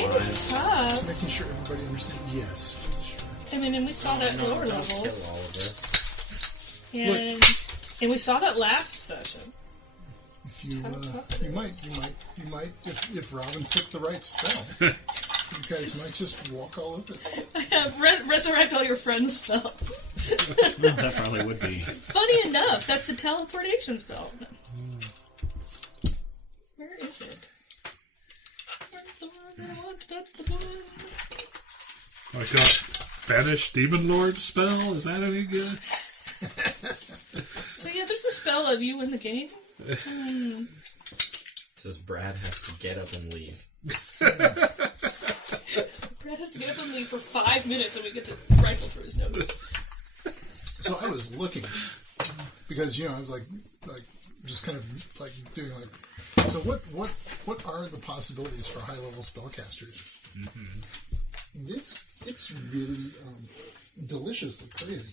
game is tough. Making sure everybody understands. Yes. I mean, and we saw that in lower levels. Kill all of this. And we saw that last session. You might, if Robin picked the right spell, you guys might just walk all over this. Resurrect all your friends spell. That probably would be. Funny enough, that's a teleportation spell. Where is it? That's the one I want. That's the one. I got Banish Demon Lord spell. Is that any good? So yeah, there's the spell of you in the game. It says Brad has to get up and leave. Brad has to get up and leave for 5 minutes, and we get to rifle through his nose. So I was looking because I was like just kind of like doing like. So what are the possibilities for high level spellcasters? Mm-hmm. It's really deliciously crazy.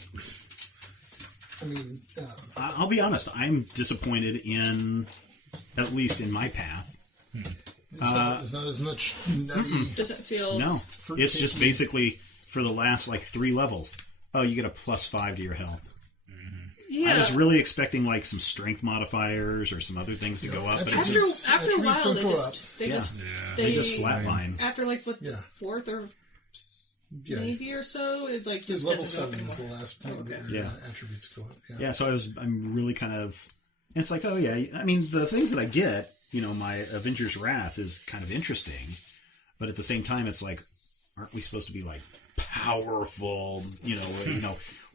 I mean, I'll be honest. I'm disappointed in, at least in my path. It's not as much nutty. Doesn't feel. No, it's just basically for the last 3 levels. Oh, you get a +5 to your health. Yeah. I was really expecting some strength modifiers or some other things to go up, but after a while they just flatline. After fourth or maybe or so, it just level doesn't 7 go up is the anymore. last point where attributes go up. Yeah, so I'm really kind of, and it's like, oh yeah, I mean the things that I get, my Avenger's Wrath is kind of interesting, but at the same time it's like, aren't we supposed to be powerful?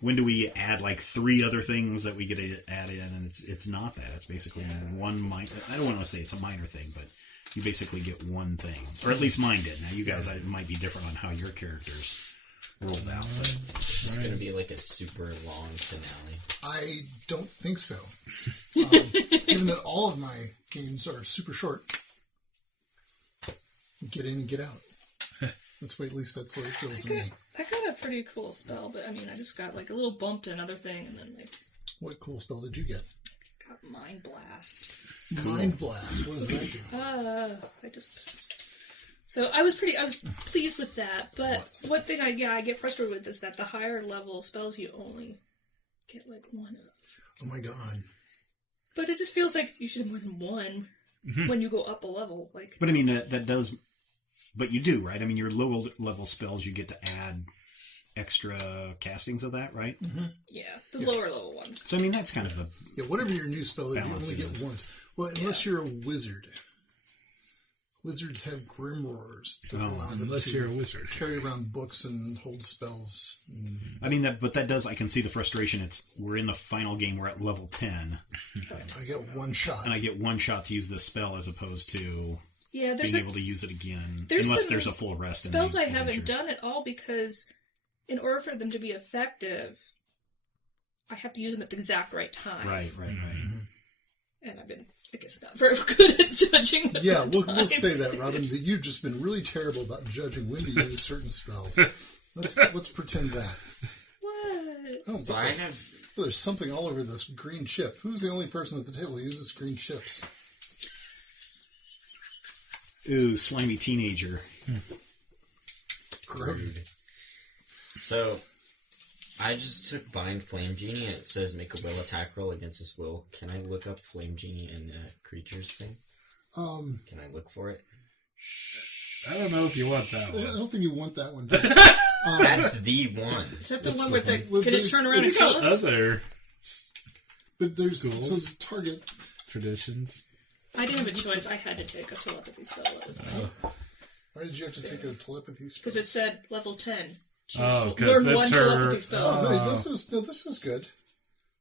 When do we add 3 other things that we get to add in? And it's not that. It's basically one minor. I don't want to say it's a minor thing, but you basically get one thing, or at least mine did. Now you guys, it might be different on how your characters rolled out. So. It's going to be a super long finale. I don't think so. Given that all of my games are super short, get in and get out. That's what, at least that's what it feels to me. I got a pretty cool spell, but I mean, I just got a little bump to another thing, and then What cool spell did you get? Got Mind Blast. Cool. Mind Blast. What does that do? So I was pleased with that. But one thing I get frustrated with is that the higher level spells you only get 1 up. Oh my god! But it just feels like you should have more than 1 when you go up a level. But I mean that does. But you do, right? I mean, your lower level spells, you get to add extra castings of that, right? Mm-hmm. Yeah, the lower level ones. So, I mean, that's kind of the... Yeah, whatever your new spell is, you only get once. Well, unless you're a wizard. Wizards have grimoires that allow them you're a wizard. Carry around books and hold spells. I mean, that does... I can see the frustration. We're in the final game. We're at level 10. I get 1 shot. And I get 1 shot to use this spell as opposed to... Yeah, being able to use it again, unless there's a full rest. Spells I haven't done at all because, in order for them to be effective, I have to use them at the exact right time. Right. Mm-hmm. And I've been, I guess, not very good at judging. Yeah, we'll say that, Robin. That you've just been really terrible about judging when to use certain spells. Let's pretend that. What? Oh, so I have. There's something all over this green chip. Who's the only person at the table who uses green chips? Ooh, slimy teenager. Rude. So, I just took Bind Flame Genie, and it says make a will attack roll against this will. Can I look up Flame Genie in the creatures thing? Can I look for it? I don't know if you want that one. I don't think you want that one. That's the one. Is that the one with the... Can it turn around and kill us? Other... But there's schools. some target... Traditions. I didn't have a choice. I had to take a telepathy spell at this point. Why did you have to take a telepathy spell? Because it said level 10. Because learn that's 1 her... telepathy spell. No, this is good.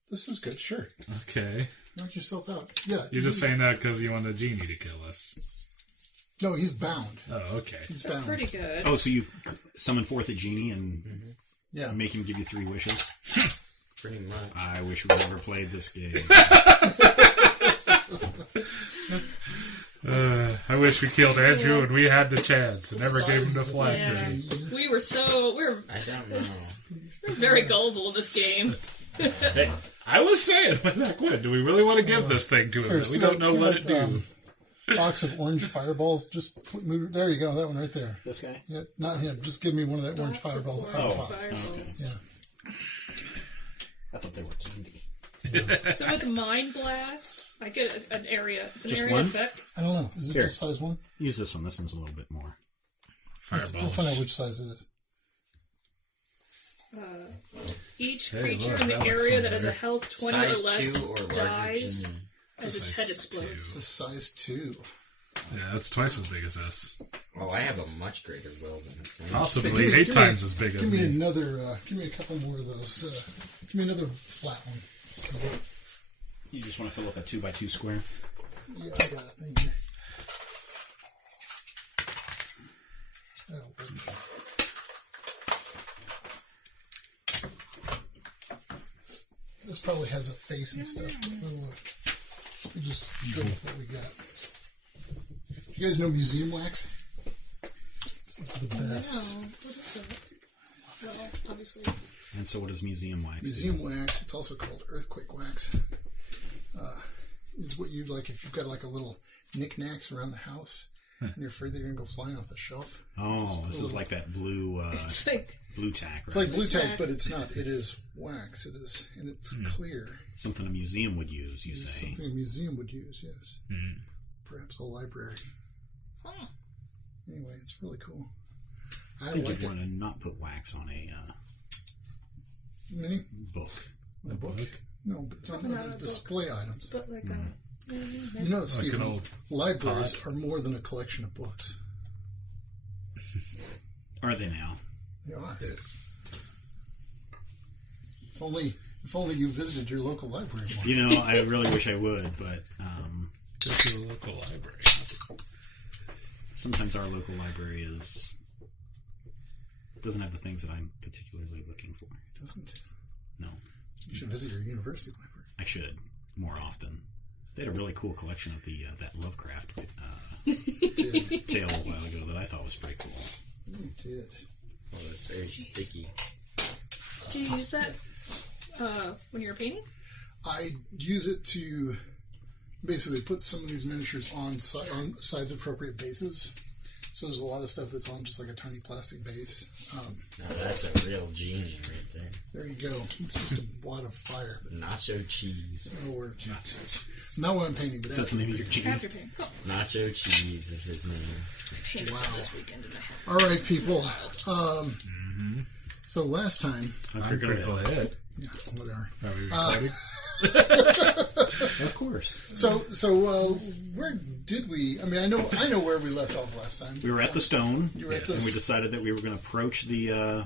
This is good, sure. Okay. Knock yourself out. Yeah. You're just saying that because you want a genie to kill us. No, he's bound. Oh, okay. He's That's bound. pretty good. Oh, so you summon forth a genie and make him give you 3 wishes? Pretty much. I wish we never played this game. I wish we killed Andrew and we had the chance and never gave him the flag. Yeah. We're I don't know. we're very gullible in this game. Hey, I was saying way back when, do we really want to give this thing to him? We don't know what it do. box of orange fireballs. Just move. There you go. That one right there. This guy? Yeah, not him. Just give me one of that orange fireballs. Okay. Yeah. I thought they were candy. So with Mind Blast, I get an area. It's an Just area one? effect. I don't know. Is it Here. just size 1? Use this one. This one's a little bit more. We'll Fireballs. find out which size it is. Each Hey, creature look, in the that looks area that has a familiar. health 20 Size or less 2 or larger dies genie. as its head Size 2. explodes. It's a size 2. Yeah, that's twice as big as this. Oh, I have a much greater will than I think. Possibly Hey, 8 times as big as Give me me. another. Give me a couple more of those. Give me another flat one. So, You just want to fill up a 2x2 square? yeah, I got a thing here. That'll work. This probably has a face and stuff, but we'll just show with what we got. You guys know museum wax? It's the best. Wow, what is that? Well, obviously. And so what does museum wax Museum wax, it's also called earthquake wax. Is what you like if you've got like a little knickknacks around the house and you're afraid they're going to go flying off the shelf. Oh, this is like that blue It's like blue tack, right? It's like blue tack, tack. but it's not. It is wax. It is, and it's clear. Something a museum would use, you It's say. something a museum would use, yes. Perhaps a library. huh. Anyway, it's really cool. I I think like you'd it. want to not put wax on a Mini? book. A book? No, but Probably not on a display items. But like You know, Stephen, old libraries pot. are more than a collection of books. Are they now? They are. If only you visited your local library more. You know, I really wish I would, but Just to the local library. sometimes our local library doesn't have the things that I'm particularly looking for. It doesn't. No, You should visit your university library. I should more often. They had a really cool collection of the that Lovecraft Did. tale a while ago that I thought was pretty cool. You did. Oh, that's very sticky. do you use that when you're painting? I use it to basically put some of these miniatures on size appropriate bases. So there's a lot of stuff that's on just like a tiny plastic base. Now that's a real genie right there. There you go. It's just a wad of fire. But Nacho cheese. it'll work. Not what I'm painting, but Is that the name of your genie? After painting. Cool. Nacho cheese is his name. I painted some this weekend and I had all right, people. So last time, I'm Critical critical hit. hit. yeah, whatever. Are we recording? Of course. So where did we? I mean, I know where we left off last time. We were at the stone, You were at and we Yes. decided that we were going to approach the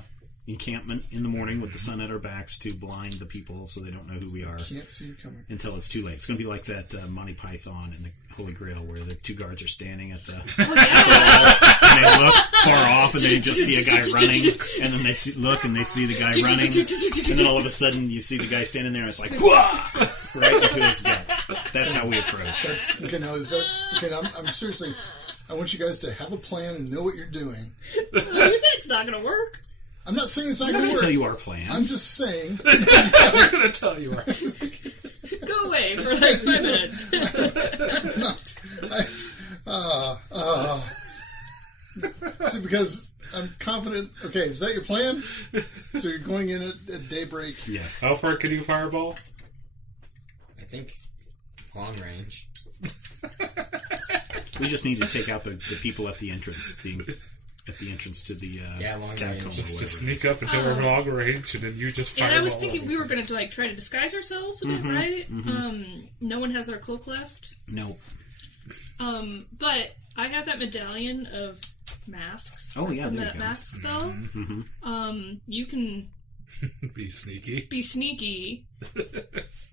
encampment in the morning with the sun at our backs to blind the people so they don't know who we are Can't see you coming. until it's too late. It's going to be like that Monty Python and the Holy Grail where the two guards are standing at the oh yeah. and they look far off and they just see a guy running and then they look and they see the guy running and then all of a sudden you see the guy standing there and it's like whoa! Right into his gut. That's how we approach. That's okay. Now is that okay? I'm seriously. I want you guys to have a plan and know what you're doing. You think it's not gonna work? I'm not saying it's not I'm going going to to tell work. you our plan. I'm just saying. I'm going to tell you right. Go away for like 5 minutes. See, because I'm confident. Okay, is that your plan? So you're going in at daybreak. Yes. How far can you fireball? I think long range. We just need to take out the people at the entrance. At the entrance to the long catacomb range. or Just whatever. sneak up until we're long range and then you just And fireball. I was thinking we were gonna like try to disguise ourselves a bit, right? No one has our cloak left. No. But I have that medallion of masks. Oh, That's yeah, the there you go. mask spell. You can Be sneaky. be sneaky,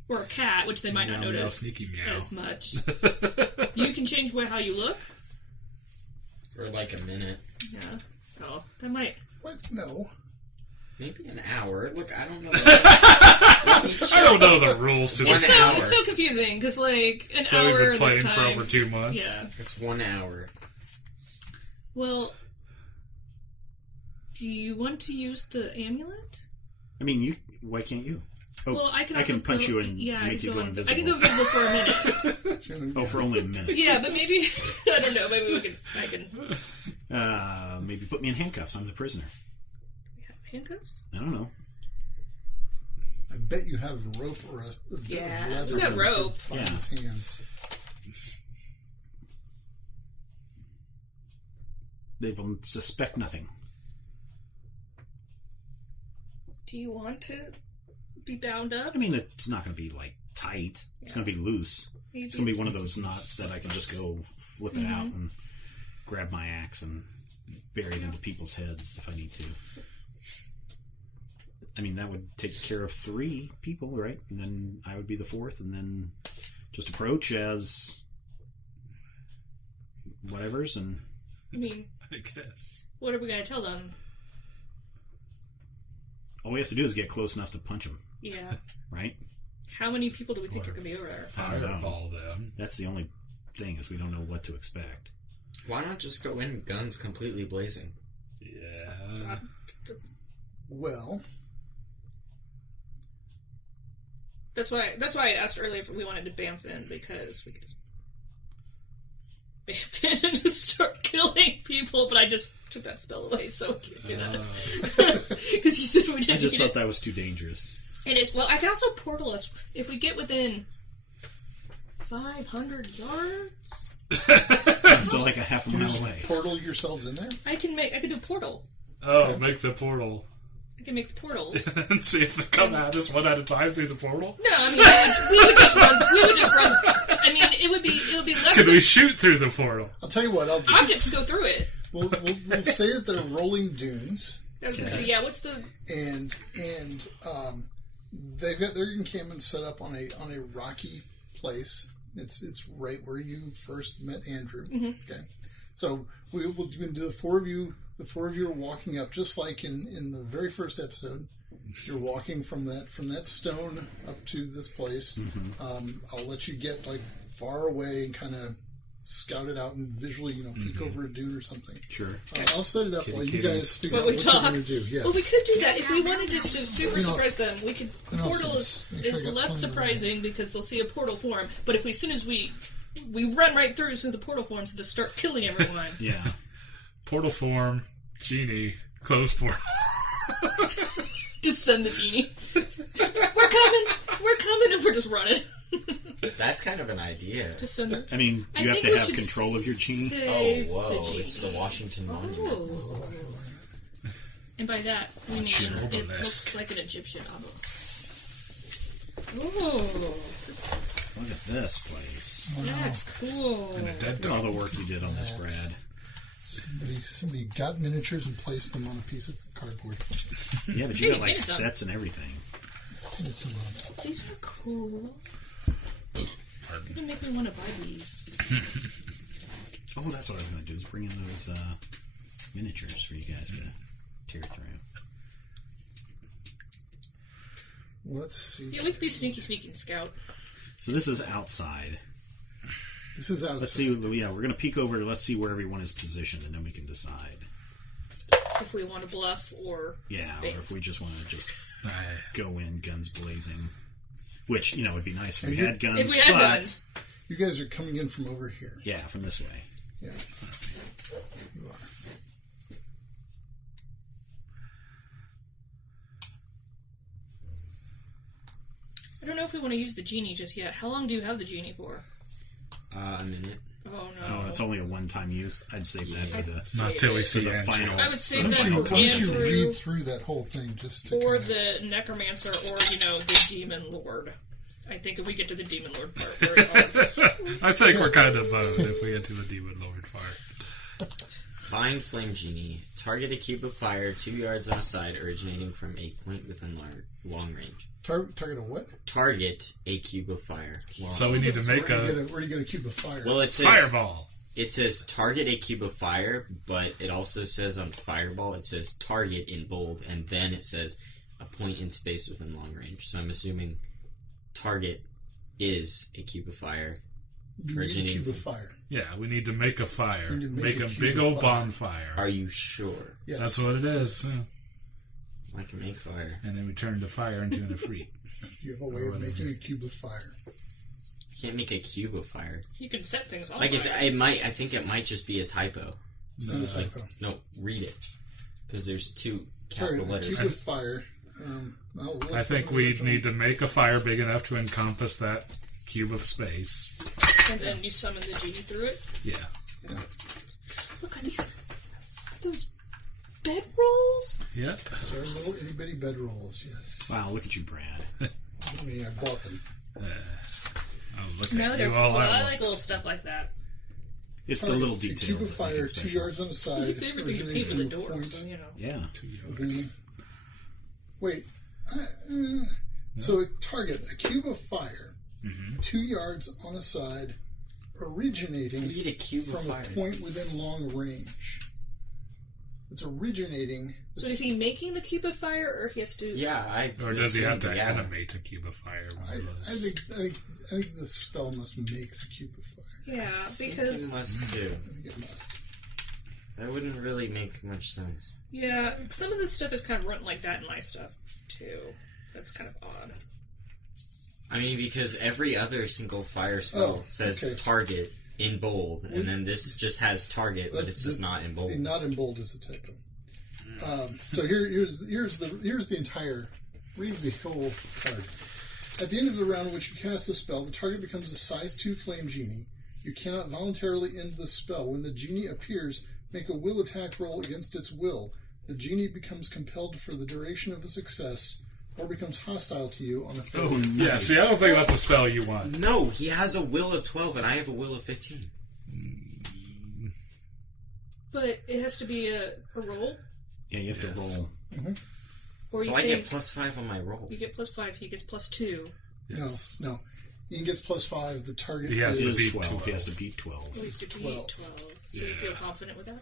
or a cat, which they might not Meow, meow, notice sneaky meow. as much. You can change how you look. For like a minute. Yeah. Oh, that might. What? No. Maybe an hour. Look, I don't know. I don't know the rules to One this. hour. It's so confusing because like an That we've hour been this playing for time. over 2 months. Yeah. It's 1 hour. Well, do you want to use the amulet? I mean, why can't you? Oh, Well, I can punch you and make you go invisible. I can go invisible for a minute. Oh, for only a minute. Yeah, but maybe I don't know. Maybe I can. Maybe put me in handcuffs. I'm the prisoner. Handcuffs? I don't know. I bet you have rope or a bit of leather. We got rope. By his hands. They will suspect nothing. Do you want to be bound up? I mean, it's not going to be like tight. It's going to be loose. Maybe. It's going to be one of those knots that I can just go flip it out and grab my axe and bury it into people's heads if I need to. I mean, that would take care of 3 people, right? And then I would be the 4th, and then just approach as whatever's, and... I mean... I guess. What are we going to tell them? All we have to do is get close enough to punch them. Yeah. Right? How many people do we think are going to be over there? Fireball them. That's the only thing, is we don't know what to expect. Why not just go in guns completely blazing? Yeah. Well... That's why I asked earlier if we wanted to bamf in, because we could just bamf in and just start killing people, but I just took that spell away, so we can't do that. Because you said we didn't I just need thought it. that was too dangerous. It is. Well, I can also portal us if we get within 500 yards. So like a half a Can you mile just away. portal yourselves in there? I can do a portal. Oh, make the portal. I can make the portals. And see if they come at us one at a time through the portal? No, I mean we would just run. We would just run. I mean, it would be less. Could we shoot through the portal? I'll tell you what I'll do. Objects go through it. We'll say that they're rolling dunes, I was gonna say, yeah. What's the? and they've got their encampment set up on a rocky place. It's right where you first met Andrew. Okay, so we can do the 4 of you. The 4 of you are walking up, just like in the very first episode. You're walking from that stone up to this place. I'll let you get like far away and kind of scout it out and visually, peek over a dune or something. Sure. I'll set it up while you guys figure out What we what you're talk. going to do. Yeah. Well, we could do that if we wanted just to super know, surprise them. We could. Portal is make sure I got less plenty of surprising because they'll see a portal form. But if as soon as we run right through as soon as the portal forms and just start killing everyone. Yeah. Portal form, genie, close portal. Just send the genie. We're coming, and we're just running. That's kind of an idea. Just send it. I mean, do you have to have control of your genie? Save Oh, whoa, the genie. it's the Washington Monument. Oh. And by that, we mean your it obelisk. looks like an Egyptian obelisk. Oh, Look at this place. that's cool. And a dead Look at all dog. the work you did on this, Brad. Somebody got miniatures and placed them on a piece of cardboard. Yeah, but you got like Hey, some. sets and everything. It's a These are cool. Pardon. Gonna make me want to buy these. Oh, that's what I was going to do, is bring in those miniatures for you guys to tear through. Let's see. Yeah, we could be sneaky scout. So this is outside. This is outside. Let's see. Yeah, we're going to peek over. Let's see where everyone is positioned, and then we can decide. If we want to bluff or Yeah, bait. or if we just want to just Aye. go in guns blazing. Which, it'd be nice if we And had guns. If we had but, guns. You guys are coming in from over here. Yeah, from this way. Yeah. You are. I don't know if we want to use the genie just yet. How long do you have the genie for? A minute. Oh no. Oh, it's only a one-time use. I'd save that for the Not till we for see the Andrew. final. I would save Why that don't you, for why don't you Andrew read through that whole thing just to or kinda- the necromancer or the demon lord. I think if we get to the demon lord part, we're on. I think we're kind of if we get to the demon lord fire. Bind flame genie. Target a cube of fire 2 yards on a side originating from a point within long range. target a what? Target a cube of fire. So we need to make Where do a you get a cube of fire? Well, it says fireball. It says target a cube of fire, but it also says on fireball, it says target in bold, and then it says a point in space within long range. So I'm assuming target is a cube of fire. you need a cube of fire. Yeah, we need to make a fire. We need to Make a cube big of old fire. bonfire. Are you sure? Yes. That's what it is. I can make fire. And then we turn the fire into an Ifrit. You have a way of making a cube of fire. You can't make a cube of fire. You can set things on Like I fire. said, I think it might just be a typo. It's not a typo. No, read it. Because there's 2 Sorry, capital a letters. cube of fire. I think we need to make a fire big enough to encompass that cube of space. And then you summon the genie through it. Yeah. Look at these. Those bedrolls. Yep. So our little itty bitty bedrolls, yes. Wow, look at you, Brad. I mean, I bought them. Oh, look No, at they're you cool. all I out. like little stuff like that. It's the little details. A cube of that make fire, it 2 special. yards on the side. Your favorite thing to paint was a door, so you know. Yeah. Wait. So a target, a cube of fire, 2 yards on a side, originating I need a cube of from fire. a point within long range. It's originating. So is he making the cube of fire, or he has to? Yeah, Or does he have to yeah. animate a cube of fire? I think the spell must make the cube of fire. Yeah, I think because it must do. I think it must. That wouldn't really make much sense. yeah, some of this stuff is kind of written like that in my stuff too. That's kind of odd. I mean, because every other single fire spell says okay. target in bold, and then this just has target, but it's just not in bold. The not in bold is a typo. So here's the entire. Read the whole card. At the end of the round in which you cast the spell, the target becomes a size 2 flame genie. You cannot voluntarily end the spell. When the genie appears, make a will attack roll against its will. The genie becomes compelled for the duration of the success, or becomes hostile to you on a failure. Oh, Yeah, nice. see, I don't think that's a spell you want. No, he has a will of 12, and I have a will of 15. But it has to be a roll, Yeah, you have to Yes. roll. or So you I think get +5 on my roll. you get +5, he gets +2. Yes. No. Ian gets +5. The target He has It to is is beat 12. 12. He has to beat 12. At least to beat 12. 12. So you Yeah. feel confident with that?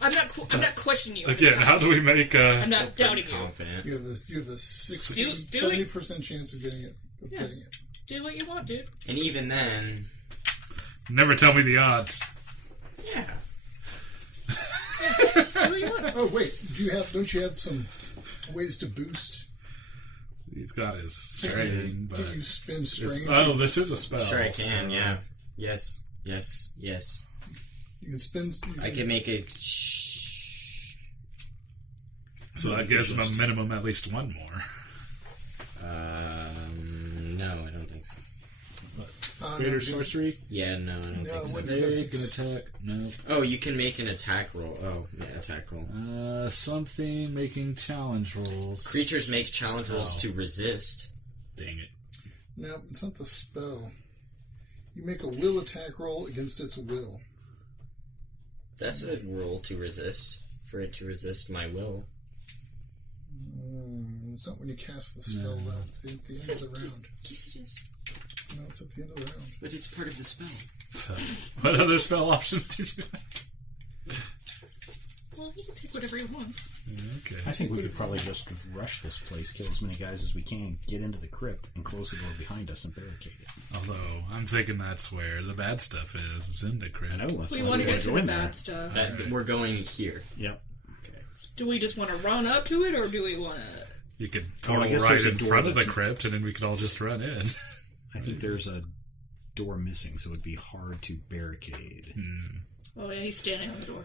I'm not questioning you. I'm Again, just how do we make I'm a... not doubting you. Confident. you have a 60, Do it. 70% chance of getting it. Getting it. Do what you want, dude. And even then, Never tell me the odds. yeah. Do what you want. Oh wait, don't you have some ways to boost? He's got his strain, but... Can you spin strain? Oh, this is a spell. Sure I can, so- yeah. Yes, yes, yes. You can spin. I can make a... So that gives him a minimum at least one more. No, I don't think so. Greater sorcery? Yeah, no, I don't No, think so. when- Make Because an attack. No. Oh, you can make an attack roll. Oh, yeah, attack roll. Something making challenge rolls. Creatures make challenge rolls Oh. to resist. Dang it. No, it's not the spell. You make a will attack roll against its will. That's a roll to resist. For it to resist my will. It's not when you cast the spell, though. It's at the end of the round. Yes, it is. No, it's at the end of the round. But it's part of the spell. So, what other spell options did you have? Well, you can take whatever you want. Okay. I think we could probably just rush this place, kill as many guys as we can, get into the crypt, and close the door behind us and barricade it. Although, I'm thinking that's where the bad stuff is. It's in the crypt. I know. That's We why want to we get to go the in bad there. stuff. That we're going here. Yep. Do we just want to run up to it, or do we want to... You could Oh, I portal guess right there's a in door front of the that's- crypt, and then we could all just run in. I think there's a door missing, so it'd be hard to barricade. Oh, yeah, he's standing on the door.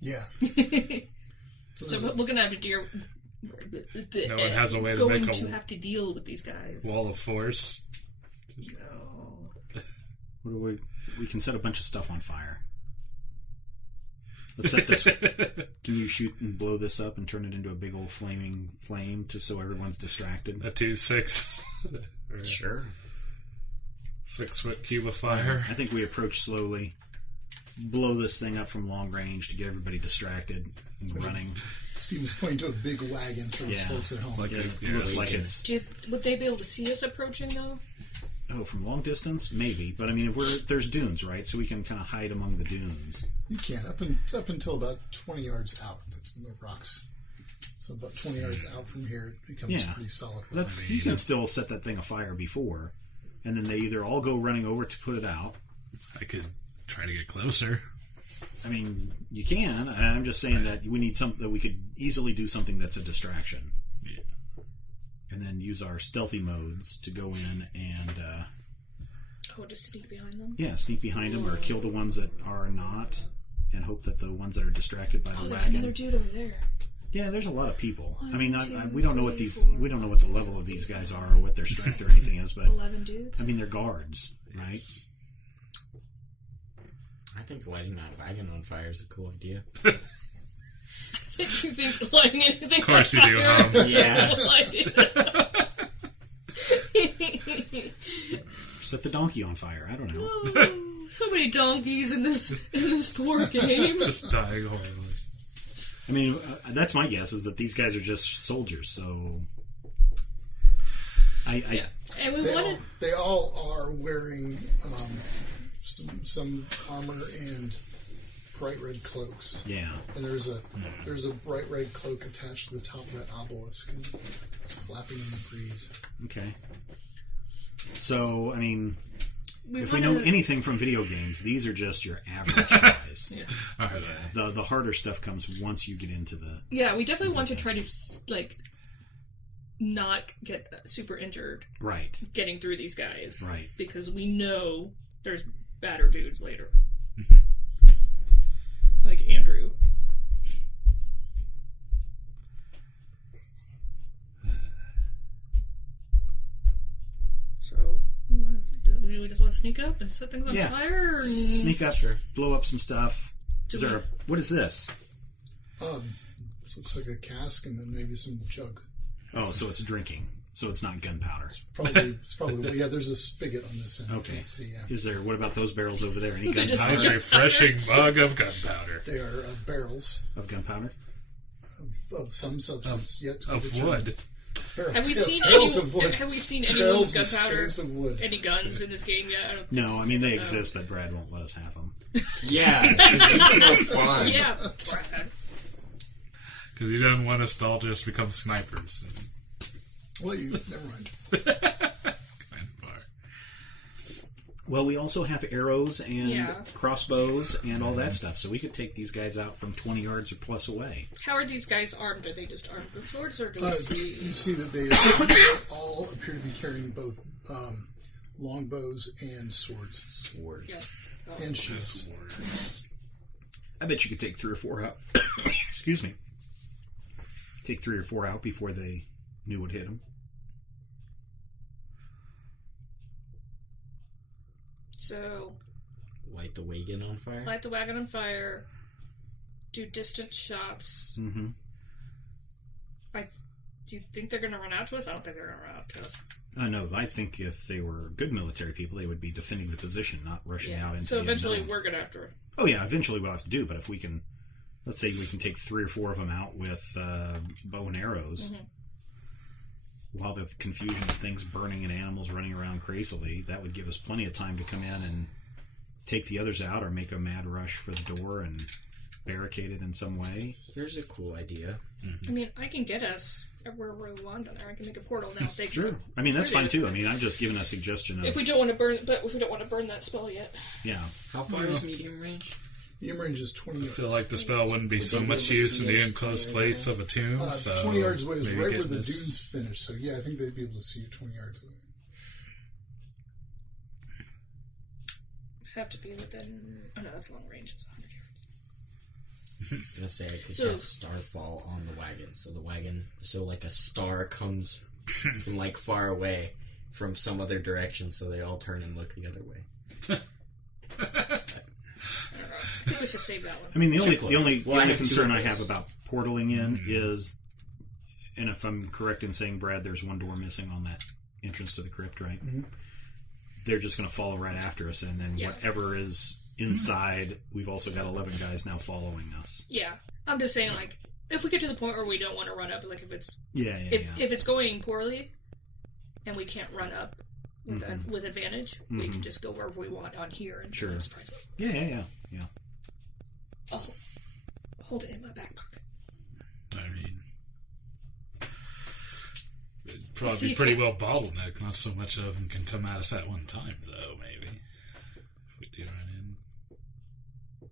Yeah. So we're going to have to deal... No one has a way to going make a to have to deal with these guys. Wall of force. No. What do we can set a bunch of stuff on fire. Let's set this. Can you shoot and blow this up and turn it into a big old flaming flame, just so everyone's distracted? A 2-6. or Sure. 6-foot cube of fire. I think we approach slowly, blow this thing up from long range to get everybody distracted and running. Steven's pointing to a big wagon for the Yeah. folks at home. Like Yeah, a, it yeah, looks like we it's Would they be able to see us approaching, though? from long distance, maybe. But I mean, there's dunes, right? So we can kind of hide among the dunes. You can up until about 20 yards out. That's when the rocks. So about 20 yards out from here, it becomes Yeah. pretty solid. That's you can still set that thing afire before, and then they either all go running over to put it out. I could try to get closer. I mean, you can. I'm just saying that we need something that we could easily do something that's a distraction. Yeah. And then use our stealthy modes to go in and... just sneak behind them? Yeah, sneak behind them or kill the ones that are not and hope that the ones that are distracted by the there's wagon... another dude over there. Yeah, there's a lot of people. One, I mean, two, we don't know what three, these... four, We don't know what the level of these guys are or what their strength or anything is, but... 11 dudes? I mean, they're guards, right? Yes. I think lighting that wagon on fire is a cool idea. You think lighting anything Of course you do, Yeah. Set the donkey on fire. I don't know. Oh, so many donkeys in this poor game. Just dying horribly. I mean, that's my guess, is that these guys are just soldiers, so... Yeah. And They all are wearing some armor and bright red cloaks. Yeah. And there's a bright red cloak attached to the top of that obelisk, and it's flapping in the breeze. Okay. So, I mean, if we wanna- know anything from video games, these are just your average guys. Yeah. All right. The harder stuff comes once you get into the... Yeah, we definitely want to try to, like, not get super injured Right. getting through these guys. Right. Because we know there's badder dudes later. Like Andrew. So, we just want to sneak up and set things on Yeah. fire? And... Sneak up, blow up some stuff. What is this? This looks like a cask and then maybe some jugs. Oh, so it's drinking. So it's not gunpowder. It's probably yeah. There's a spigot on this end. Okay. You can't see, yeah. Is there? What about those barrels over there? Any They just- gunpowder? Nice refreshing mug of gunpowder. They are barrels Of gunpowder? of some substance yet to be Of determined. wood. Barrels, Have we yes, seen barrels of wood. Have we seen Barrels anyone's with gunpowder? scabs of wood. Any guns in this game yet? I don't No, I mean they No. exist, but Brad won't let us have them. Yeah, it's more fun. Yeah, Brad. Because he doesn't want us to all just become snipers. Well, never mind. Kind of are. Well, we also have arrows and Yeah. crossbows and all that stuff, so we could take these guys out from 20 yards or plus away. How are these guys armed? Are they just armed with swords, or do we You see? see that they all appear to be carrying both longbows and swords Swords. Yeah. and shields. Swords. I bet you could take 3 or 4 out. Excuse me. Take 3 or 4 out before they knew what hit them. So, Light the wagon on fire. light the wagon on fire. Do distant shots. Mm-hmm. Do you think they're going to run out to us? I don't think they're going to run out to us. No, I think if they were good military people, they would be defending the position, not rushing out into So the eventually, unknown. we're going to have to. Oh yeah, eventually we'll have to do, but if we can, let's say we can take 3 or 4 of them out with bow and arrows, while the confusion of things burning and animals running around crazily, that would give us plenty of time to come in and take the others out or make a mad rush for the door and barricade it in some way. Here's a cool idea. I mean, I can get us everywhere we want down there. I can make a portal now. If they Sure. I mean, that's clear fine the too. other I mean, I'm just giving a suggestion of... If we don't want to burn, that spell yet. Yeah. How far is medium range? Medium range is 20 I yards. feel like the spell wouldn't be so Would you much be able to use in see the us enclosed 20 place yards of a tomb, so 20 yards away is maybe right where getting the this- dunes finish. So yeah, I think they'd be able to see you 20 yards away. Have to be within. Oh no, that's long range. It's 100 yards. I was gonna say I could So- cast Starfall on the wagon, so like a star comes from like far away from some other direction, so they all turn and look the other way. I think we should save that one. I mean, the only close. Well, I have 2 concern of I have those. about portaling in is, and if I'm correct in saying, Brad, there's one door missing on that entrance to the crypt, right? Mm-hmm. They're just going to follow right after us, and then whatever is inside, we've also got 11 guys now following us. Yeah, I'm just saying, like, if we get to the point where we don't want to run up, like if it's If it's going poorly, and we can't run up with advantage, we can just go wherever we want on here and Sure. surprise them. Yeah. I'll hold it in my back pocket. I mean, it'd probably See be if pretty we- well bottlenecked. Not so much of them can come at us at one time, though. Maybe if we do run in.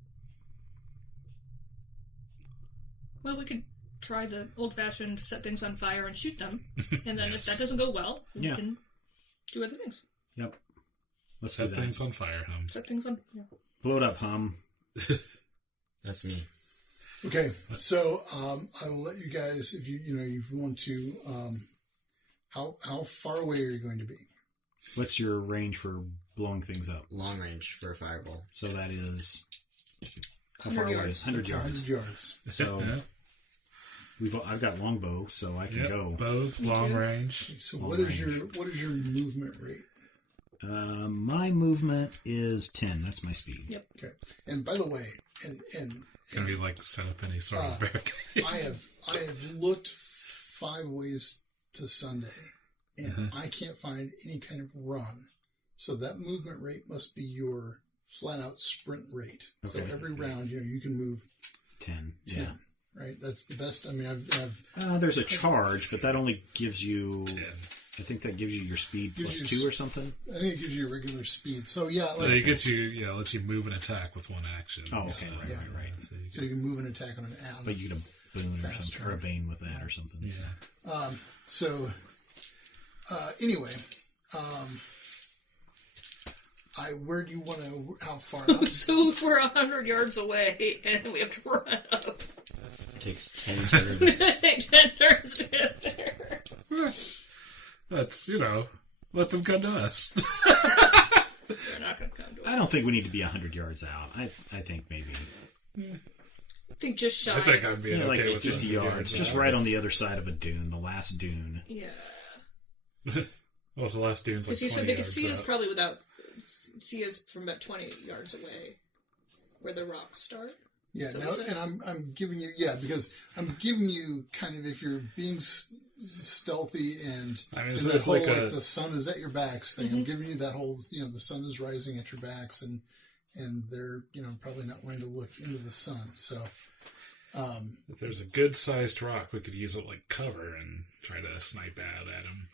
Well, we could try the old-fashioned set things on fire and shoot them, and then if that doesn't go well, we can do other things. Yep. Let's set things on fire, Hum. Set things on. Yeah. Blow it up, Hum. That's me. Okay, so I will let you guys, if you want to, how far away are you going to be? What's your range for blowing things up? Long range for a fireball. So that is how far 100 away? yards. 100 yards. 100 yards. So I've got longbow, so I can go. Bows, long range. So Long what is range. your movement rate? My movement is 10. That's my speed. Yep. Okay. And by the way, and Can we set up any sort of barricade? I have looked 5 ways to Sunday, and I can't find any kind of run. So that movement rate must be your flat out sprint rate. So Okay. every round, you can move 10. 10. Yeah. Right. That's the best. I mean, I've There's a charge, but that only gives you. 10. I think that gives you your speed Gives plus you 2 or something. I think it gives you a regular speed. So yeah, But it gets you, lets you move and attack with one action. Oh, okay. So, Right. So you can move and attack on an alley. But you get a boon or Fast something, or a turn. bane with that or something. yeah. So, anyway, where do you want to? How far up? So if we're 100 yards away and we have to run up, It takes 10 turns. 10 turns to get there. That's, let them come to us. They're not going to come to us. I don't think we need to be 100 yards out. I think maybe I think just shy. I think I'd be okay like with 50 yards, just out. right on the other side of a dune, the last dune. Yeah. Well, the last dune's like Because you 20 said they could yards see us out. probably see us from about 20 yards away, where the rocks start. Yeah, So now, is it- and I'm giving you because I'm giving you kind of if you're being stealthy and I mean, and so that it's whole like a- the sun is at your backs thing. I'm giving you that whole the sun is rising at your backs and they're probably not wanting to look into the sun. So If there's a good-sized rock, we could use it like cover and try to snipe out at them.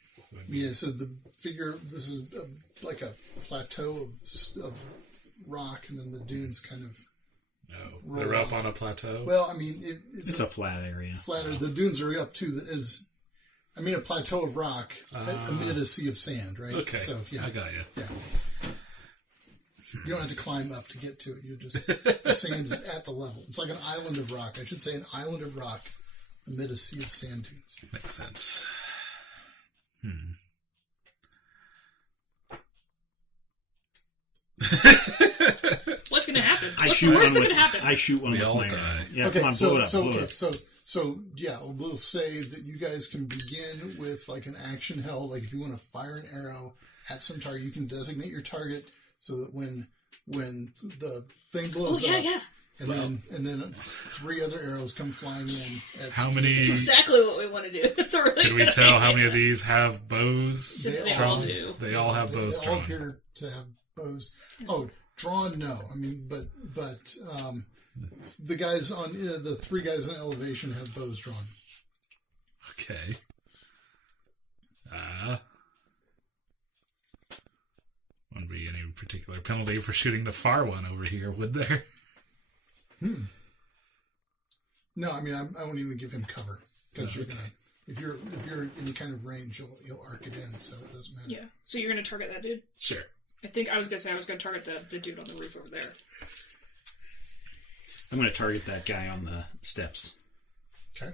yeah, so the figure this is like a plateau of rock, and then the dunes kind of No, roll they're up off. on a plateau. Well, I mean It's a flat area. flatter. The dunes are up to a plateau of rock amid a sea of sand, right? Okay, So yeah, I got you. yeah. You don't have to climb up to get to it. You just the sand is at the level. It's like an island of rock. I should say an island of rock amid a sea of sand dunes. Makes sense. What's going to happen? I What's shoot the worst one that with. could happen? I shoot one We with all my die. arrow. Yeah, Okay, come on, so blow it up. so blow it okay, up. so yeah, we'll say that you guys can begin with like an action held. Like if you want to fire an arrow at some target, you can designate your target so that when the thing blows Oh, yeah, up, yeah. and then 3 other arrows come flying in. At How many? That's exactly what we want to do. It's a really Can we good tell how idea. many of these have bows? They drawn? all do. They all have bows They all drawn. appear to have bows. Oh, drawn? No. I mean, but the guys on the 3 guys in elevation have bows drawn. Okay. Wouldn't be any particular penalty for shooting the far one over here, would there? No, I mean I won't even give him cover because you're gonna if you're in any kind of range you'll arc it in, so it doesn't matter. Yeah. So you're going to target that dude? Sure. I think I was going to say I was going to target the dude on the roof over there. I'm going to target that guy on the steps. Okay.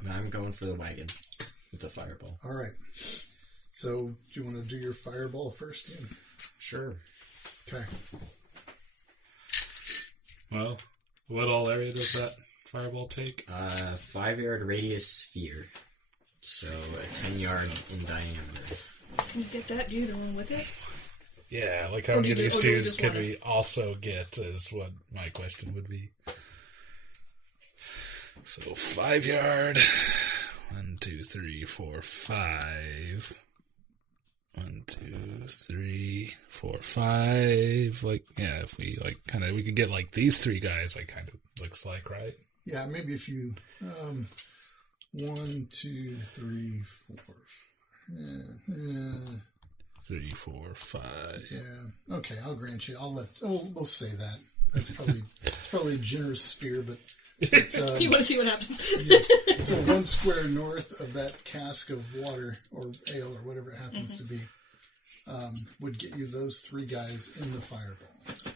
And I'm going for the wagon with the fireball. All right. So do you want to do your fireball first, Ian? Sure. Okay. Well, what all area does that fireball take? 5-yard radius sphere. So a 10-yard in diameter. Can you get that dude along with it? Yeah, like how Or many do of you- these or do you dudes just could wanna- we also get is what my question would be. So 5-yard. 1, 2, 3, 4, 5. 1, 2, 3, 4, 5. Like, yeah, if we we could get like these 3 guys, like kind of looks like, right? Yeah, maybe if you 1, 2, 3, 4. 3, 4, 5. Yeah. Okay, I'll grant you. We'll say that. It's probably a generous spear, but But, You want to see what happens? so 1 square north of that cask of water or ale or whatever it happens to be would get you those 3 guys in the fireball.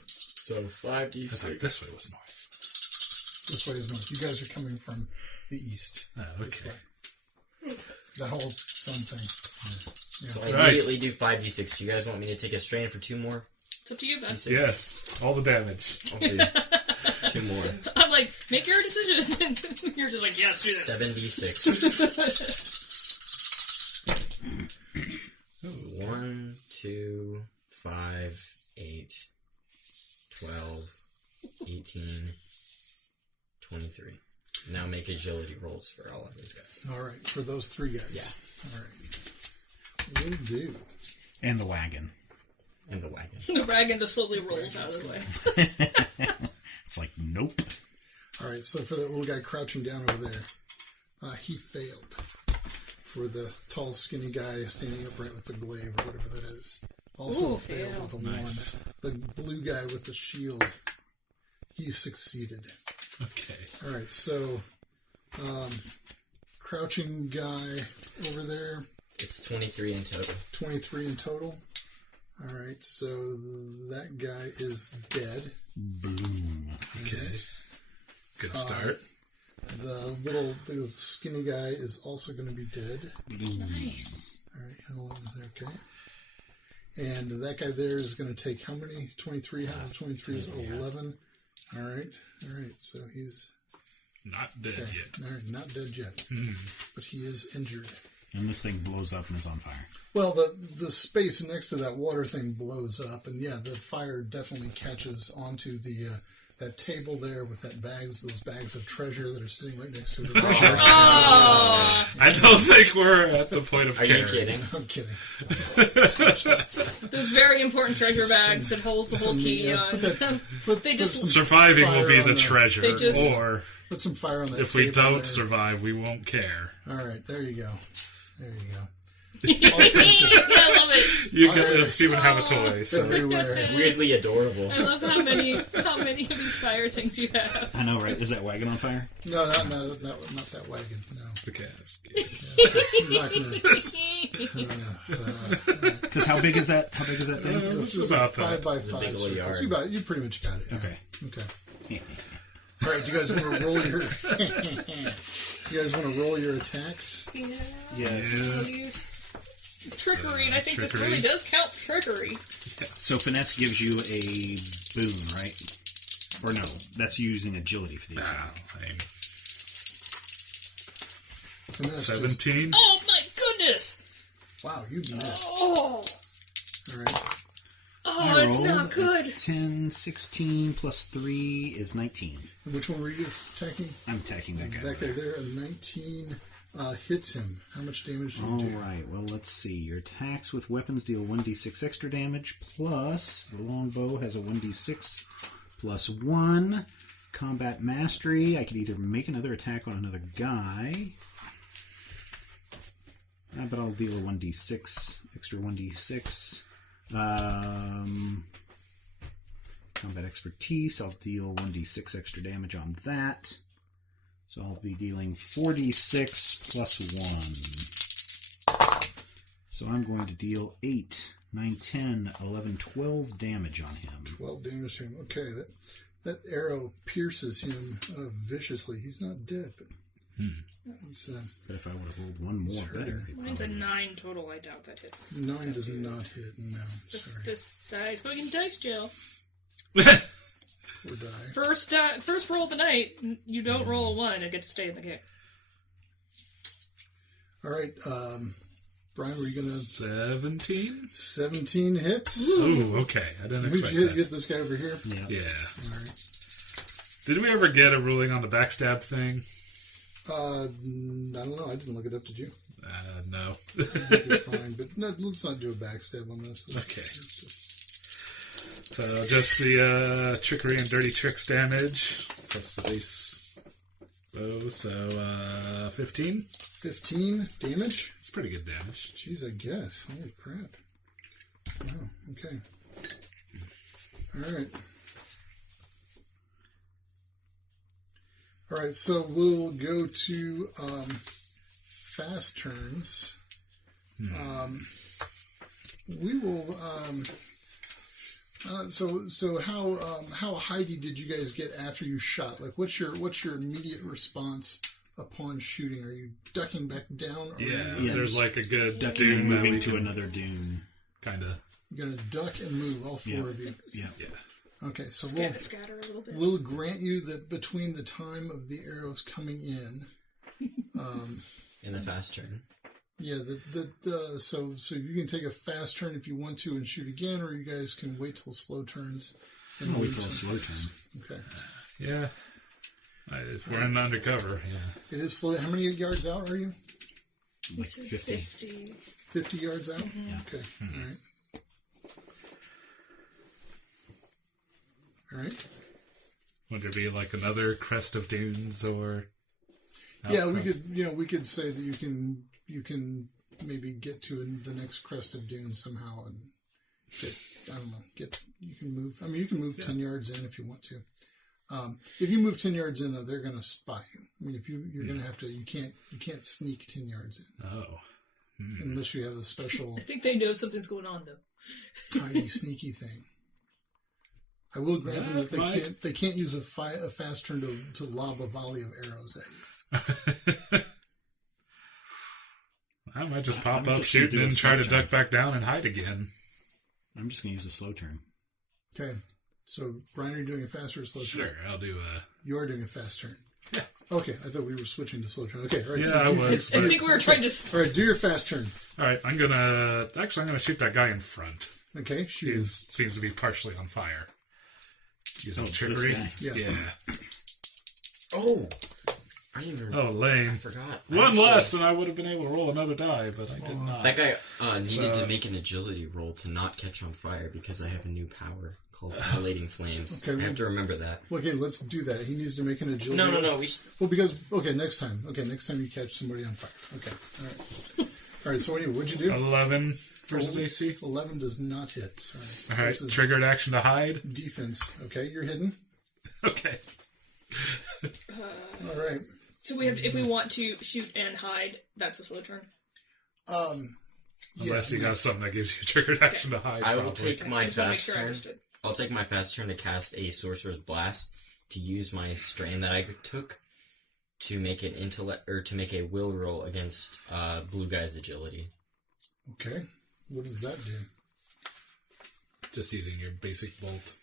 So 5d6. This way was north. This way is north. You guys are coming from the east. Oh, This okay. way. That whole sun thing. Yeah. So I immediately do 5d6. You guys want me to take a strain for 2 more? It's up to you, Ben. D6? Yes, all the damage. I'll do 2 more. I'm like, make your decision. You're just like, yes, do this. 7d6. 1, 2, 5, 8, 12, 18, 23. Now make agility rolls for all of those guys. All right, for those 3 guys. Yeah. All right. Will do. And the wagon. And the wagon. The wagon just slowly rolls out of the way. It's like, nope. All right, so for that little guy crouching down over there, he failed. For the tall, skinny guy standing upright with the glaive or whatever that is, also failed with a Nice. 1. The blue guy with the shield, he succeeded. Okay. All right, so crouching guy over there, It's 23 in total. 23 in total. All right, so that guy is dead. Boom. Okay. Good start. The skinny guy is also going to be dead. Nice. All right, how long is that? Okay. And that guy there is going to take how many? 23. How much? 23 is 11. All right. So he's Not dead yet. All right, not dead yet, but he is injured. And this thing blows up and is on fire. Well, the space next to that water thing blows up, and yeah, the fire definitely catches onto the that table there with those bags of treasure that are sitting right next to it. I don't think we're at the point of Are care. you kidding? I'm kidding. Those very important treasure bags that hold the whole key on. They just- Surviving will be the treasure, They just- or put some fire on that. if we table don't there. survive, we won't care. All right, there you go. I love it. You can Steven have a toy. So Everywhere. It's weirdly adorable. I love how many of these fire things you have. I know, right? Is that wagon on fire? No, not that wagon. No. okay, that's good. I'm not gonna- Because how big is that? How big is that thing? It's It's about 5 that. by It's a 5 big old circles. yard. You pretty much got it. Yeah. Okay. Okay. All right, you guys want to roll your? You guys want to roll your attacks? Yes. Trickery, and I think this Trickery. really does count trickery. So finesse gives you a boon, right? Or no, that's using agility for the attack. And that's just- 17. Oh my goodness! wow, you missed. Oh, All right. oh, it's not good. 10, 16 plus 3 is 19. And which one were you attacking? I'm attacking that guy. That guy there, a 19 hits him. How much damage do you do? Alright, well, let's see. Your attacks with weapons deal 1d6 extra damage, plus the longbow has a 1d6 plus 1. Combat mastery, I could either make another attack on another guy, but I'll deal a 1d6, extra 1d6. Combat expertise, I'll deal 1d6 extra damage on that. So I'll be dealing 4d6 plus 1. So I'm going to deal 8, 9, 10, 11, 12 damage on him. 12 damage to him. Okay, that arrow pierces him viciously. He's not dead, but he's, But if I would have rolled one more better. it Mine's a probably- 9 total. I doubt that hits. 9 does not hit. No, sorry. This dice going in dice jail. Or die. First roll of the night. You don't roll a 1 and get to stay in the game. All right, Brian, were you going to... 17? 17 hits? Oh, okay. I didn't Who'd expect you hit? that. Get this guy over here? Yeah. Yeah. All right. Did we ever get a ruling on the backstab thing? I don't know. I didn't look it up. Did you? No. I think you're fine, but no, let's not do a backstab on this. Okay. So just the trickery and dirty tricks damage. Plus the base bow. So 15. 15 damage? It's pretty good damage. Jeez, I guess. Holy crap. Wow, okay. All right. All right, so we'll go to fast turns. We will. So how Heidi did you guys get after you shot? Like, what's your immediate response upon shooting? Are you ducking back down? Or there's like a good ducking and dune moving to another dune. Kind of. You're gonna duck and move, all four of you. Yeah. Okay, so scatter a little bit. we'll grant you that between the time of the arrows coming in, in the fast turn. yeah, so you can take a fast turn if you want to and shoot again, or you guys can wait till slow turns. I'm gonna wait till a slow turn. Okay. Yeah. If we're in undercover, It is slow. How many yards out are you? He said 50. 50 yards out? Mm-hmm. Okay. All right. All right. Would there be like another crest of dunes or? Yeah, we could say that you can maybe get to the next crest of dunes somehow and you can move. I mean, you can move 10 yards in if you want to. If you move 10 yards in, though, they're going to spot you. I mean, if you're going to have to, you can't sneak 10 yards in. Oh. Unless you have a special I think they know something's going on, though. tiny sneaky thing. I will grant them that they can't use a fast turn to lob a volley of arrows at you. I might just pop up shooting and try to duck back down and hide again. I'm just going to use a slow turn. Okay. So, Brian, are you doing a fast or a slow turn? Sure, I'll do a... You are doing a fast turn. Yeah. Okay, I thought we were switching to slow turn. Okay, all right. Yeah, I was. I think we were trying to... All right, do your fast turn. All right, I'm going to shoot that guy in front. Okay, shoot. He seems to be partially on fire. He's all this trickery. guy. Yeah. Oh! I didn't even... Oh, lame. I forgot. One less, and I would have been able to roll another die, but I did not. That guy needed to make an agility roll to not catch on fire because I have a new power called Annihilating Flames. Okay, I have to remember that. Okay, let's do that. He needs to make an agility. No. Well, because next time you catch somebody on fire. Okay, all right. All right. So anyway, what'd you do? 11 versus AC. 11 does not hit. All right, Versus triggered action to hide. defense. Okay, you're hidden. Okay. All right. So we have, if we want to shoot and hide, that's a slow turn. Unless you got something that gives you triggered action to hide. I will probably. take my I just want to make fast sure I turn. understood. I'll take my fast turn to cast a Sorcerer's Blast to use my strain that I took to make an intellect or to make a will roll against Blue Guy's agility. Okay. What does that do? Just using your basic bolt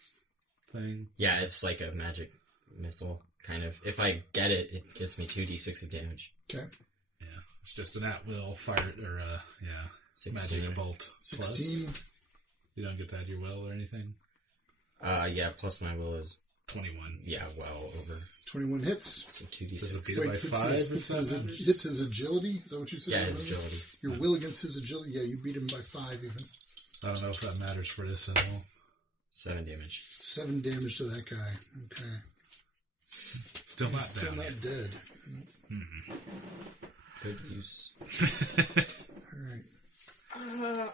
thing. Yeah, it's like a magic missile, kind of. If I get it, it gets me 2d6 of damage. Okay. Yeah, it's just an at-will fire, or, 16. magic bolt. 16. Plus, you don't get that your will or anything? Yeah, plus my will is, 21. yeah, well over. 21 hits. So Does it 2d6. beat it by 5? Hits his agility. Is that what you said? Yeah, his agility. Your will against his agility. Yeah, you beat him by 5 even. I don't know if that matters for this at all. 7 damage. 7 damage to that guy. Okay. Still not Still down not yet. dead. Good use. All right.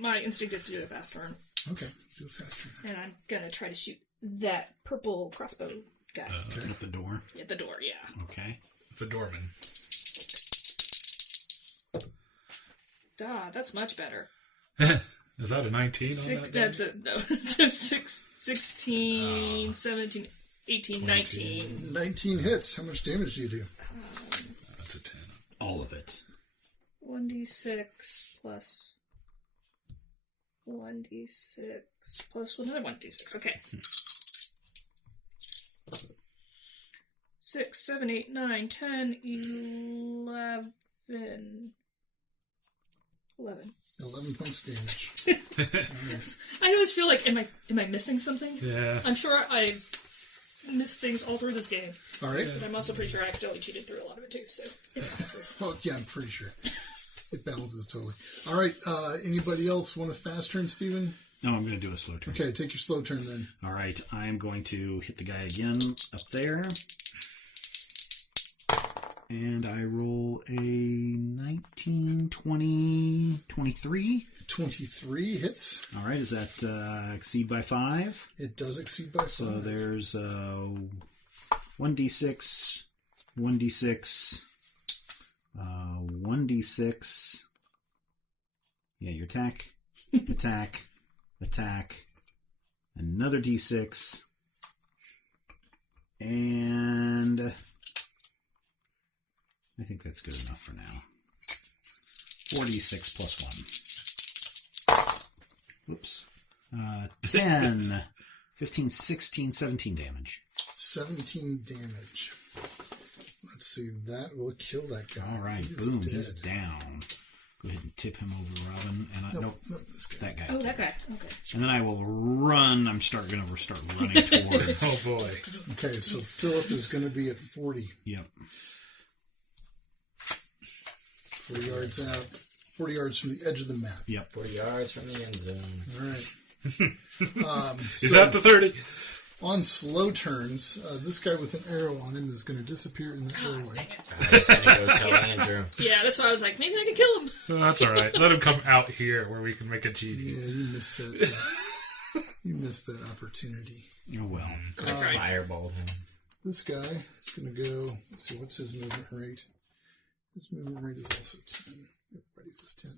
My instinct is to do a fast turn. Okay. Do a fast turn. And I'm going to try to shoot that purple crossbow guy. Okay. At the door. At the door, yeah. Okay. The doorman. That's much better. Is that a 19 on Six, that? that's a, no, it's a 16, 17, 18, 19. 19 hits. How much damage do you do? That's a 10. All of it. 1d6 plus 1d6 plus another 1d6. Okay. 6, 7, 8, 9, 10, 11. 11. 11 points damage. I always feel like, am I missing something? Yeah. I'm sure I've missed things all through this game. All right. But I'm also pretty sure I accidentally cheated through a lot of it too, so it balances. Well, yeah, I'm pretty sure. It balances totally. All right. Anybody else want a fast turn, Steven? No, I'm going to do a slow turn. Okay, take your slow turn then. All right, I'm going to hit the guy again up there. And I roll a 19, 20, 23. 23 hits. All right, does that exceed by 5? It does exceed by 5. So there's 1 1d6, 1d6, 1d6. Yeah, your attack, attack, attack. Another d6. And I think that's good enough for now. 4d6 plus 1. Whoops. 10, 15, 16, 17 damage. 17 damage. Let's see, that will kill that guy. All right, boom, he's down. Go ahead and tip him over, Robin. And Nope, this guy. that guy. Oh, that guy. Okay. And then I will run. I'm going to start running towards. Oh boy. Okay, so Philip is going to be at 40. Yep. 40 yards out. 40 yards from the edge of the map. Yep. 40 yards from the end zone. All right. He's at the 30. On slow turns, this guy with an arrow on him is going to disappear in the airway. I was going to go tell Andrew. Yeah, that's why I was like, maybe I can kill him. Oh, that's all right. Let him come out here where we can make a GD. Yeah, you missed that. You missed that opportunity. Oh, well. I fireballed him. This guy is going to go. Let's see, what's his movement rate? His movement rate is also 10. Everybody's is 10.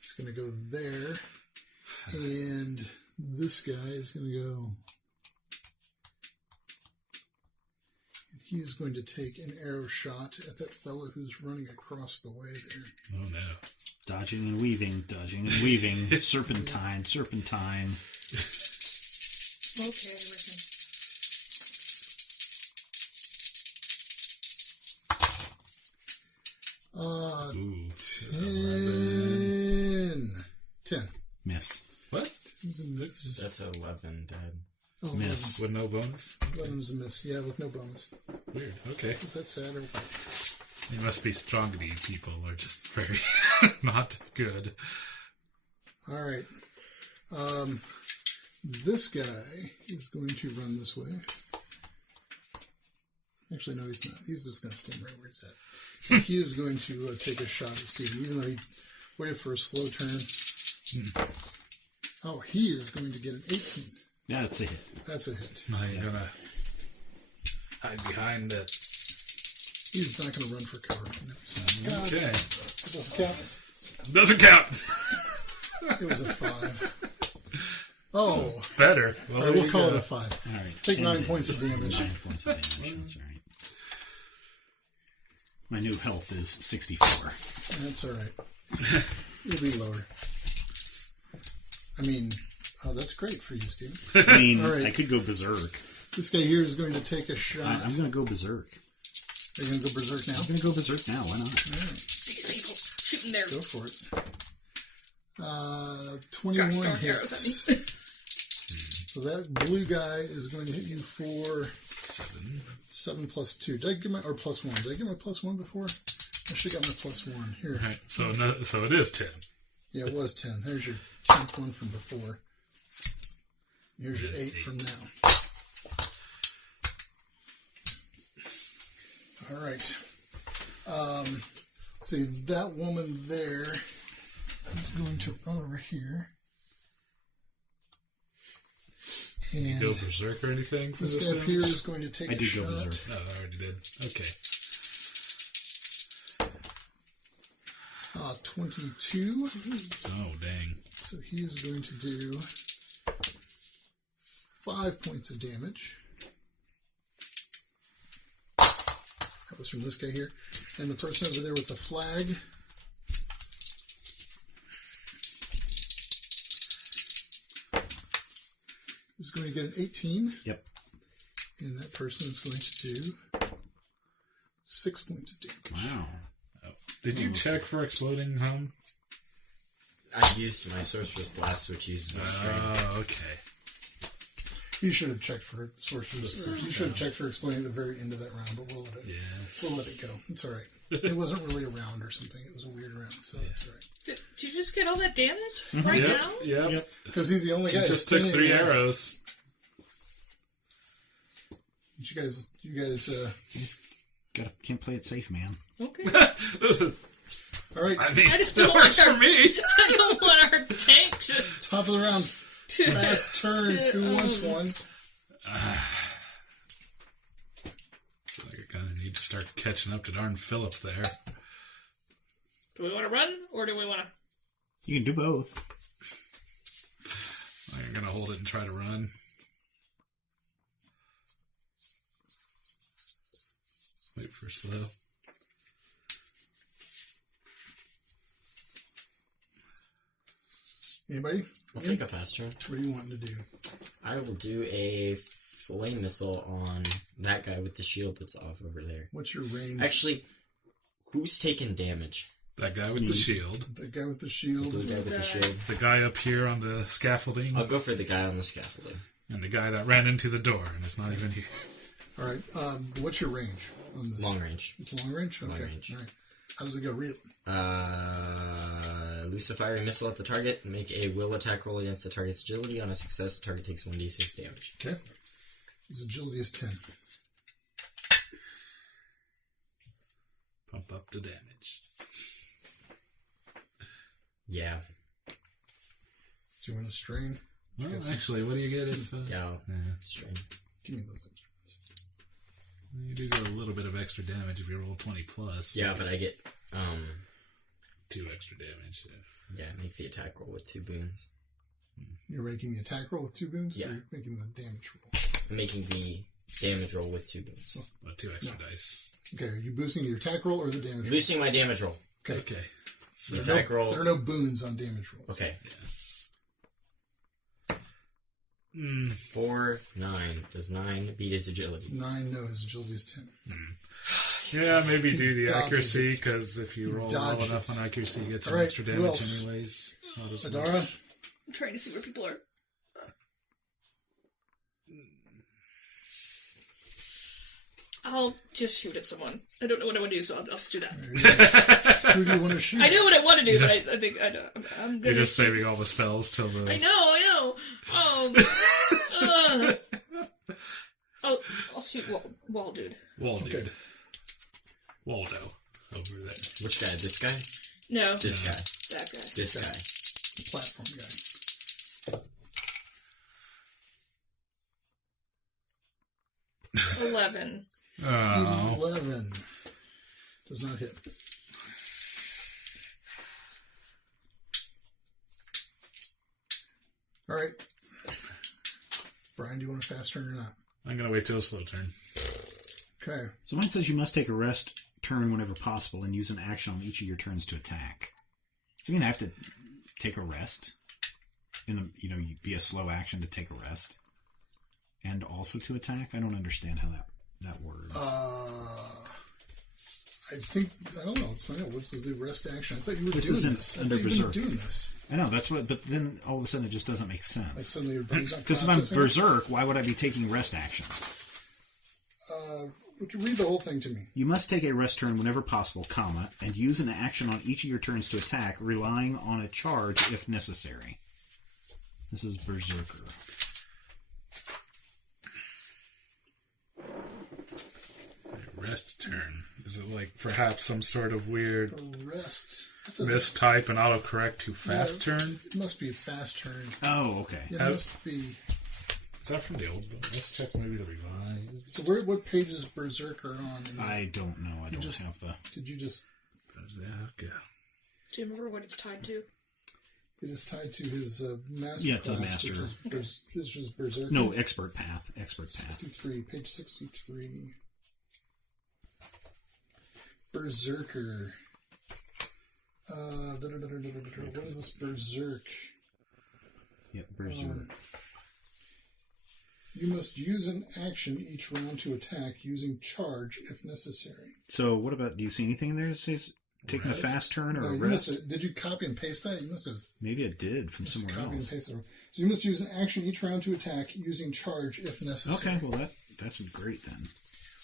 He's going to go there. And this guy is going to go. And he is going to take an arrow shot at that fellow who's running across the way there. Oh no. Dodging and weaving, serpentine. Okay, I reckon. Ooh. 10. Miss. What? It's a miss. That's 11, Dad. Oh, Miss. With no bonus? 11's a miss. Yeah, with no bonus. Weird. Okay. Is that sad or what? You must be strong. These people are just very not good. All right. This guy is going to run this way. Actually, no, he's not. He's just going to stand right where he's at. And he is going to take a shot at Steven, even though he waited for a slow turn. Oh, he is going to get an 18. Yeah, that's a hit. That's a hit. Now you're going to hide behind it. He's not going to run for cover. No, Okay. it doesn't count. Doesn't count. It was a 5. Oh, Better. all right, we'll call it a 5. All right. Take 9 10 points of damage. 9 points of damage. That's all right. My new health is 64. That's all right. It'll be lower. I mean, oh, that's great for you, Steve. I mean, All right. I could go berserk. This guy here is going to take a shot. I'm going to go berserk. Are you going to go berserk now? I'm going to go berserk now. Why not? All right, These people shooting their go for it. 21 gosh darn arrows hits. at me. So that blue guy is going to hit you for 7 plus 2. Did I give my, or plus 1? Did I get my plus 1 before? I should have got my plus 1. Here. All right. So it is 10. Yeah, it was 10. There's your 10th one from before. Here's your 8 from now. All right. Let's see, that woman there is going to run over here. And Go berserk or anything for this this guy up here damage? is going to take I a did shot. go berserk. Oh, I already did. Okay. 22. Oh, dang. So he is going to do 5 points of damage. That was from this guy here. And the person over there with the flag is going to get an 18. Yep. And that person is going to do 6 points of damage. Wow. Oh. Did you check for exploding home? I used my Sorcerer's Blast, which uses a string. Oh, okay. You should have checked for sorcerers first. You should have checked for explaining at the very end of that round, but we'll let it go. It's all right. It wasn't really a round or something. It was a weird round, so it's all right. Did you just get all that damage right Yep. now? Yep. Because he's the only guy. Just took standing 3 there. arrows. You guys. You just can't play it safe, man. Okay. All right. I mean, I just that don't want works for our, me. I don't want our tank to. Top of the round. Fast turns. Who wants one? I feel like I kind of need to start catching up to darn Philip there. Do we want to run, or do we want to... You can do both. I'm going to hold it and try to run. Wait for slow. Anybody? I'll take a fast turn. What are you wanting to do? I will do a flame missile on that guy with the shield that's off over there. What's your range? Actually, who's taking damage? That guy with the shield. The guy with the shield. The guy with the shield. The guy up here on the scaffolding. I'll go for the guy on the scaffolding. And the guy that ran into the door and is not even here. All right. What's your range on this? Long range. It's long range? Okay. Long range. All right. How does it go? Read it. Loose a firing missile at the target. Make a will attack roll against the target's agility. On a success, the target takes 1d6 damage. Okay. His agility is 10. Pump up the damage. Yeah. Do you want to strain? Well, actually, what do you get if... Yeah. Strain. Give me those extra ones. You do get a little bit of extra damage if you roll 20 plus. Yeah, but I get... 2 extra damage. Yeah, make the attack roll with 2 boons. You're making the attack roll with 2 boons? Yeah. Or you're making the damage roll? I'm making the damage roll with 2 boons. 2 extra dice. Okay, are you boosting your attack roll or the damage roll? Boosting my damage roll. Okay. So The attack roll. There are no boons on damage rolls. Okay. 4, 9. Does 9 beat his agility? 9, no, his agility is 10. Yeah, maybe do the dodges accuracy, because if you roll well dodges. enough on accuracy, you get some All right, extra who damage else? anyways. Not as much. Adara? I'm trying to see where people are. I'll just shoot at someone. I don't know what I want to do, so I'll just do that. Who do you want to shoot? I know what I want to do, but I think I'm You're gonna... just saving all the spells till the... I know. I'll shoot wall dude. Wall dude. Okay. Waldo. Over there. Which guy? This guy? No, This guy. that guy. This guy. The platform guy. 11. Oh. 11. Does not hit. All right. Brian, do you want a fast turn or not? I'm going to wait till a slow turn. Okay. So mine says you must take a rest turn whenever possible and use an action on each of your turns to attack. So you mean I have to take a rest? Be a slow action to take a rest? And also to attack? I don't understand how that works. I don't know. Let's find out. What's the rest action? I thought you were This doing isn't this. I under thought you were Berserk. doing this. I know, but then all of a sudden it just doesn't make Like sense. suddenly your brain's not Because if I'm processing it. Berserk, why would I be taking rest actions? We can read the whole thing to me. You must take a rest turn whenever possible, and use an action on each of your turns to attack, relying on a charge if necessary. This is Berserker. Rest turn. Is it like perhaps some sort of weird Rest. That doesn't- mistype and autocorrect to fast Yeah, turn? It must be a fast turn. Oh, okay. It must be. Is that from the old book? Let's check maybe the revised. So what page is Berserker on? I don't know. I don't just- have the... Did you just... Okay. Do you remember what it's tied to? It is tied to his master Yeah, to the class, master. Which is Berserker. No, Expert Path. Expert Path. 63, page 63. Berserker. What is this Berserk? Yep, Berserk. You must use an action each round to attack using charge if necessary. So what about, do you see anything in there that says taking Rest? a fast turn or No, a you must rest? have, did you copy and paste that? You must have Maybe it did from somewhere copy and else. paste it. So you must use an action each round to attack using charge if necessary. Okay, well that's great then.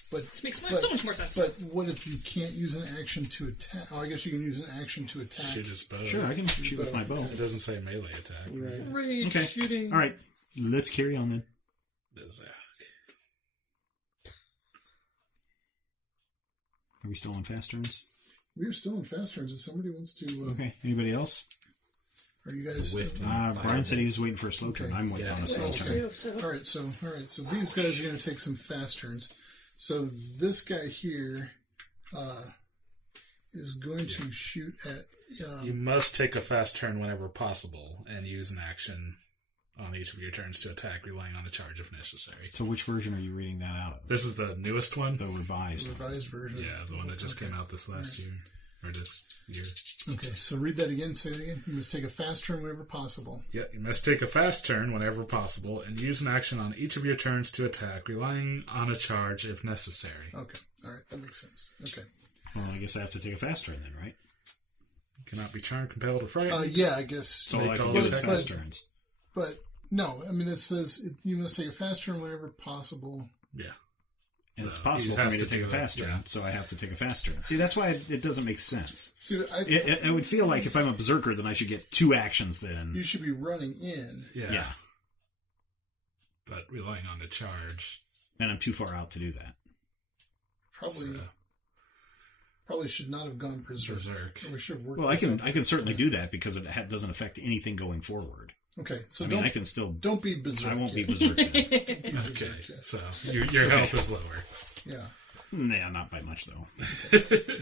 But It makes so much more sense. But what if you can't use an action to attack? Oh, I guess you can use an action to attack. Shoot his bow. Sure, I can shoot with my bow. It doesn't say melee attack. Right. Rage Okay. shooting. All right, let's carry on then. Does that? Are we still on fast turns? We're still in fast turns. If somebody wants to... Okay, anybody else? Are you guys? Brian said he was waiting for a slow turn. I'm waiting on a slow turn. All right. So these guys are going to take some fast turns. So this guy here is going to shoot at. You must take a fast turn whenever possible and use an action on each of your turns to attack, relying on a charge if necessary. So which version are you reading that out of? This is the newest one? The revised version. Yeah, the one that just came out this last year. Or this year. Okay, so read that again. Say it again. You must take a fast turn whenever possible. Yeah, you must take a fast turn whenever possible and use an action on each of your turns to attack, relying on a charge if necessary. Okay, all right, that makes sense. Okay. Well, I guess I have to take a fast turn then, right? Cannot be charmed, compelled, or frightened. Yeah, I guess. So all I can do is fast turns. But no, I mean it says you must take a fast turn whenever possible. Yeah. And So it's possible he for has me to to take a do fast it, turn, yeah. so I have to take a fast turn. See, that's why it doesn't make sense. See, It would feel like if I'm a berserker, then I should get 2 actions then. you should be running in. Yeah. Yeah. But relying on the charge. And I'm too far out to do that. Probably should not have gone berserk. We should have worked. Well, I can certainly do that because it doesn't affect anything going forward. Okay, so I can still. Don't be berserk. I won't be berserk. Then. Okay, so your health is lower. Yeah. Nah, not by much though.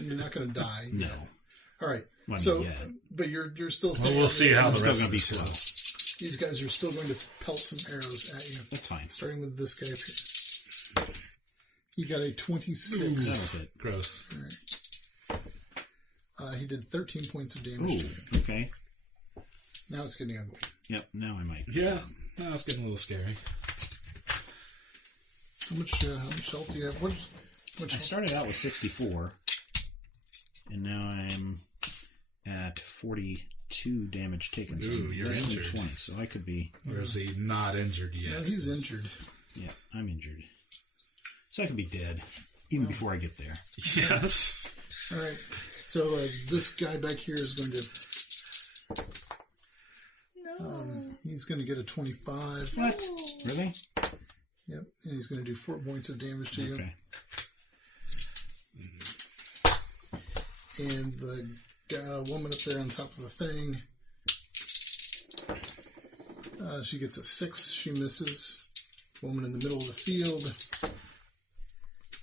You're not going to die. No. All right. Well, So, but you're still. Well, we'll see how I'm the still rest going of to be this slow. goes. These guys are still going to pelt some arrows at you. That's fine. Starting with this guy up here. You got a 26. That'll hit. Gross. All right. He did 13 points of damage to you. Ooh, okay. Now it's getting ugly. Yep, now I might. Yeah, now it's getting a little scary. How much health do you have? I started out with 64, and now I'm at 42 damage taken. So Ooh, you're less than injured. 20, so I could be. Or is he not injured yet? No, he's injured. Yeah, I'm injured. So I could be dead even before I get there. Yes. All right. So this guy back here is going to. He's going to get a 25. What? Really? Yep. And he's going to do 4 points of damage to you. Okay. And the woman up there on top of the thing, she gets a 6. She misses. Woman in the middle of the field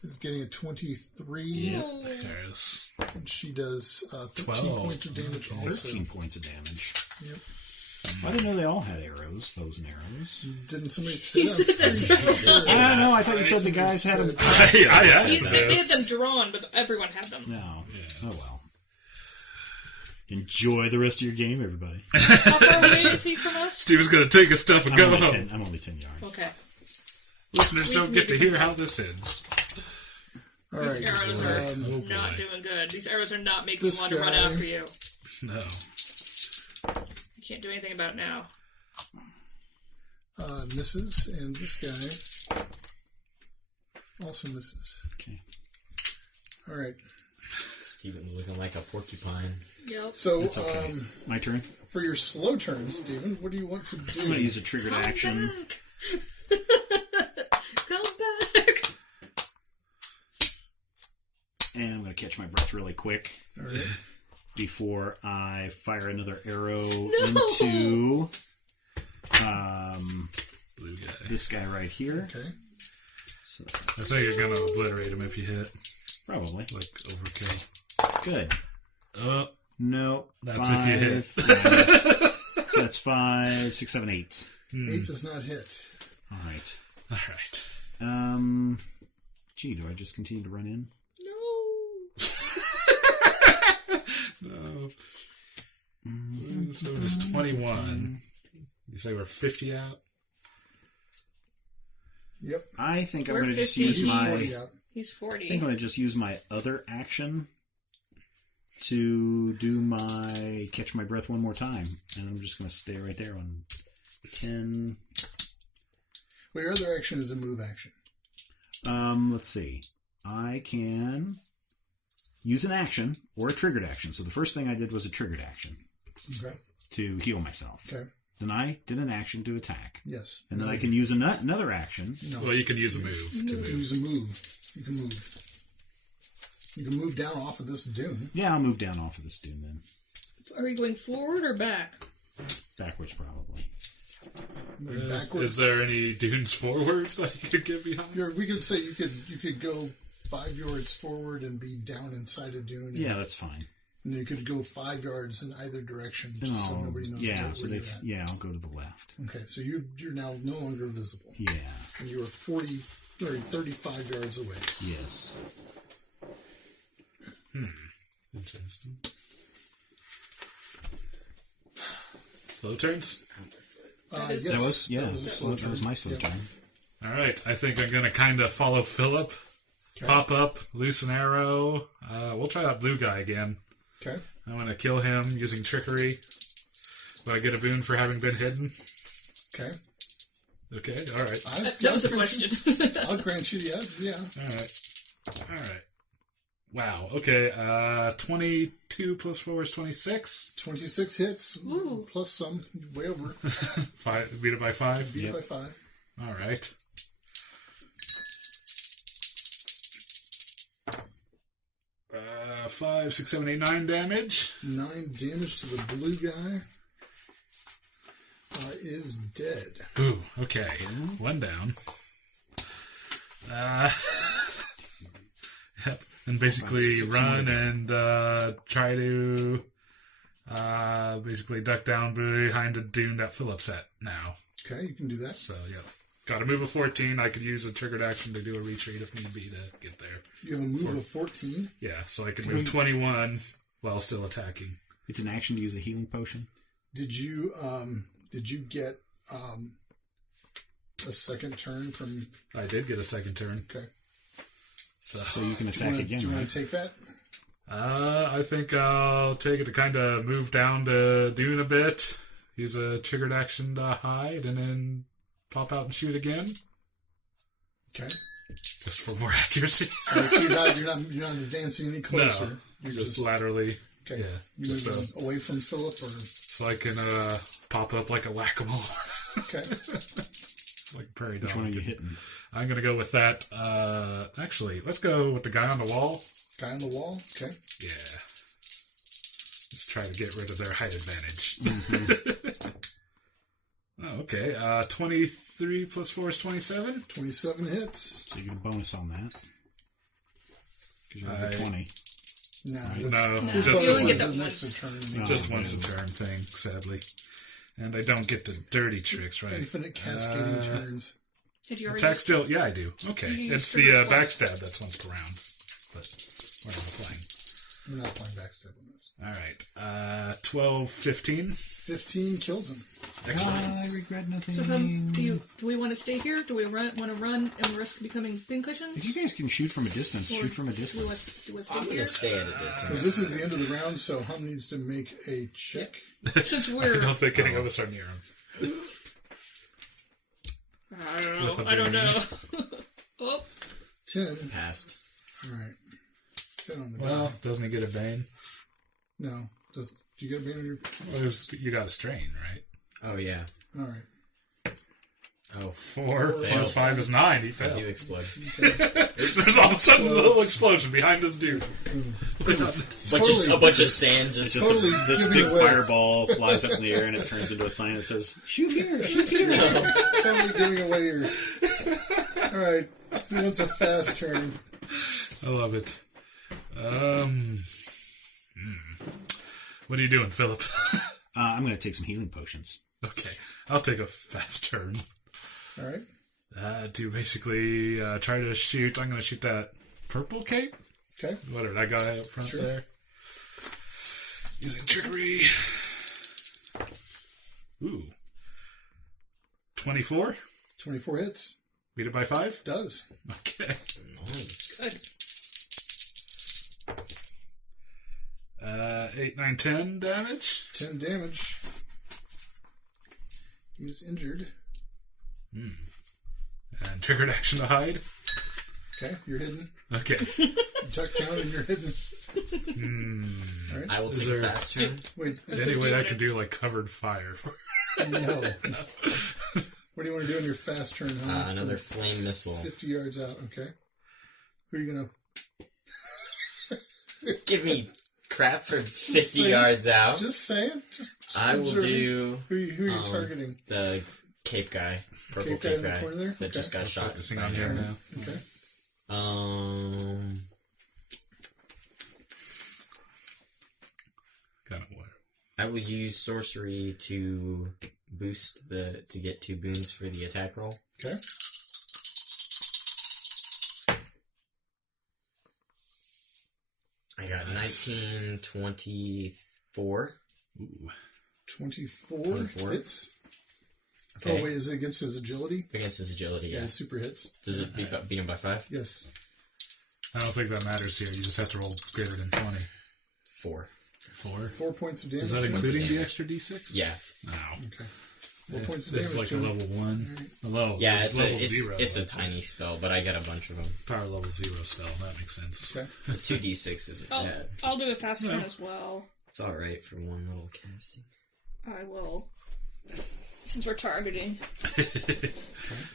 is getting a 23. Yes. And she does 13 12. points of damage also. 13 points of damage. Yep. I didn't know they all had arrows, bows and arrows. Didn't somebody say He that? said that several times. I don't know. I thought you said the guys had them. I asked They had them this. drawn, but everyone had them. No. Yes. Oh well. Enjoy the rest of your game, everybody. How far away is he from us? Steven's going to take his stuff and go home. I'm only 10 yards. Okay. Listeners don't get to hear how this ends. All These right. arrows are Oh, boy. not doing good. These arrows are not making me This want to run guy- after you. No. You can't do anything about it now. Misses, and this guy also misses. Okay. All right. Steven's looking like a porcupine. Yep. So, It's okay. My turn. for your slow turn, Stephen, what do you want to do? I'm going to use a triggered Come action. back. Come back. And I'm going to catch my breath really quick All right. before I fire another arrow into Blue guy. this guy right here. Okay. So I think you're going to obliterate him if you hit. probably. Like overkill. Good. Oh, No. That's if you hit. So that's 5, 6, 7, 8. 8 does not hit. All right. all right. Gee, do I just continue to run in? No. No. So it is 21. You say we're 50 out? Yep. I think I'm We're going to just 50. use He's my. 40 out. He's I think 40. I'm going to just use my other action to do my catch my breath one more time, and I'm just going to stay right there on 10. Well, your other action is a move action. Let's see. I can use an action or a triggered action. So the first thing I did was a triggered action Okay. to heal myself. Okay. Then I did an action to attack, Yes. and then I can use another action. No. Well, you can use a move to You can move. use a move. You can move. You can move down off of this dune. Yeah, I'll move down off of this dune then. Are we going forward or back? Backwards, probably. Moving backwards. Is there any dunes forwards that he could get behind? We could say you could go 5 yards forward and be down inside a dune. Yeah, that's fine. And you could go 5 yards in either direction, just so nobody knows yeah, where so you're at. yeah, I'll go to the left. Okay, so you're now no longer visible. Yeah. And you are 35 yards away. Yes. Interesting. Slow turns? Yes, That was my slow turn. Alright, I think I'm gonna kinda follow Philip. Okay. Pop up, loose an arrow. We'll try that blue guy again. Okay. I'm gonna kill him using trickery. But I get a boon for having been hidden. Okay. Okay, alright. That was a question. I'll grant you, yeah. Alright. Wow, okay. 22 plus 4 is 26. 26 hits, Ooh. plus some, way over. Beat it by 5. Beat it by 5. Alright. Five, 6, 7, 8, 9 damage. 9 damage to the blue guy. Is dead. Ooh, okay. One down. Yep. And basically run and try to basically duck down behind a dune that Philip's at now. Okay, you can do that. So, yeah. Got a move of 14. I could use a triggered action to do a retreat if need be to get there. You have a move of 14. Yeah, so I could move 21 while still attacking. It's an action to use a healing potion. Did you get a second turn from... I did get a second turn. Okay. So you can attack again, Do you right? want to take that? I think I'll take it to kind of move down to Dune a bit. Use a triggered action to hide, and then pop out and shoot again. Okay. Just for more accuracy. So you're not advancing any closer. No, You're just laterally. Okay. Yeah. You Just moving away from Philip, or... so I can pop up like a whack-a-mole. Okay. Like prairie dog. Which one are you hitting? I'm going to go with that. Actually, let's go with the guy on the wall. Guy on the wall? Okay. Yeah. Let's try to get rid of their height advantage. Oh, okay. 23 plus 4 is 27. 27 hits. So you get a bonus on that. Because you're over 20. No. No, You just only get once. that Next once. turn. Just once a turn thing, sadly. And I don't get the dirty tricks, right? Infinite cascading turns. Did you already Attack still, yeah, I do. Okay. Do you It's the use trigger backstab that's once per round. But we're not playing. We're not playing backstab on this. Alright. 12, 15. 15 kills him. Excellent. I regret nothing. So do we want to stay here? Do we want to run and risk becoming pincushion? If you guys can shoot from a distance, Or shoot from a Do we distance. want to stay I'm going here? to stay at a Because distance. this is the end of the round, so Hum needs to make a check. Since I we're... don't think any of us are near him. I don't know. Oh. 10. Passed. Alright. 10 on the Well, die. doesn't he get a bane? No. Do you get a bane on your... Well, you got a strain, right? Oh, yeah. Alright. Oh, 4 Failed. plus 5 is 9. He I failed. do explode. There's all of a sudden a little explosion behind this dude. A bunch of sand just... Just Totally this giving big away. fireball flies up in the air and it turns into a sign that says, shoot here, shoot here. Totally giving away your... Alright. He wants a fast turn. I love it. What are you doing, Philip? I'm going to take some healing potions. Okay, I'll take a fast turn. Alright. To basically try to shoot. I'm going to shoot that purple cape. Okay. Whatever, that guy up front Sure. there. Using trickery. Ooh. 24. 24 hits. Beat it by 5. Does. Okay. Nice. Good. 8, 9, 10 damage. 10 damage. He's injured. And triggered action to hide. Okay, you're hidden. Okay. You tuck down and you're hidden. Alright. I will Is take a there- fast turn. Wait, Anyway, I could do like covered fire. no. What do you want to do in your fast turn, Hum? Another flame missile. 50 yards out, okay. Who are you going to... Give me crap for 50 yards out. Just saying. Just I will observing. do... Who are you targeting? The cape guy. Purple Cape guy in the corner there? that just got shot. Focusing on him now. Okay. Kind of what? I will use sorcery to boost to get 2 boons for the attack roll. Okay. I got 19, 24. Ooh. 24 hits. Okay. Oh, wait, is it against his agility? Against his agility, yeah. Super hits. Does it beat him by 5? Yes. I don't think that matters here. You just have to roll greater than 20. 4. 4? 4 points of damage. Is that to him? including the extra d6? Yeah. No. Okay. 4 points of damage. It's like to a him. level 1. Hello. Yeah, it's level 0. It's a tiny spell, but I got a bunch of them. Power level 0 spell. That makes sense. Okay. The 2d6 isn't bad. I'll do a fast turn as well. It's alright for one little casting. I will. Since we're targeting.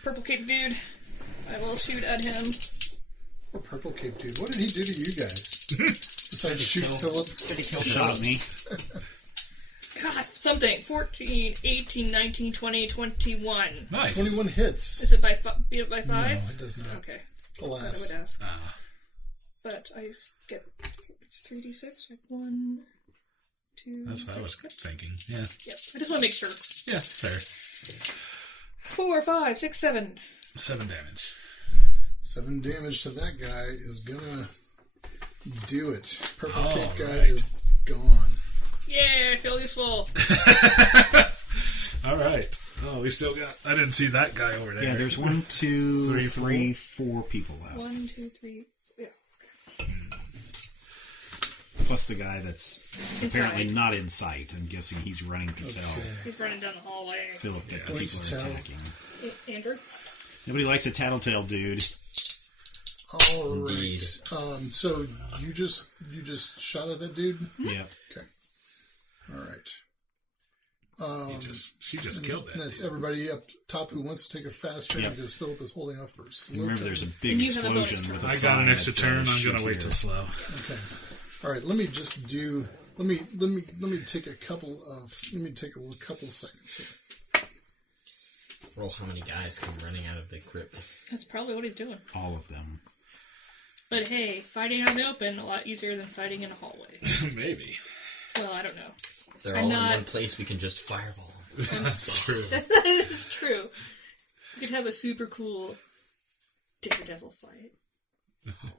Purple cape dude. I will shoot at him. Poor purple cape dude. What did he do to you guys? Besides shoot Philip? Shot me. God, something. 14, 18, 19, 20, 21. Nice. 21 hits. Is it beat it by 5? No, it does not. Okay. I would Alas. ask. Ah. But I get... It's 3d6? Like 1, 2... That's what I was thinking. Yeah. Yep. I just want to make sure. Yeah, fair. 4, 5, 6, 7. 7 damage. 7 damage to that guy is gonna do it. Purple All cape guy right. is gone. Yay, I feel useful. All right. Oh, we still got... I didn't see that guy over there. Yeah, there's 1, 2, Three, 3, 4 people left. 1, 2, 3... Yeah. Plus the guy that's apparently Inside. not in sight. I'm guessing he's running to tell He's running down the hallway. Philip that Going to people tell. are attacking. Andrew? Nobody likes a tattletale dude. All right. Indeed. So you just shot at that dude? Yep. Okay. All right. She just killed And that. that's everybody up top who wants to take a fast turn Yep. because Philip is holding off for a slow Remember, turn. there's a And big you have a bonus explosion turn. with a I got sign an extra that turn. says, I'm "Shoot gonna wait here." till slow. Okay. All right. Let me just do. Let me take a couple seconds here. Roll how many guys come running out of the crypt. That's probably what he's doing. All of them. But hey, fighting out in the open, a lot easier than fighting in a hallway. Maybe. Well, I don't know. If they're I'm all not- in one place, we can just fireball them. That's true. That is true. You could have a super cool Daredevil fight in a hallway.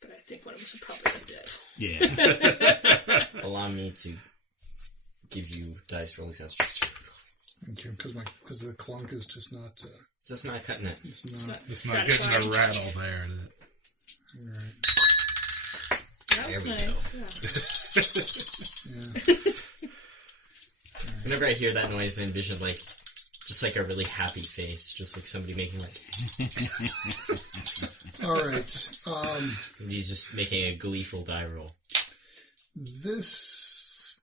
But I think one of us would probably be dead. Yeah. Allow me to give you dice rolling sets. Thank you. Because the clunk is just not. It's just not cutting it. It's not. It's not getting Satisfying. a rattle there. All right. That was There we nice. Yeah. Whenever I hear that noise, I envision just like a really happy face, just like somebody making All right. he's just making a gleeful die roll. This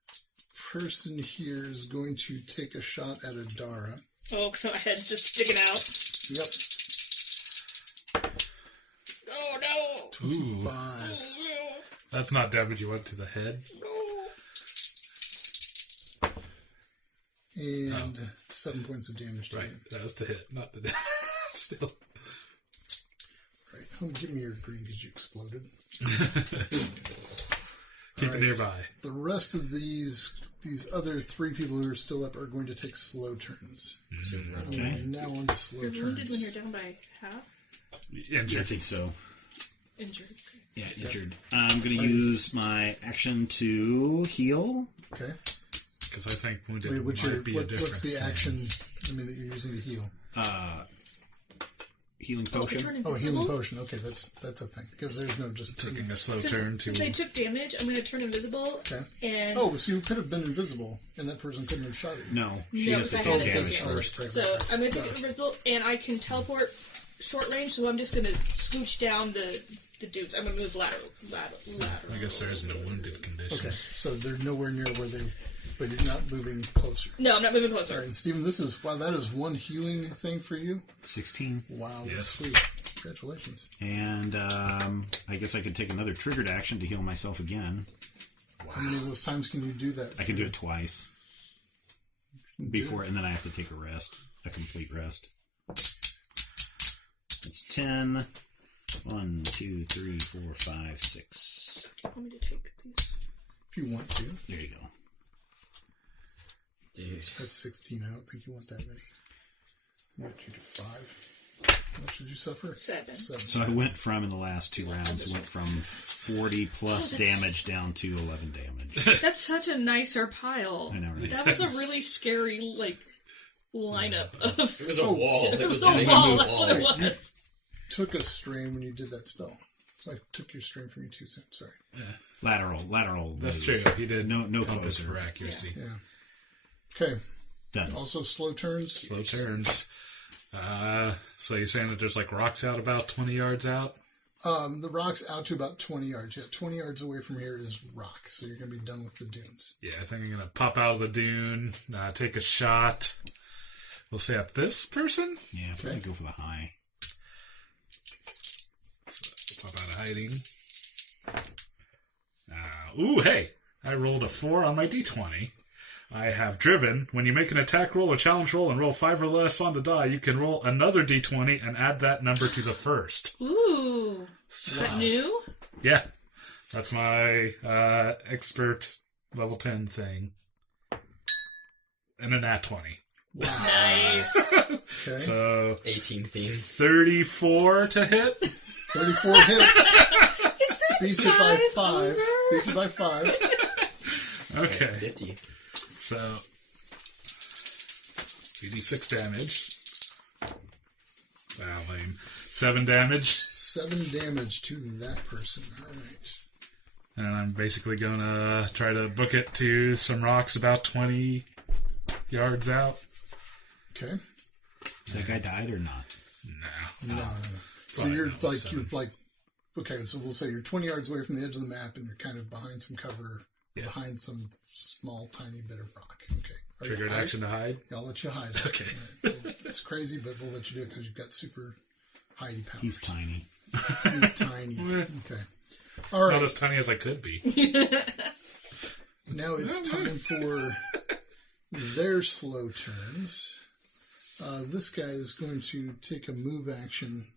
person here is going to take a shot at Adara. Oh, so my head's just sticking out. Yep. Oh no! 25. Oh, That's not damage you went to the head. no. And 7 points of damage to Right. him. That was to hit, not to damage. Still. Right. Give me your green because you exploded. Keep All it right. nearby. The rest of these other 3 people who are still up are going to take slow turns. Okay. We're now on to slow You're wounded when turns. you're down by half? I think so. Injured. Yeah, injured. I'm going to use my action to heal. Okay. Because I think wounded Wait, might be a different what's the thing. action? That you're using to heal. Healing Oh, potion. turn Oh, invisible? healing potion. Okay, that's a thing because there's no just Taking a slow turn to... Since I took damage, I'm going to turn invisible. Okay. And Oh, so you could have been invisible, and that person couldn't have shot you. No, she No, has to because I take had to damage take damage. first. So I'm going to take invisible, and I can teleport short range. So I'm just going to scooch down the dudes. I'm going to move lateral. I guess there isn't a wounded condition. Okay, so they're nowhere near where they, but you're not moving closer. No, I'm not moving All closer. right, and Stephen, that is one healing thing for you. 16. Wow, Yes. that's sweet. Congratulations. And I guess I could take another triggered action to heal myself again. How many of those times can you do that? I can do it twice. Before, and then I have to take a rest. A complete rest. It's 10. 1, 2, 3, 4, 5, 6. Do you want me to take these? If you want to. There you go. Dude. That's 16. I don't think you want that many. What you do? 5. How much did you suffer? 7. So I went from, in the last 2 rounds, went from 40 plus damage down to 11 damage. That's such a nicer pile. I know, right? That was a really scary, lineup of... It was a wall. It was a wall, that's what it was. Took a strain when you did that spell. So I took your strain from you too, Sam. Sorry. Yeah. Lateral. That's move. true. He did no compass closer. for accuracy. Yeah. Okay. Done. Also slow turns. Slow turns. So you're saying that there's rocks out about 20 yards out? The rock's out to about 20 yards. Yeah, 20 yards away from here is rock. So you're going to be done with the dunes. Yeah, I think I'm going to pop out of the dune, take a shot. We'll say at this person. Yeah, probably go for the high. So pop out of hiding. Ooh, hey! I rolled a 4 on my d20. I have driven. When you make an attack roll or challenge roll and roll 5 or less on the die, you can roll another d20 and add that number to the first. Ooh. Is that new? Yeah. That's my expert level 10 thing. And a nat 20. Wow. Nice. Okay. So 18 theme. 34 to hit. 34 hits. Is that Beats it by 5. Beats it by 5. Okay. 50. So 86 damage. Wow, lame. 7 damage. 7 damage to that person. All right. And I'm basically going to try to book it to some rocks about 20 yards out. Okay. That guy died or not? No. So Fine, you're no, like, 7. okay, so we'll say you're 20 yards away from the edge of the map and you're kind of behind some cover, behind some small, tiny bit of rock. Okay. Triggered action to hide? Yeah, I'll let you hide. Okay. Right. It's crazy, but we'll let you do it because you've got super hidey powers. He's tiny. He's tiny. Okay. All right. Not as tiny as I could be. Now it's time for their slow turns. This guy is going to take a move action.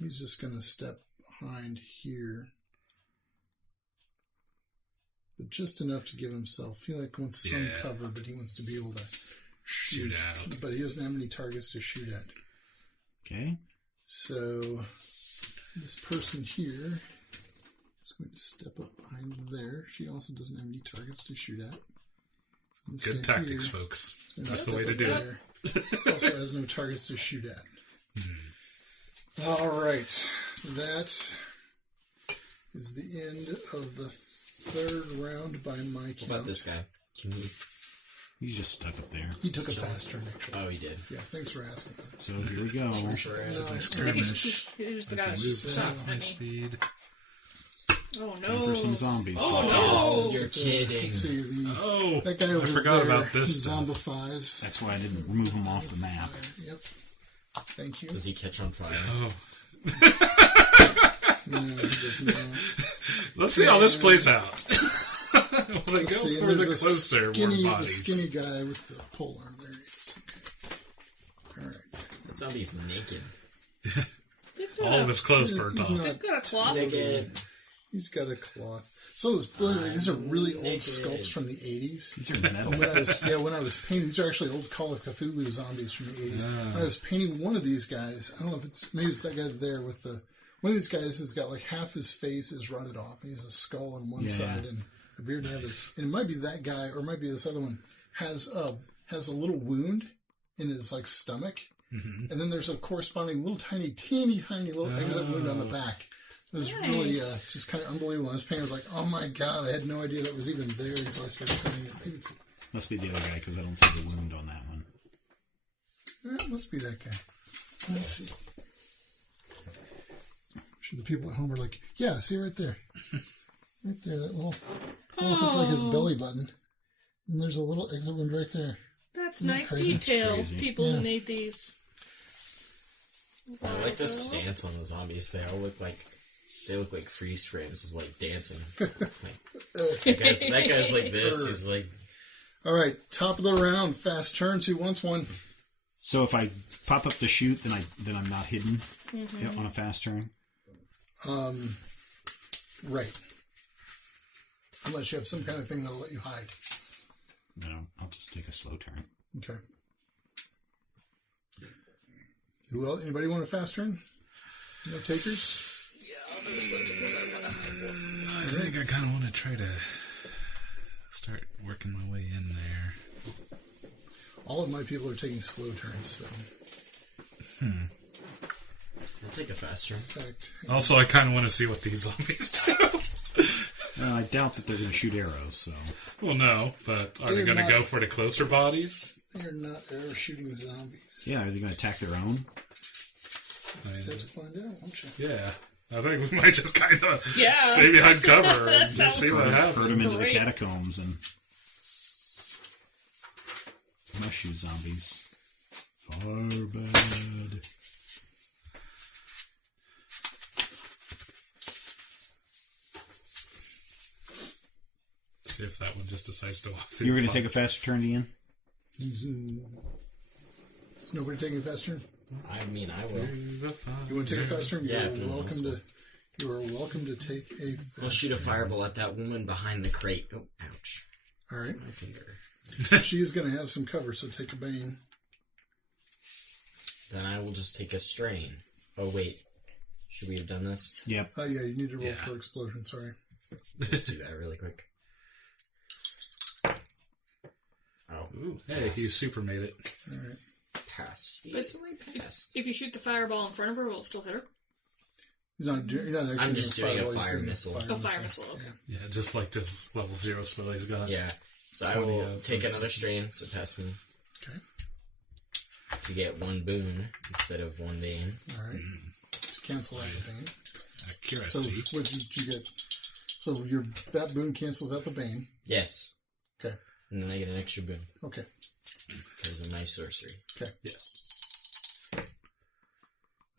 He's just going to step behind here. But just enough to give himself, wants some cover, but he wants to be able to Shoot out. But he doesn't have any targets to shoot at. Okay. So this person here is going to step up behind there. She also doesn't have any targets to shoot at. So this Good guy tactics, here folks. is That's the way to do it. Also has no targets to shoot at. All right. That is the end of the third round by my count. What about this guy? Can he... He's just stuck up there. He took a fast turn, actually. Oh, he did. Yeah, thanks for asking. So here we go. I think he was the guy who shot at me. Speed. Oh, Time no. for some zombies. Oh, no. You're kidding. Let's see, that guy I over forgot there, about this he stuff. zombifies. That's why I didn't remove him off the map. Yep. Thank you. Does he catch on fire? Oh. No, he does not. Let's see how this plays out. Will they Let's go see, and further there's closer, the skinny, more the bodies? skinny guy with the pole arm. There he is. Okay. All right. That zombie's naked. All of his clothes burnt He's off. not- They've got a cloth. Naked. He's got a cloth. So these are really old naked. sculpts from the 80s. These are metal. When I was painting, these are actually old Call of Cthulhu zombies from the 80s. When I was painting one of these guys, I don't know if maybe it's that guy there with the, one of these guys has got like half his face is rotted off. And he has a skull on one side and a beard on the other. And it might be that guy, or it might be this other one, has a little wound in his like stomach. Mm-hmm. And then there's a corresponding little teeny little exit wound on the back. It was really just kind of unbelievable. I was painting, I was like, oh my god, I had no idea that was even there until I started painting it. Maybe it's, Must be the other guy because I don't see the wound on that one. it must be that guy. Let's see. I'm sure the people at home are like, yeah, see right there. Right there, that little almost looks like his belly button. And there's a little exit wound right there. That's Isn't that nice crazy? detail. That's crazy. People who made these. I like the stance on the zombies. They look like freeze frames of like dancing. Like, that guy's like this. He's like. All right, top of the round. Fast turns. Who wants one? So if I pop up the chute, then I'm not hidden on a fast turn. Right. Unless you have some kind of thing that'll let you hide. No, I'll just take a slow turn. Okay. Who else? Anybody want a fast turn? No takers? Yeah, there's such a bizarre. I think I kind of want to try to start working my way in there. All of my people are taking slow turns, so. I'll take a fast turn. In fact, Also, I kind of want to see what these zombies do. I doubt that they're going to shoot arrows, so... Well, no, but are they going to go for the closer bodies? they're not arrow shooting zombies. Yeah, are they going to attack their own? Just have to find out, won't you? Yeah. I think we might just kind of Yeah. stay behind cover That and sounds see what Herd happens. them into the Great. catacombs and... Must shoot zombies. Far bad. See if that one just decides to walk through. You were going to take a faster turn, Ian? Is nobody taking a fast turn? I mean, I will. You want to take a fast turn? Yeah, You're if no one else welcome will. to. You are welcome to take a. Fast I'll shoot a fireball at that woman behind the crate. Oh, ouch. All right. My finger. She is going to have some cover, so take a bane. Then I will just take a strain. Oh, wait. Should we have done this? Yep. Oh, yeah, you need to roll Yeah. for explosion, sorry. Let's do that really quick. Oh, Ooh, hey, he super made it. All right. passed. Easily passed. If you shoot the fireball in front of her, will it still hit her? You're not actually I'm just doing a fireball, he's fire doing missile. Oh, fire missile, okay. Yeah, just like this level 0 spell he's got. Yeah. So I 20 will of take those. another strain, so pass me. Okay. To get one boon instead of one bane. All right. To cancel out the bane. So Accuracy. what did you get? So that boon cancels out the bane. Yes. Okay. And then I get an extra boon Okay. because of my sorcery. Okay.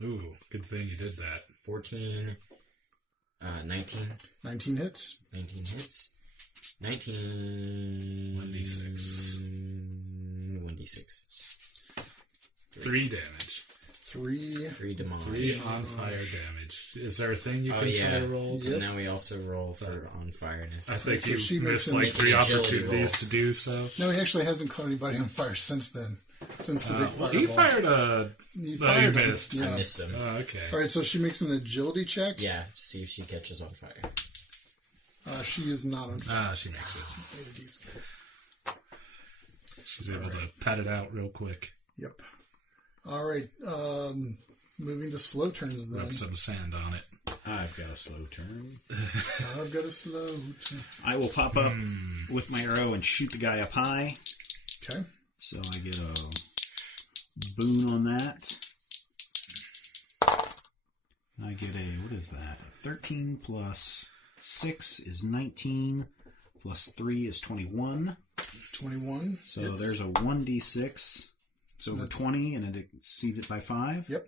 Ooh, good thing you did that. 14, 19. 19 hits. 19 hits. 19... 1d6. 1d6. 3 damage. 3. 3 demolish. 3 on fire damage. Is there a thing you Oh, can yeah. try to roll? Yep. And now we also roll for on fireness. I think So she you makes missed an- like Make 3 an agility opportunities roll. to do so. No, he actually hasn't caught anybody on fire since then. Since the big Well, fireball. he fired a... He no, fired you him. missed. Yeah. I missed him. Oh, okay. All right, so she makes an agility check. Yeah, to see if she catches on fire. She is not on fire. Ah, she makes it. Ladies. She's able to pat it out real quick. Yep. All right. Moving to slow turns then. Rub some sand on it. I've got a slow turn. I've got a slow turn. I will pop up with my arrow and shoot the guy up high. Okay. So I get a boon on that. I get what is that? 13 plus 6 is 19, plus 3 is 21. 21. So hits. there's a 1d6. It's over 20, and it exceeds it by 5. Yep.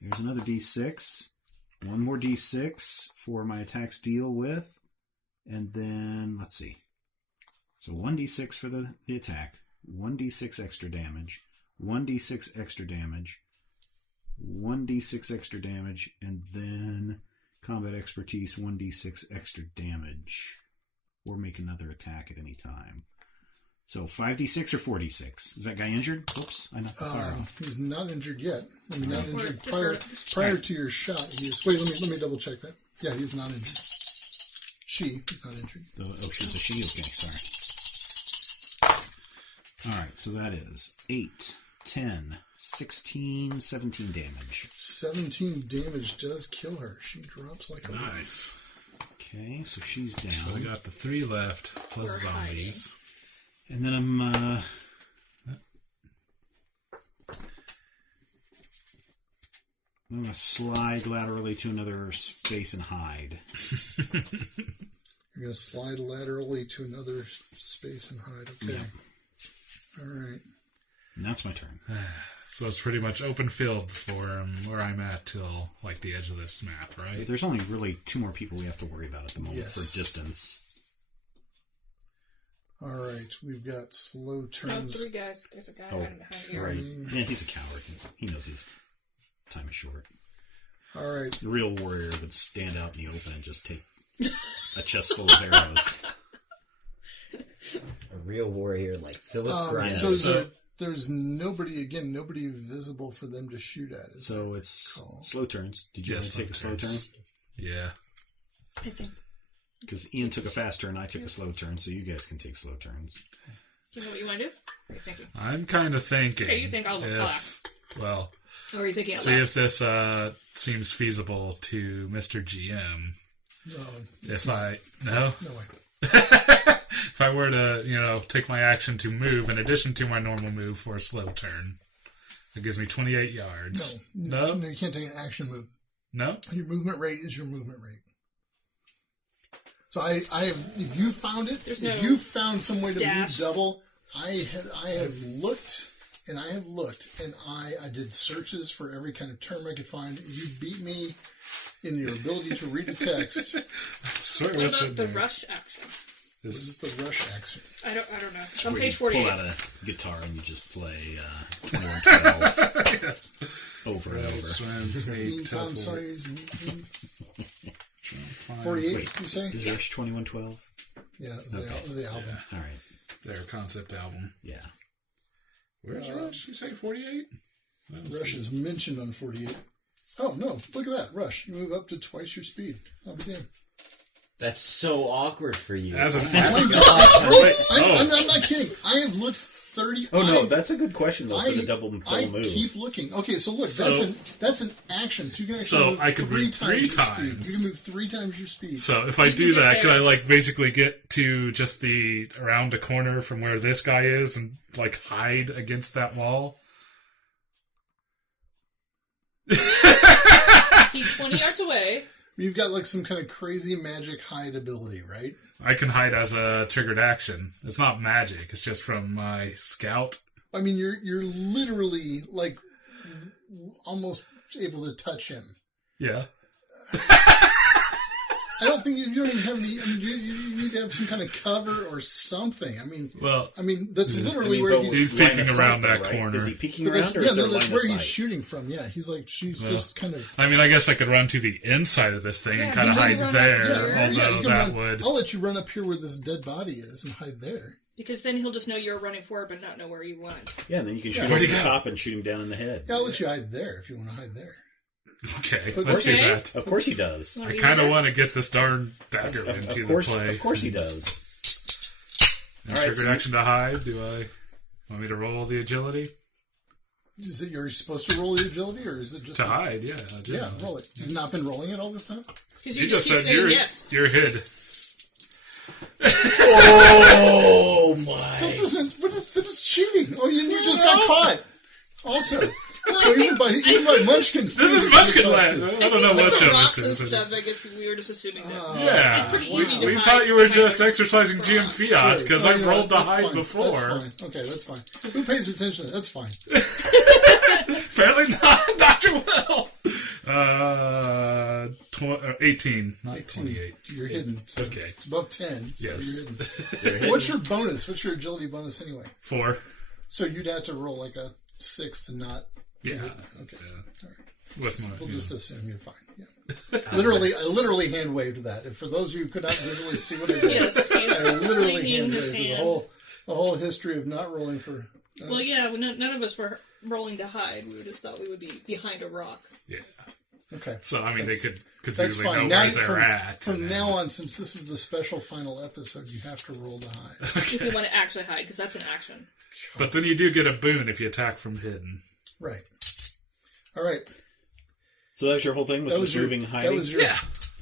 There's another d6. One more d6 for my attacks deal with. And then, let's see. So 1d6 for the attack. 1d6 extra damage. 1d6 extra damage. 1d6 extra damage. And then combat expertise, 1d6 extra damage. Or make another attack at any time. So 5d6 or 4d6? Is that guy injured? Oops, I knocked the fire off. He's not injured yet. I mean, not injured. Just Prior word it. prior to your shot, he is. Wait, let me double check that. Yeah, he's not injured. He's not injured. She's a she? Okay, sorry. Alright, so that is 8, 10, 16, 17 damage. 17 damage does kill her. She drops like a rock. Nice. Okay, so she's So we down. got the 3 left, plus We're zombies. And then I'm going to slide laterally to another space and hide. You're going to slide laterally to another space and hide. Okay. Yeah. All right. And that's my turn. So it's pretty much open field for where I'm at till like the edge of this map, right? There's only really 2 more people we have to worry about at the moment Yes. for distance. All right, we've got slow No, turns. 3 guys. There's a guy Oh, hiding behind here. right. Yeah, he's a coward. He knows his time is short. All right, The real warrior would stand out in the open and just take a chest full of arrows. A real warrior like Philip Grimes. so there's nobody visible for them to shoot at. Is So it's slow turns. Did you Yeah, want to take a slow turn? turns. Yeah. I think. Because Ian took a fast turn, I took a slow turn, so you guys can take slow turns. Do you know what you want to do? What are you thinking? I'm kind of thinking. Okay, you think I'll if, well, Or are you thinking out see loud? if this seems feasible to Mr. GM. no, If no, no way. if I were to take my action to move in addition to my normal move for a slow turn, it gives me 28 yards. No, you can't take an action move. No? Your movement rate is your movement rate. So I have, if you found it, There's if no you found some way to dash. move double, I have looked, and I did searches for every kind of term I could find. You beat me in your ability to read a text. Swear, What what's about in the there? rush action? What is the rush action? I don't know. It's on Where page you 48. pull out a guitar and you just play 2112 Yes. over and over. Swim, sneak, Meantime, teleport. sorry, 48, Wait, you say? Is Rush 2112? Yeah, it was the album. All right. Their concept album. Yeah. Where's Rush? You say 48? Rush is mentioned on 48. Oh, no, look at that. Rush. You move up to twice your speed. I'll be damned. That's so awkward for you. As an Oh my gosh. Wait, I'm not kidding. I have looked 30. Oh, no, that's a good question, though, for the double I move. keep looking. Okay, so look, So- that's an action. So you can actually So move I could move 3 your speed. times. You can move 3 times your speed. So if I You do can that, get can I there. basically get to just the around a corner from where this guy is and hide against that wall? He's 20 yards away. You've got some kind of crazy magic hide ability, right? I can hide as a triggered action. It's not magic. It's just from my scout. I mean, you're literally almost able to touch him. Yeah. I don't think you don't even have any. I mean, you need to have some kind of cover or something. I mean, Well, that's literally where but he's. He's line peeking of around sight, that though, right? corner. Is he peeking But around, that's, or yeah, is there no, that's line where of he's sight? shooting from. Yeah, he's just kind of. I mean, I guess I could run to the inside of this thing and Yeah, kind of you hide can run there, up here. although you can that run. would... I'll let you run up here where this dead body is and hide there. Because then he'll just know you're running forward but not know where you went. Yeah, and then you can shoot him Where'd from he the go? top and shoot him down in the head. Yeah, I'll let you hide there if you want to hide there. Okay, But- let's do Okay. that. Of course he does. Wanna I use kind of it? want to get this darn dagger Of into the course, play. of course he does. And All right, triggered so action to hide. Do I want me to roll the agility Is it you're supposed to roll the agility, or is it just to hide? Yeah, I do. Yeah, roll it. You've not been rolling it all this time. Because You just keep said saying yes. you're hid. Oh my! That is cheating. Oh, you just got caught. Also, so even by Munchkin's This is standards, Munchkin you're land. busted. I don't know what with the show rocks this and is. stuff, I guess we were just assuming that. Yeah, It's pretty easy to we hide thought you were behind just a exercising GM rock. fiat because Sure. I've No, rolled to that's hide fine. before. That's fine. Okay, that's fine. Who pays attention to that? That's fine. Apparently not, Dr. Will. 18, not 28. You're hidden. So Okay. It's above 10. So Yes. You're hidden. What's your bonus? What's your agility bonus anyway? 4. So you'd have to roll like a 6 to not. Yeah. Okay. Yeah. All right. With my, We'll yeah. just assume you're fine. Yeah. I literally hand waved that. And for those of you who could not visually see what I did, Yes, I he's literally pointing hand his waved hand. the whole history of not rolling for. Well, yeah, none of us were rolling to hide. We just thought we would be behind a rock. Yeah. Okay. So, I mean, they could That's conceivably know fine. where Now, they're at. from and now on, since this is the special final episode, you have to roll to hide. If we want to actually hide, because that's an action. But then you do get a boon if you attack from hidden. Right. All right. So that was your whole thing? Was That just was your. moving and hiding? That was your. Yeah.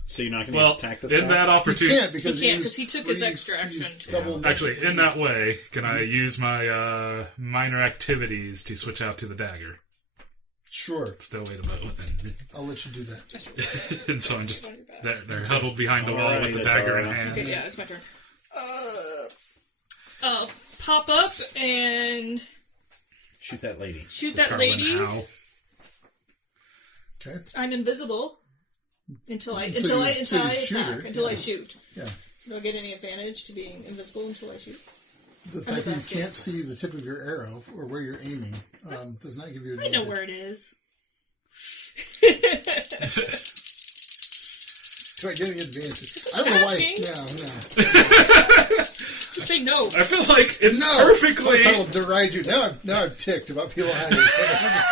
So you're not going to Well, attack this in guy? that He opportunity... can't because He can't, used 'cause he took his three- extra he used action. double Actually, in that way, can I use my minor activities to switch out to the dagger? Sure. Still wait a moment. I'll let you do that. And so I'm just... They're huddled behind the All wall right, with the that's dagger all in right. hand. Okay, yeah, it's my turn. Pop up and Shoot that lady. Shoot that Carlin lady. Howe. Okay. I'm invisible until I Until you attack. shoot her, Until I yeah. shoot. Yeah. So do I get any advantage to being invisible until I shoot? The I'm fact just that you asking. can't see the tip of your arrow or where you're aiming does not give you I advantage. know where it is. Do I get any advantage? I don't know why. asking. No. Say no. I feel like it's No. perfectly. I will deride you. Now I'm ticked about people hiding. So I'm just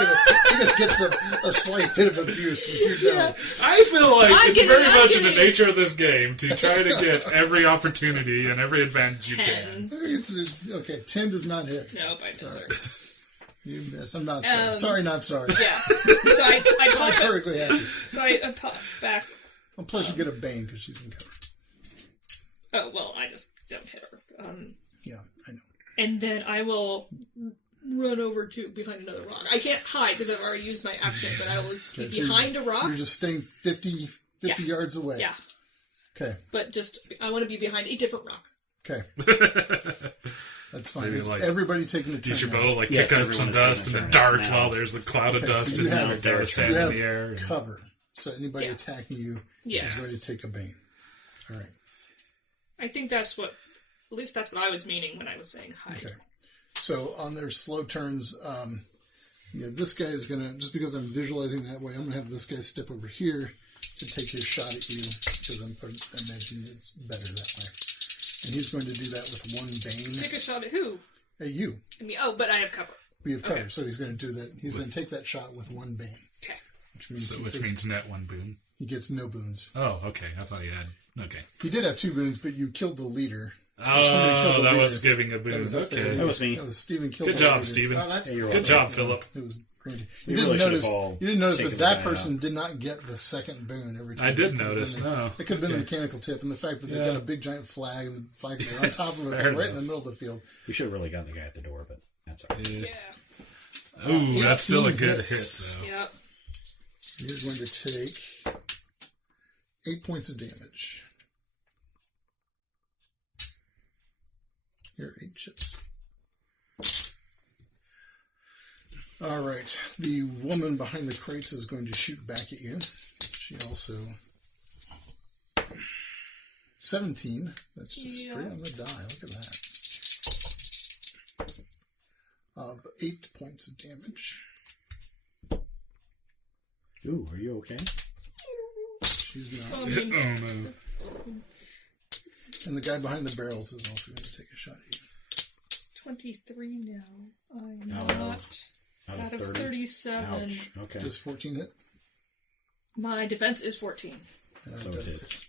gonna get a slight bit of abuse if you don't. I feel like I'm it's kidding, very I'm much in the kidding. nature of this game to try to get every opportunity and every advantage you 10. can. Okay, 10 does not hit. Nope, I miss her. You miss. I'm not sorry. Sorry, not sorry. Yeah. So I I'm pop it. perfectly happy. So I pop back. And plus, you get a bane because she's in cover. Oh, well, I just don't hit her. Yeah, I know. And then I will run over to behind another rock. I can't hide because I've already used my action, but I will be Okay, so behind a rock. You're just staying 50 Yeah. yards away. Yeah. Okay. But just, I want to be behind a different rock. Okay. That's fine. Maybe, Is like, everybody taking a turn? Use your now? bow to like Yes, kick up some everyone is dust in taking the a turn. dark It's now- while there's a cloud of Okay, dust so you and have- now there is sand You in have the air. cover. So anybody Yeah. attacking you Yes. is ready to take a bane. All right. I think that's what, at least that's what I was meaning when I was saying hide. Okay. So on their slow turns, this guy is going to, just because I'm visualizing that way, I'm going to have this guy step over here to take his shot at you because I imagine it's better that way. And he's going to do that with one bane Take a shot at who? at you. At me. Oh, but I have cover. We have cover, Okay. so he's going to do that. He's going to take that shot with one bane, Okay. which means, Which means net one boon. he gets no boons. Oh, okay. I thought you had. Okay. He did have 2 boons, but you killed the leader. Somebody Oh, killed the that was leader. giving a That boon. was up there. Okay. That was me. That was Stephen killed Good the job, leader. Steven. Oh, that's Hey, you're Good job, Philip. It was granted. You You didn't really should have notice. all You didn't notice, taken but the that guy person out. did not get the second boon every time. I did It could have notice, been the- no. It could have been the Okay. mechanical tip, and the fact that they Yeah. got a big giant flag and the flag is on top of it, Fair right in the enough. middle of the field. We should have really gotten the guy at the door, but that's all right. Yeah. Ooh, that's still a 18 good hits. hit, though. Yep. You're going to take 8 points of damage. Here are 8 chips. All right. The woman behind the crates is going to shoot back at you. She also 17. That's just Yeah. straight on the die. Look at that. 8 points of damage. Ooh, are you okay? She's not. I mean, Oh, no. And the guy behind the barrels is also going to take a shot at you. 23 now. I'm Out not. Out Out of 37. Ouch. Okay. Does 14 hit? My defense is 14. So it does hits.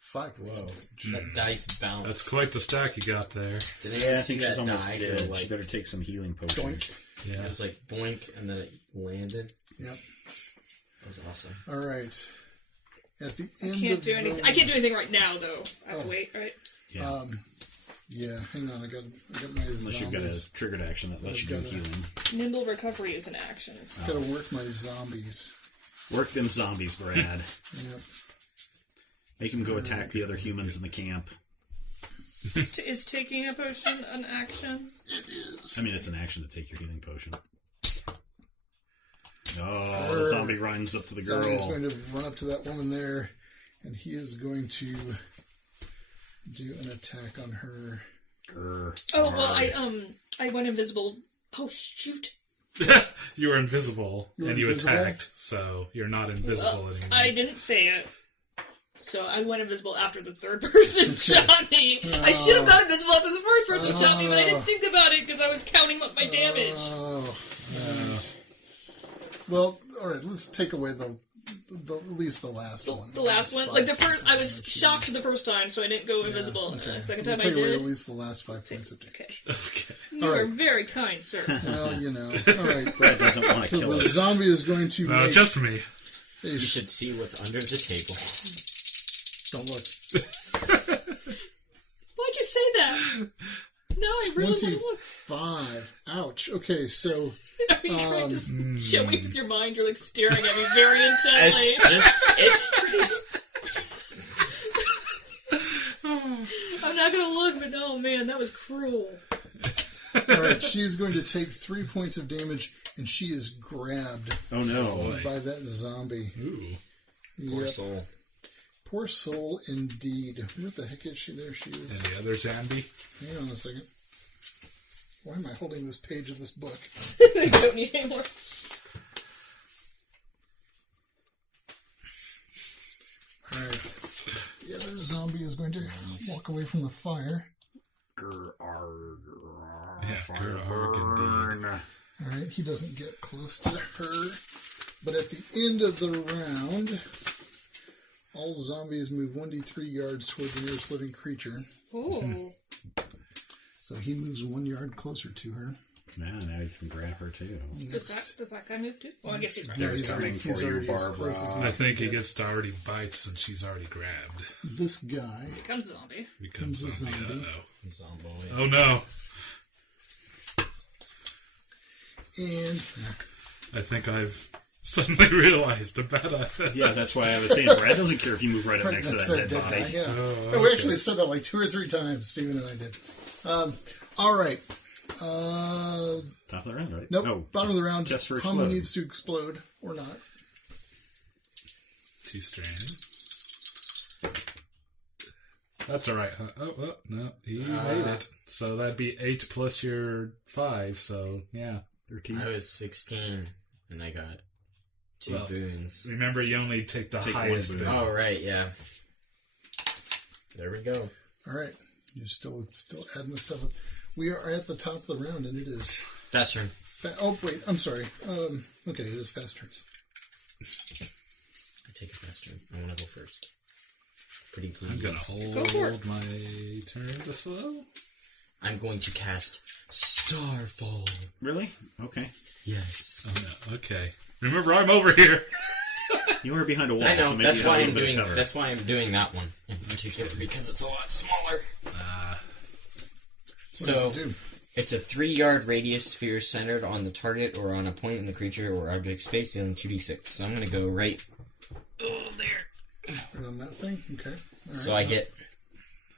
5 points of damage. That dice bounced. That's quite the stack you got there. Didn't Yeah, even I see think she's that almost die dead. go She like better take some healing potions. Doink. Yeah. it was like boink and then it landed. Yep. That was awesome. All right. At the end Can't of do anything. the- I can't do anything right now, though. I have to wait, right? Yeah. Yeah, hang on. I got my Unless you've got zombies. a triggered action that lets you do I've got a- healing. Nimble recovery is an action. It's Got to work my zombies. Work them zombies, Brad. Yep. Make them go attack the other humans in the camp. Is taking a potion an action? I mean, it's an action to take your healing potion. Oh, the zombie runs up to the girl. Zombie is going to run up to that woman there, and he is going to do an attack on her. Grr. Oh, well, I went invisible. Oh, shoot. You were invisible, You were and you invisible? attacked, so you're not invisible anymore. I didn't say it. So I went invisible after the third person shot me. I should have gone invisible after the first person shot me, but I didn't think about it because I was counting up my damage. Oh. Right. Well, all right. Let's take away the at least the last one. The last one, like the first, I was shocked the first time, so I didn't go invisible. Okay. The So second we'll time I take away at did. least the last 5 points of damage. Okay. Okay. You All are right. very kind, sir. Well, you know. All right. Brad doesn't want to So kill the us. zombie is going to No, make just me. a You should see what's under the table. don't look. Why'd you say that? No, I really didn't look. 25. Ouch. Okay, so Are you trying to show me with your mind? You're like staring at me very intently. It's pretty. I'm not gonna look, but oh man, that was cruel. All right, she is going to take 3 points of damage, and she is grabbed Oh no! by that zombie. Ooh. Poor Yep. soul. Poor soul, indeed. What the heck is she? There she is. And the other zombie? Hang on a second. Why am I holding this page of this book? You don't need any more. All right. The other zombie is going to walk away from the fire. Yeah, Gerarg indeed. All right, he doesn't get close to her. But at the end of the round, all zombies move 1d3 yards toward the nearest living creature. Ooh. So he moves 1 yard closer to her. Now you can grab her too. Does that guy move too? Well, I guess he's right Yeah, there. he's already, coming he's for you, already as Barbara. close as I he think he can gets to already bite since she's already grabbed. get. This guy. Becomes a zombie. Becomes Becomes a zombie. zombie. Uh-oh. Zomboid. Oh no. And I think I've suddenly realized a bad idea. Yeah, that's why I was saying Brad doesn't care if you move right up next to that dead body. guy, yeah. Oh, We okay. actually said that like 2 or 3 times, Stephen and I did. All right. Top of the round, right? Nope. Oh, Bottom of the round. just for Hum explode. needs to explode or not. 2 stranded. That's alright. Oh, no. He made it. So that'd be 8 plus your 5, so yeah. 13. I was 16, and I got 2 Well, boons. Remember, you only take the Take highest one boon. boon. Oh, right, yeah. There we go. All right. You're still adding the stuff up. We are at the top of the round, and it is... Fast turn. Oh, wait. I'm sorry. Okay, it is fast turns. I take a fast turn. I want to go first. Pretty please. I'm gonna Go for hold my turn to slow. I'm going to cast Starfall. Really? Okay. Yes. Oh no. Okay. Remember, I'm over here. You were behind a wall, I know. so maybe That's you have why a I'm little bit doing. of cover. That's why I'm doing that one in particular because it's a lot smaller. What So does it do? it's a 3-yard radius sphere centered on the target or on a point in the creature or object space, dealing 2d6. So I'm going to go right there. Right on that thing? Okay. All right. So I get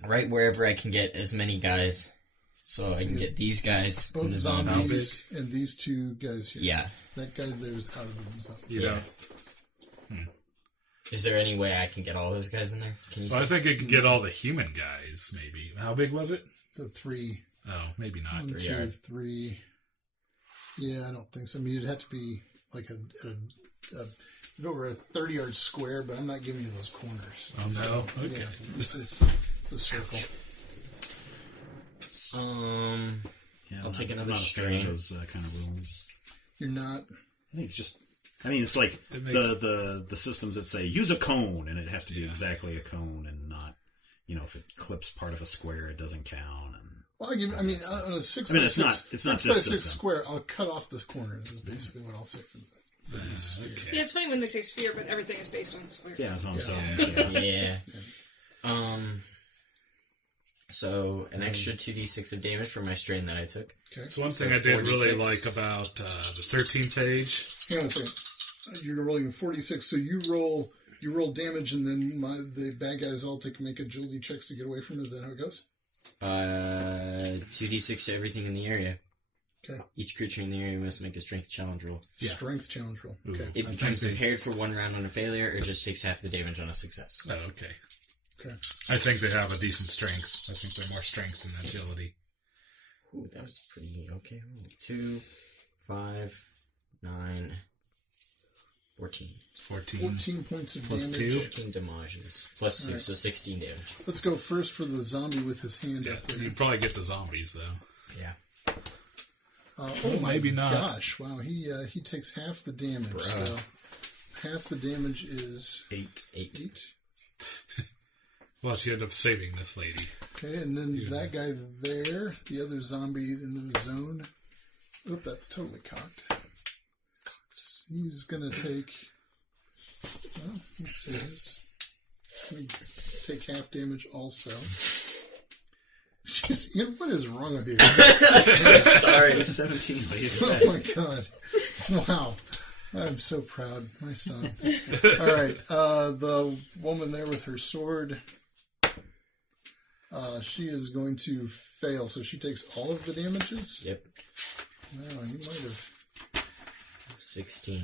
right wherever I can get as many guys. So I can get these guys Both and the zombies and these 2 guys here. Yeah. That guy there's out of the zombie. You know. Is there any way I can get all those guys in there? Can you Well, I see? think you can get all the human guys, maybe. How big was it? It's a 3. Oh, maybe not. 1, 2, yards. 3. Yeah, I don't think so. I mean, it'd have to be like if it were a 30-yard square, but I'm not giving you those corners. Oh, no? Okay. Yeah, it's a circle. Yeah, I'll take another I'm not a fan strain. of those kind of rules. You're not. I think it's just... I mean, it's like It makes- the systems that say, use a cone, and it has to be exactly a cone and not, if it clips part of a square, it doesn't count. And Well, on a 6 I mean, by it's 6, not 6 this by 6 system. square, I'll cut off the corners is basically what I'll say for this. Okay. Yeah, it's funny when they say sphere, but everything is based on square. yeah, that's what I'm saying. Yeah. So an extra 2d6 of damage for my strain that I took. Okay. So one So thing I did really 46. like about the 13th page. Hang on a second. You're rolling 46, so you roll damage, and then the bad guys all make agility checks to get away from it. Is that how it goes? 2d6 to everything in the area. Okay. Each creature in the area must make a strength challenge roll. Strength challenge roll. Okay. Ooh. It I becomes think they- impaired for 1 round on a failure, or just takes half the damage on a success. Oh, okay. Okay. I think they have a decent strength. I think they're more strength than agility. Ooh, that was pretty okay. 2, 5, 9, 14. 14. 14 points of Plus damage. 2. 14 damages. Plus 2, so 16 damage. Let's go first for the zombie with his hand Yeah, up there. you'd probably get the zombies, though. Yeah. Oh my maybe not. gosh! Wow, he takes half the damage. Bruh. So half the damage is 8. 8. Well, she ended up saving this lady. Okay, and then that guy there, the other zombie in the zone. Oop, that's totally cocked. He's gonna take. Well, let's see. He's gonna take half damage also. Jeez, Ian, what is wrong with you? Sorry. 17. Oh my god! Wow, I'm so proud, my son. All right, the woman there with her sword. She is going to fail, so she takes all of the damages? Yep. Wow, you might have. 16.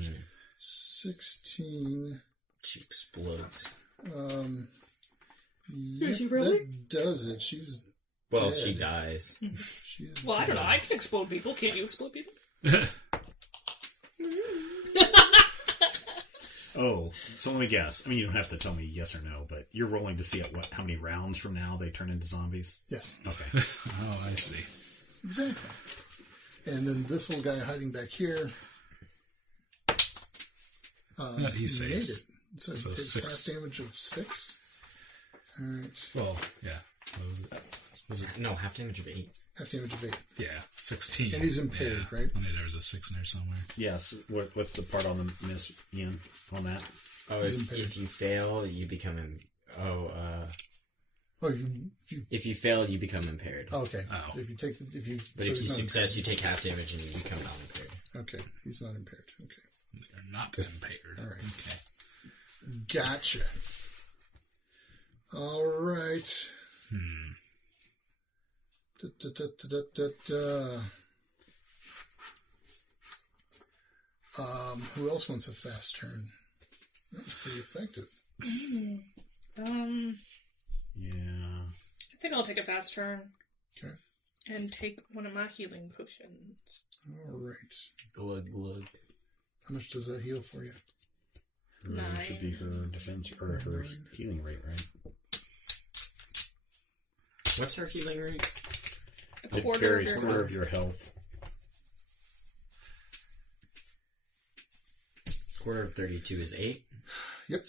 16. She explodes. Is she really? That does it. She's Well, dead. she dies. She's Well, I don't know. dead. I can explode people. Can't you explode people? Oh, so let me guess. I mean, you don't have to tell me yes or no, but you're rolling to see at how many rounds from now they turn into zombies? Yes, Okay. Oh, I see. exactly. And then this little guy hiding back here. Yeah, he made saves. it. So So he takes 6. half damage of 6. All right. Well, yeah. What was it? Was it? No, half damage of 8. Half damage of 8. Yeah, 16. And he's impaired, yeah. right? I knew there was a 6 in there somewhere. Yes. What's the part on the miss, Ian, on that? Oh, He's if impaired. you fail, you become... Oh, if you If you fail, you become impaired. okay. Oh. If you take the, if you But so if you he's not success, you take half damage and you become non-impaired. impaired. Okay, he's not impaired. Okay, They're not impaired. all right. Okay. Gotcha. All right. Da, da, da, da, da, da. Who else wants a fast turn? That was pretty effective. Yeah. I think I'll take a fast turn Okay. and take one of my healing potions. All right. Glug, glug. How much does that heal for you? That should be her defense or her healing rate, right? What's her healing rate? A It quarter carries of your quarter health. of your health. Quarter of 32 is 8. Yep.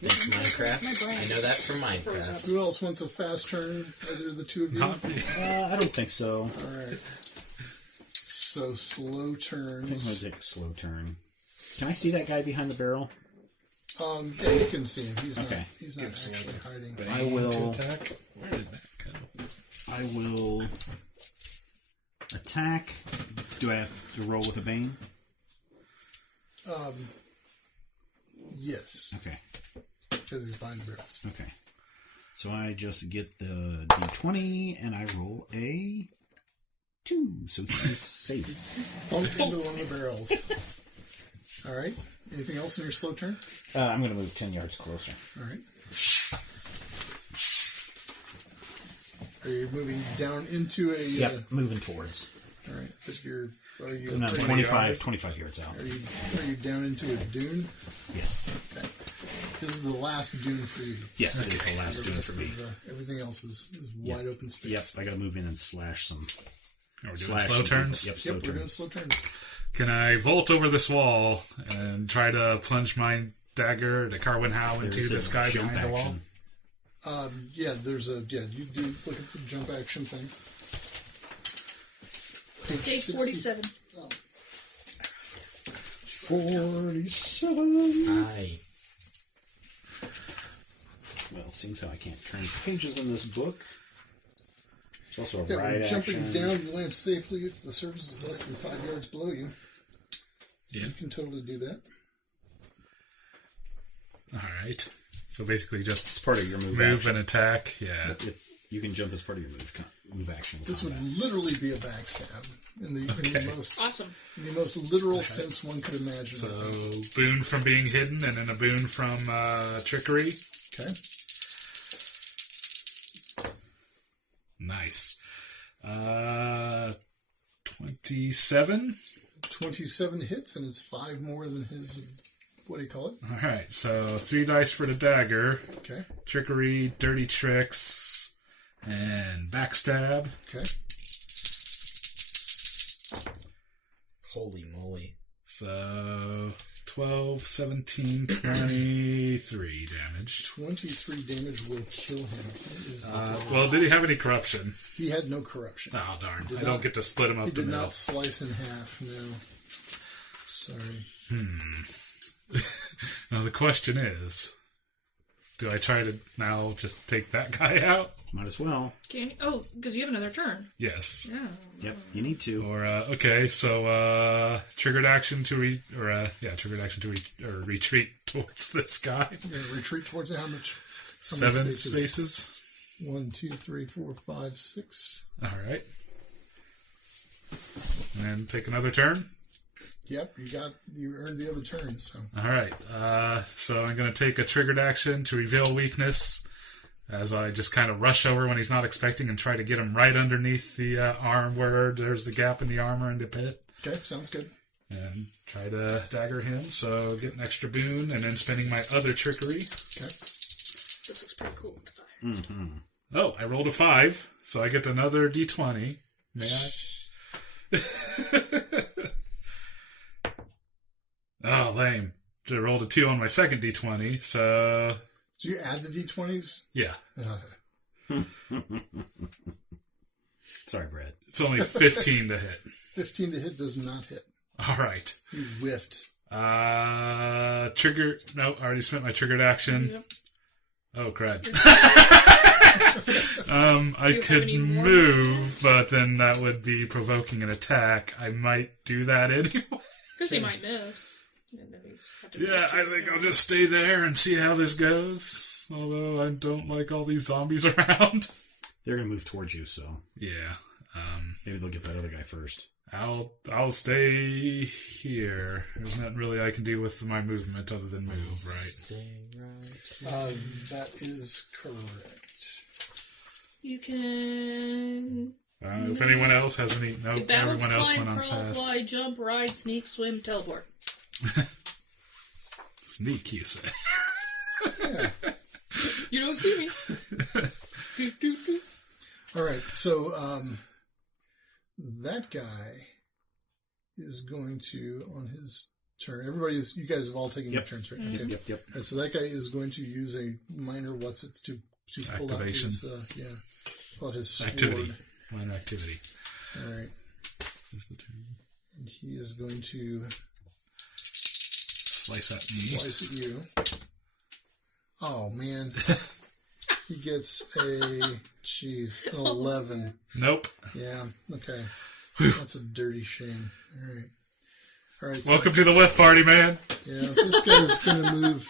Thanks, Minecraft. My brain I know that from froze Minecraft. up. Who else wants a fast turn? Either of the two of you? Not me. I don't think so. All right. So slow I think I'm going turns. to take a slow turn. Can I see that guy behind the barrel? Yeah, you can see him. He's Okay. not. He's not actually hiding. I will- To attack. Where did that go? I will attack. Do I have to roll with a bane? Yes, Okay. because he's behind the barrels. Okay. So I just get the d20 and I roll a 2. So he's safe. Bunk into one of the barrels. All right. Anything else in your slow turn? I'm going to move 10 yards closer. All right. Are you moving down into a? Yep, moving towards. All right. But you're. Are you? No, are you- 25 yards out. Are you down into a dune? Yes. Okay. This is the last dune for you. Yes, it is the last The doing rest for me. of, everything else is wide open space. Yep, I got to move in and slash some. Are we doing Slash slow some turns? people. Yep, slow Yep, we're doing turns. slow turns. Can I vault over this wall and try to plunge my dagger to Carwin Howe into There's this a guy jump behind the wall? action. Yeah, there's a you do look at the jump action thing. Page 60. 47. 47. Aye. Well, seems how I can't turn pages in this book. There's also a Yeah, when ride you're jumping action. down, you land safely if the surface is less than 5 yards below you. Yeah. You can totally do that. Alright. So basically It's just part of your move move action. and attack. Yeah. You can jump as part of your move action. This would combat. literally be a backstab in the most Awesome. literal sense one could imagine. So boon from being hidden and then a boon from trickery. Okay. Nice. 27. 27 hits, and it's 5 more than his. What do you call it? Alright, so 3 dice for the dagger. Okay. Trickery, dirty tricks, and backstab. Okay. Holy moly. So 12, 17, 23 damage. 23 damage will kill him. He is- Well, did he have any corruption? he had no corruption. Oh, darn. Did I not- don't get to split him He up the did middle. not slice in half. No. Sorry. Now, the question is, do I try to now just take that guy out? Might as well. Can you? Oh, because you have another turn. Yes. Yeah. Yep, you need to. Or, okay, so, triggered action to retreat towards this guy. You're going to retreat towards it. How many 7 spaces? spaces. 1, 2, 3, 4, 5, 6. All right. And then take another turn. Yep, you earned the other turn. So. All right. So I'm going to take a triggered action to reveal weakness as I just kind of rush over when he's not expecting and try to get him right underneath the arm where there's the gap in the armor in the pit. Okay, sounds good. And try to dagger him, so get an extra boon, and then spending my other trickery. Okay. This looks pretty cool with the fire. Mm-hmm. Oh, I rolled a 5, so I get another d20. May I? Oh, lame. I rolled a 2 on my second d20, so... So you add the d20s? Yeah. Sorry, Brad. It's only 15 to hit. 15 to hit does not hit. All right. You whiffed. Trigger... No, I already spent my triggered action. Yep. Oh, crap. I could move, but then that would be provoking an attack. I might do that anyway. Because he might miss. Yeah, I think I'll just stay there and see how this goes. Although I don't like all these zombies around. They're going to move towards you, so Yeah. maybe they'll get that other guy first. I'll stay here. There's nothing really I can do with my movement other than move, right? Stay right. That is correct. You can... If anyone else has any... Nope, balance, everyone else climb, went on crawl, fast. fly, jump, ride, sneak, swim, teleport. Sneak, you say. Yeah. You don't see me. Do, do, do. All right, so that guy is going to, on his turn, you guys have all taken your turns, right? Yep, Okay. yep. All right, so that guy is going to use a minor what's-its to pull Activation. out pull out his sword. Activity. Minor activity. All right, Is the turn. and he is going to Slice at me. slice at you. Oh, man. He gets an 11. Nope. Yeah, okay. That's a dirty shame. All right. So, Welcome to the whiff party, man. yeah, this guy is going to move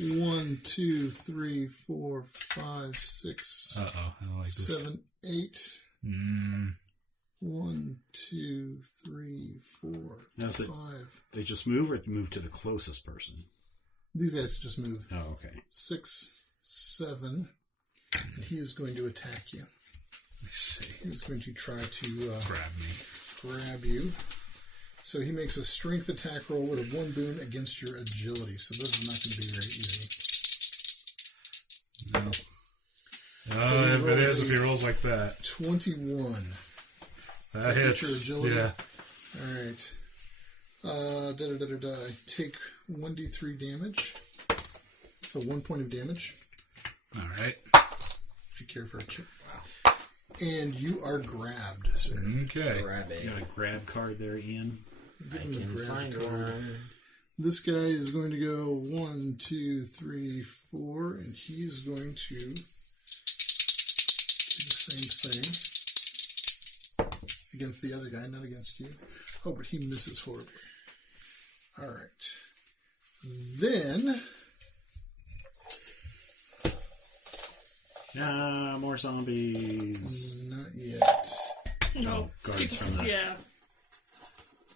1, 2, 3, 4, 5, 6, Uh-oh, I don't like this. 7, 8. 1, 2, 3, 4, Now, is it 5. they just move or move to the closest person? These guys just move. Oh, okay. 6, 7. And he is going to attack you. Let me see. He's going to try to Grab me. grab you. So he makes a strength attack roll with a 1 boon against your agility. So this is not going to be very easy. No. So he If it rolls is, if he rolls like that. 21. That Your hits. agility? Yeah. All right. Take 1d3 damage. So 1 point of damage, All right. if you care for a chip. Wow. And you are grabbed, sir. Okay. Grab You got it. a grab card there, Ian? Give I him a can grab find card. one. This guy is going to go 1, 2, 3, 4, and he's going to do the same thing against the other guy, not against you. Oh, but he misses horribly. All right. Then, More zombies. not yet. No. guards from the- Yeah.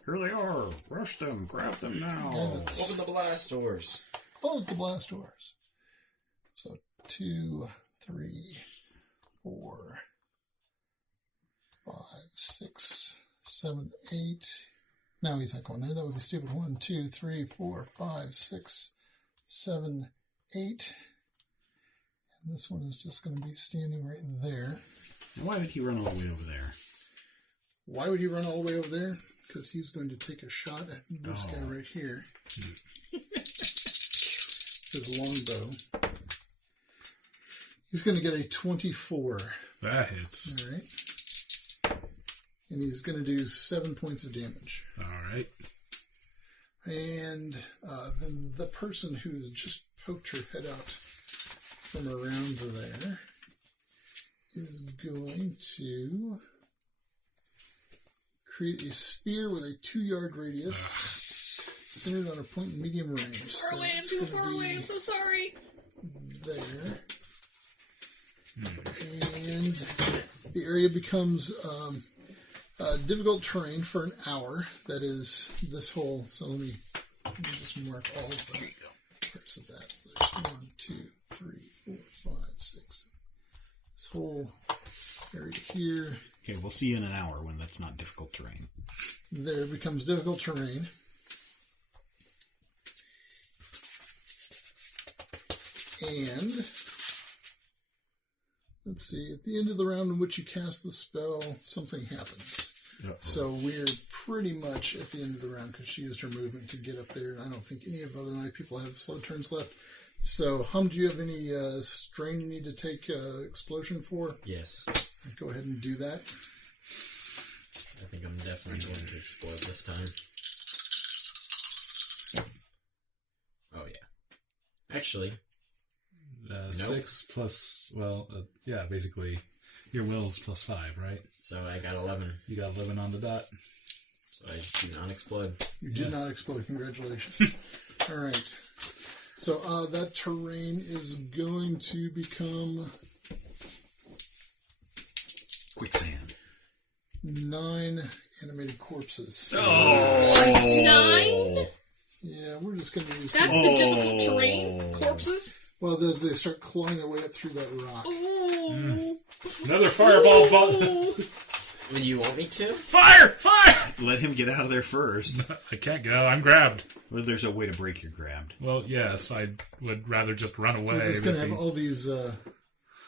Here they are. Rush them. Grab them now. Yeah, that's- Open the blast doors. Close the blast doors. So 2, 3, 4, 5, 6, 7, 8. No, he's not going there. That would be stupid. 1, 2, 3, 4, 5, 6, 7, 8. And this one is just going to be standing right there. And why would he run all the way over there? Why would he run all the way over there? Because he's going to take a shot at this guy right here. His longbow. He's going to get a 24. That hits. All right. And he's going to do 7 points of damage. All right. And then the person who's just poked her head out from around there is going to create a spear with a 2-yard radius centered on a point in medium range. Far away, I'm too far away, I'm so sorry. There. the area becomes difficult terrain for an hour. That is this whole. So let me just mark all of the parts of that. So there's 1, 2, 3, 4, 5, 6. This whole area here. Okay, we'll see you in an hour when that's not difficult terrain. There becomes difficult terrain. And let's see, at the end of the round in which you cast the spell, something happens. Uh-oh. So we're pretty much at the end of the round because she used her movement to get up there. I don't think any of other my people have slow turns left. So, Hum, do you have any strain you need to take explosion for? Yes. Go ahead and do that. I think I'm definitely going to explode this time. Oh, yeah. Actually... 6 plus, yeah, basically, your will's plus 5, right? So I got 11. You got 11 on the dot. So I do not explode. You did not explode. Congratulations. All right. So that terrain is going to become... Quicksand. 9 animated corpses. Oh! 9? Yeah, we're just going to use... That's the difficult terrain? Corpses? Well, as they start clawing their way up through that rock. Oh. Another fireball ball. Will you want me to? Fire! Fire! Let him get out of there first. I can't get out. I'm grabbed. Well, there's a way to break your grabbed. Well, yes, I would rather just run away. So we're just going to have all these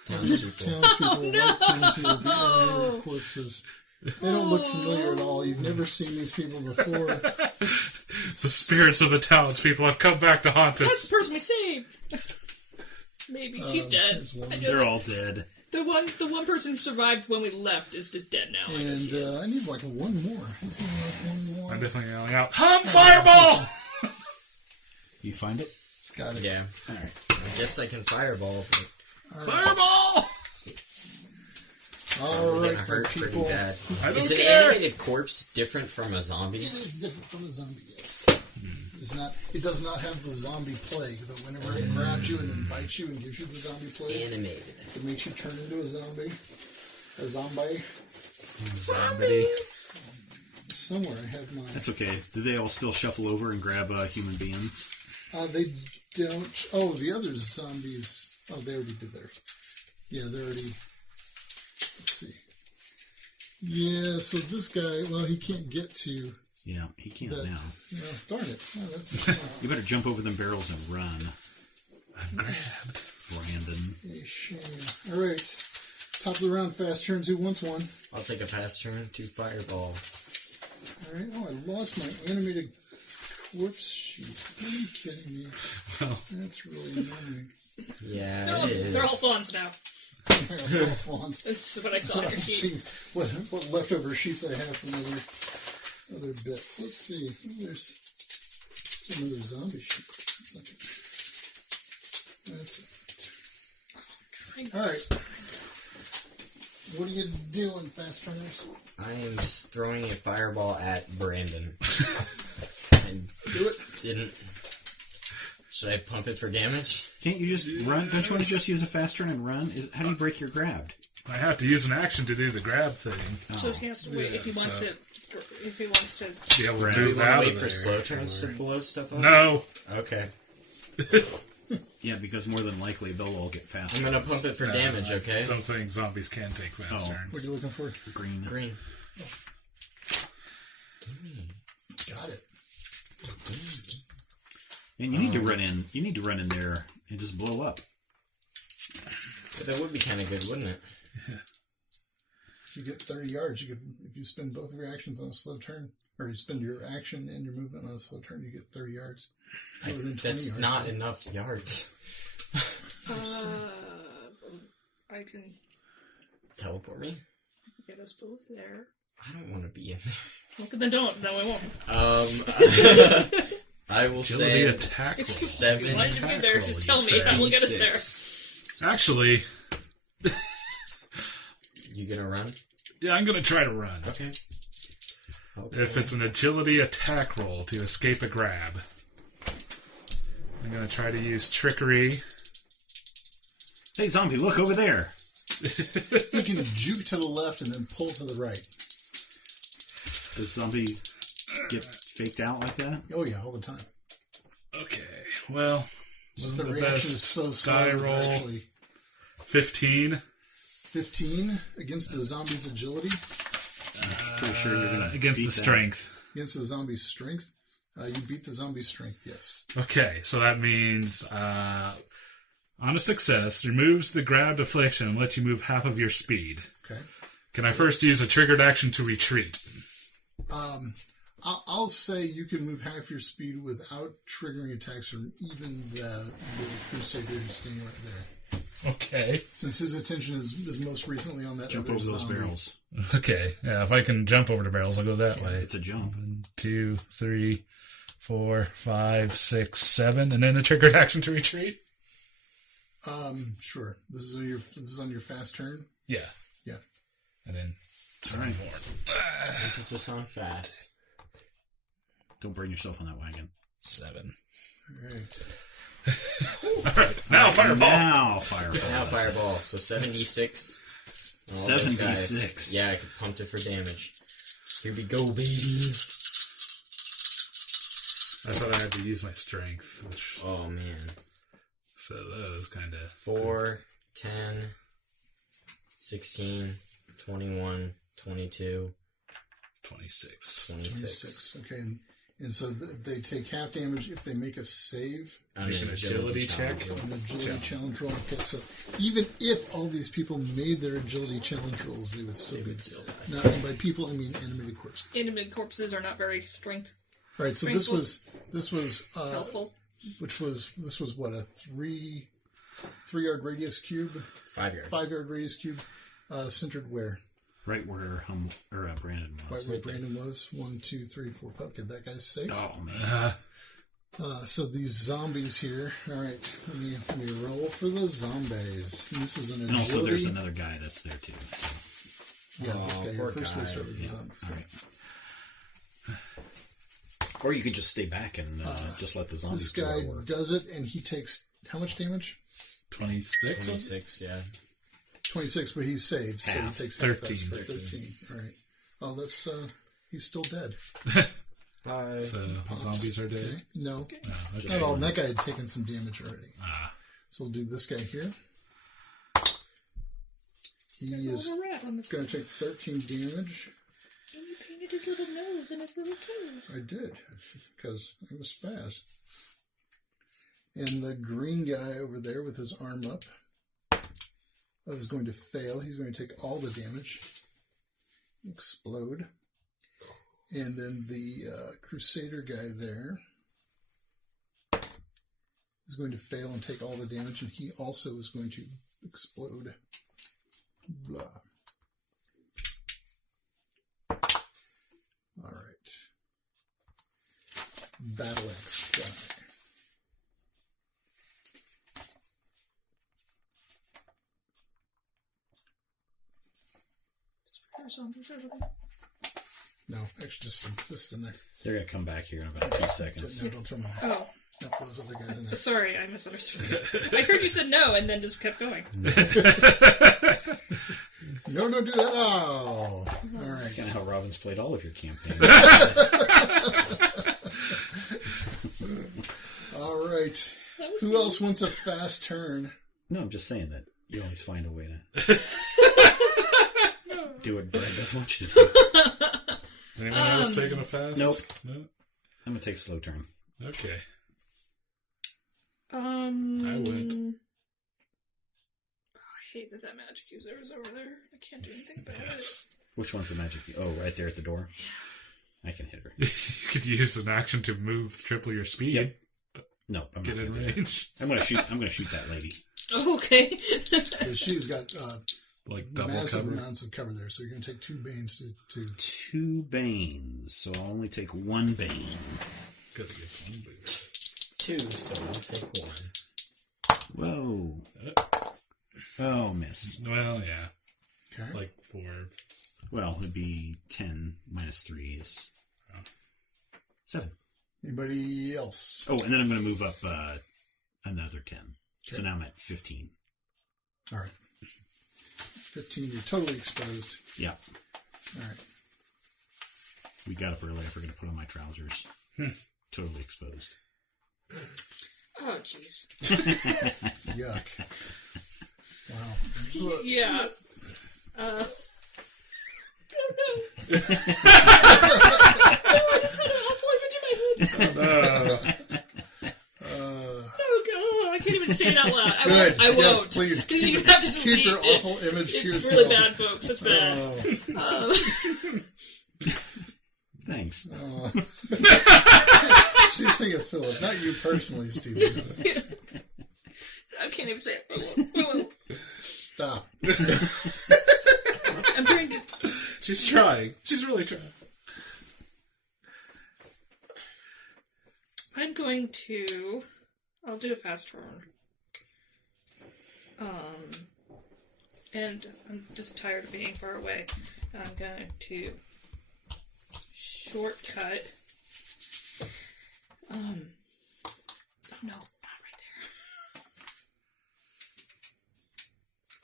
Townspeople. white townspeople be animated corpses. They don't look familiar at all. You've never seen these people before. The spirits of the townspeople have come back to haunt us. That's the person we saved. Maybe. She's dead. They're all dead. The one person who survived when we left is just dead now. And I need like one more. One more. I'm definitely yelling out, Hum, fireball! You find it? Got it. Yeah. All right. I guess I can fireball, but... Fireball! All right, hurt pretty people. bad. I Is don't an care. animated corpse different from a zombie? It is different from a zombie, yes. It does not have the zombie plague, that whenever it grabs you and then bites you and gives you the zombie plague, Animated. it makes you turn into a zombie. A zombie. Zombie. Somewhere I have my... That's okay. Do they all still shuffle over and grab human beings? They don't... Oh, the other zombies... Oh, they already did theirs. Yeah, they're already... Let's see. Yeah, so this guy, well, he can't get to... Yeah, he can't that, now. Yeah, darn it. Oh, that's You better jump over them barrels and run. I'm grabbed. Brandon. a shame. All right. Top of the round, fast turns. Who wants one? I'll take a fast turn to fireball. All right. Oh, I lost my animated corpse sheet. Are you kidding me? Well, That's really annoying. Yeah, it is. They're all fawns now. Fonts. This is what I saw on your Let's sheet. see what leftover sheets I have from other bits. Let's see. There's another zombie sheet. That's it. All right. What are you doing, fast turners? I am throwing a fireball at Brandon. And Do it. didn't. Should I pump it for damage? Can't you just run? Don't you want to just use a fast turn and run? How do you break your grabbed? I have to use an action to do the grab thing. So he has to wait if he wants so- to. If he wants to. Be able to Right. Do we move want out to wait of for there. slow turns to blow stuff up? No. Okay. Yeah, because more than likely they'll all get fast. I'm going to pump it for damage, I okay? don't think zombies can take fast Oh. turns. What are you looking for? Green. Green. Got it. And you need to run in. You need to run in there and just blow up. But that would be kind of good, wouldn't it? You get 30 yards. You could, if you spend both of your actions on a slow turn, or you spend your action and your movement on a slow turn, you get 30 yards. Within 20 That's yards. not enough yards. I can Teleport me? get us both there. I don't want to be in Well, then don't. No, I won't. there. I will Agility say attack roll. If you wanted to be there, just tell me. I will get us there. Actually, You gonna run? yeah, I'm going to try to run. Okay. If it's an agility attack roll to escape a grab, I'm going to try to use trickery. Hey, zombie, look over there. He can juke to the left and then pull to the right. Does zombie get faked out like that? Oh yeah, all the time. Okay, well, Just the the reaction is best so slow. die that roll. Actually, 15 15 against the zombie's agility. Pretty sure you're gonna against beat the that. strength. Against the zombie's strength. You beat the zombie's strength, yes. Okay, so that means on a success, removes the grabbed affliction and lets you move half of your speed. Okay. Can I first use a triggered action to retreat? I'll say you can move half your speed without triggering attacks from even the Crusader who's staying right there. Okay. Since his attention is most recently on that Jump other over those zombie. barrels. Okay, yeah, if I can jump over the barrels, I'll go that way. It's a jump. 1, 2, 3, 4, 5, 6, 7, and then the triggered action to retreat? Sure. This is on your fast turn? Yeah. Yeah. And then some more. Emphasis on fast. Don't burn yourself on that wagon. 7. Alright. Alright, now fireball! Now fireball. Now fireball. So 76. 76. Yeah, I could pumped it for damage. Here we go, baby. I thought I had to use my strength, which... Oh, man. So that was kind of... 4, 10, 16, 21, 22, 26. 26. 26. Okay. And so they take half damage if they make a save. On Make an agility check. challenge. An agility challenge roll. Okay, so even if all these people made their agility challenge rolls, they would still be dead. Now, and by people, I mean animated corpses. Animated corpses are not very strength All right, so this was helpful. this was what, a 3-yard radius cube, 5 yard. 5-yard radius cube, centered where? Right where Brandon Right was. where Brandon was. 1, 2, 3, 4, 5. Okay, that guy's safe. Oh man. So these zombies here. All right, let me roll for the zombies. And this is an And agility. also, there's another guy that's there too. Yeah, this guy here. poor First, we'll guy. start with the zombies. All right. Or you could just stay back and just let the zombies This do guy our work. does it, and he takes how much damage? 26? 26, yeah. 26, but he's saved, so he Half. takes half. 13. That's 13. All right. Oh, that's he's still dead. Hi. So the zombies are dead? Okay. No, Oh, okay. not all. That guy had taken some damage already. Ah. So we'll do this guy here. He There's a is little rat on this going one. to take 13 damage. And you painted his little nose and his little toe. I did, because I'm a spaz. And the green guy over there with his arm up is going to fail. He's going to take all the damage. Explode. And then the Crusader guy there is going to fail and take all the damage, and he also is going to explode. Blah. All right. Battle axe guy. There's zombies over there. No, actually, just in there. They're gonna come back here in about 2 seconds. No, don't turn them on. Oh, No, those other guys in there. sorry, I misunderstood. I heard you said no and then just kept going. No, don't do that. Oh, all That's kind right. of how Robin's played all of your campaigns. All right. That was Who good. else wants a fast turn? No, I'm just saying that you always find a way to do what Brad doesn't want you to do. Anyone else taking a fast? Nope. No? I'm gonna take a slow turn. Okay. I went. I hate that magic user is over there. I can't do anything about Yes. Which one's the magic? Oh, right there at the door. I can hit her. You could use an action to move triple your speed. Yep. No, I'm Get not in gonna do that. range. I'm gonna shoot that lady. it. Oh, okay. Yeah, she's got Like double massive cover. amounts of cover there, so you're going to take 2 banes to 2 banes, so I'll only take 1 bane. Got to get one boost. 2, so I'll take 1. Whoa. Oh, miss. Well, yeah. Okay. Like 4. Well, it'd be 10 minus 3 is 7. Anybody else? Oh, and then I'm going to move up another 10. Okay. So now I'm at 15. All right. 15, you're totally exposed. Yeah. All right. We got up early. I forgot to put on my trousers. Totally exposed. Oh, jeez. Yuck. Wow. Yeah. Oh, no. Oh, I just had an awful image in my head. Oh, God. I can't even say it out loud. Good. I won't. Yes, please. You even have to delete Keep your it. awful image to It's yourself. really bad, folks. It's bad. Thanks. She's thinking of Philip, not you personally, Stephen. I can't even say it. I won't. Stop. I'm trying to... She's trying. She's really trying. I'm going to... I'll do a fast turn. And I'm just tired of being far away. I'm going to shortcut. Oh no, not right there.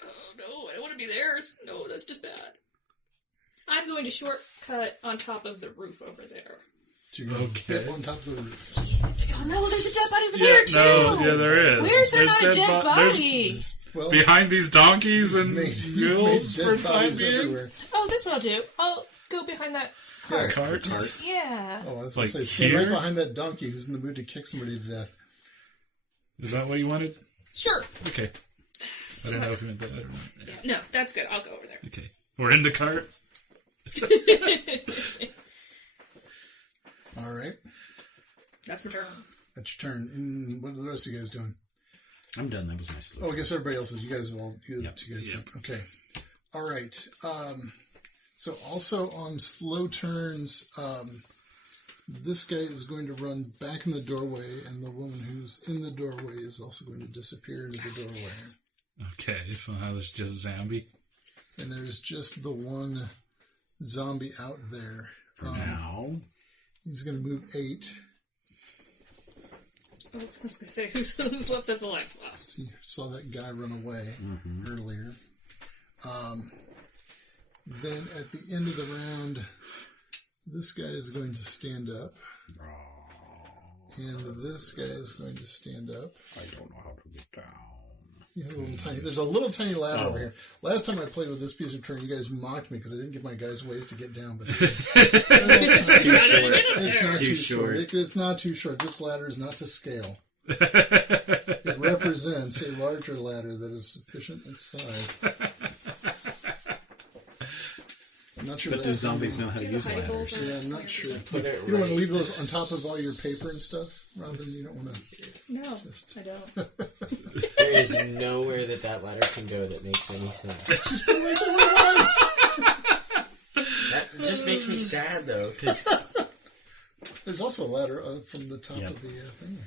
Oh no, I don't want to be there. No, that's just bad. I'm going to shortcut on top of the roof over there. So you're going to get on top of the roof. Oh no, there's a dead body over there too. No, yeah, there is. Where's there There's not a dead body? Well, behind these donkeys and you've mules made for dead time bodies being. everywhere. Oh, that's what I'll do. I'll go behind that cart. Cart. Yeah. Oh, I was Like going to say, stand right here? behind that donkey who's in the mood to kick somebody to death. Is that what you wanted? Sure. Okay. I don't know if you meant that or not. Yeah. Yeah, no, that's good. I'll go over there. Okay. We're in the cart. All right. That's my turn. That's your turn. And what are the rest of you guys doing? I'm done. That was my slow. Oh, I guess everybody else is. You guys have all. You Yep. two guys. Yep. Okay. All right. So also on slow turns, this guy is going to run back in the doorway, and the woman who's in the doorway is also going to disappear into the doorway. Okay, so now there's just zombie. And there's just the one zombie out there. For now. He's going to move 8. Oh, I was going to say, who's left as alive? Last. You saw that guy run away earlier. Then at the end of the round, this guy is going to stand up. And this guy is going to stand up. I don't know how to get down. There's a little tiny ladder over here. Last time I played with this piece of terrain, you guys mocked me because I didn't give my guys ways to get down. But It's too short. it's not too short. It's not too short. This ladder is not to scale. It represents a larger ladder that is sufficient in size. I'm not sure. But do zombies know how to Do you use have a hidey hole ladders? for Yeah, I'm not sure. Put it You don't want to right. leave those on top of all your paper and stuff, Robin. You don't want to. No, Just- I don't. There is nowhere that ladder can go that makes any sense. Just put it right there where it was. That just makes me sad, though, because There's also a ladder from the top Yep. of the thing.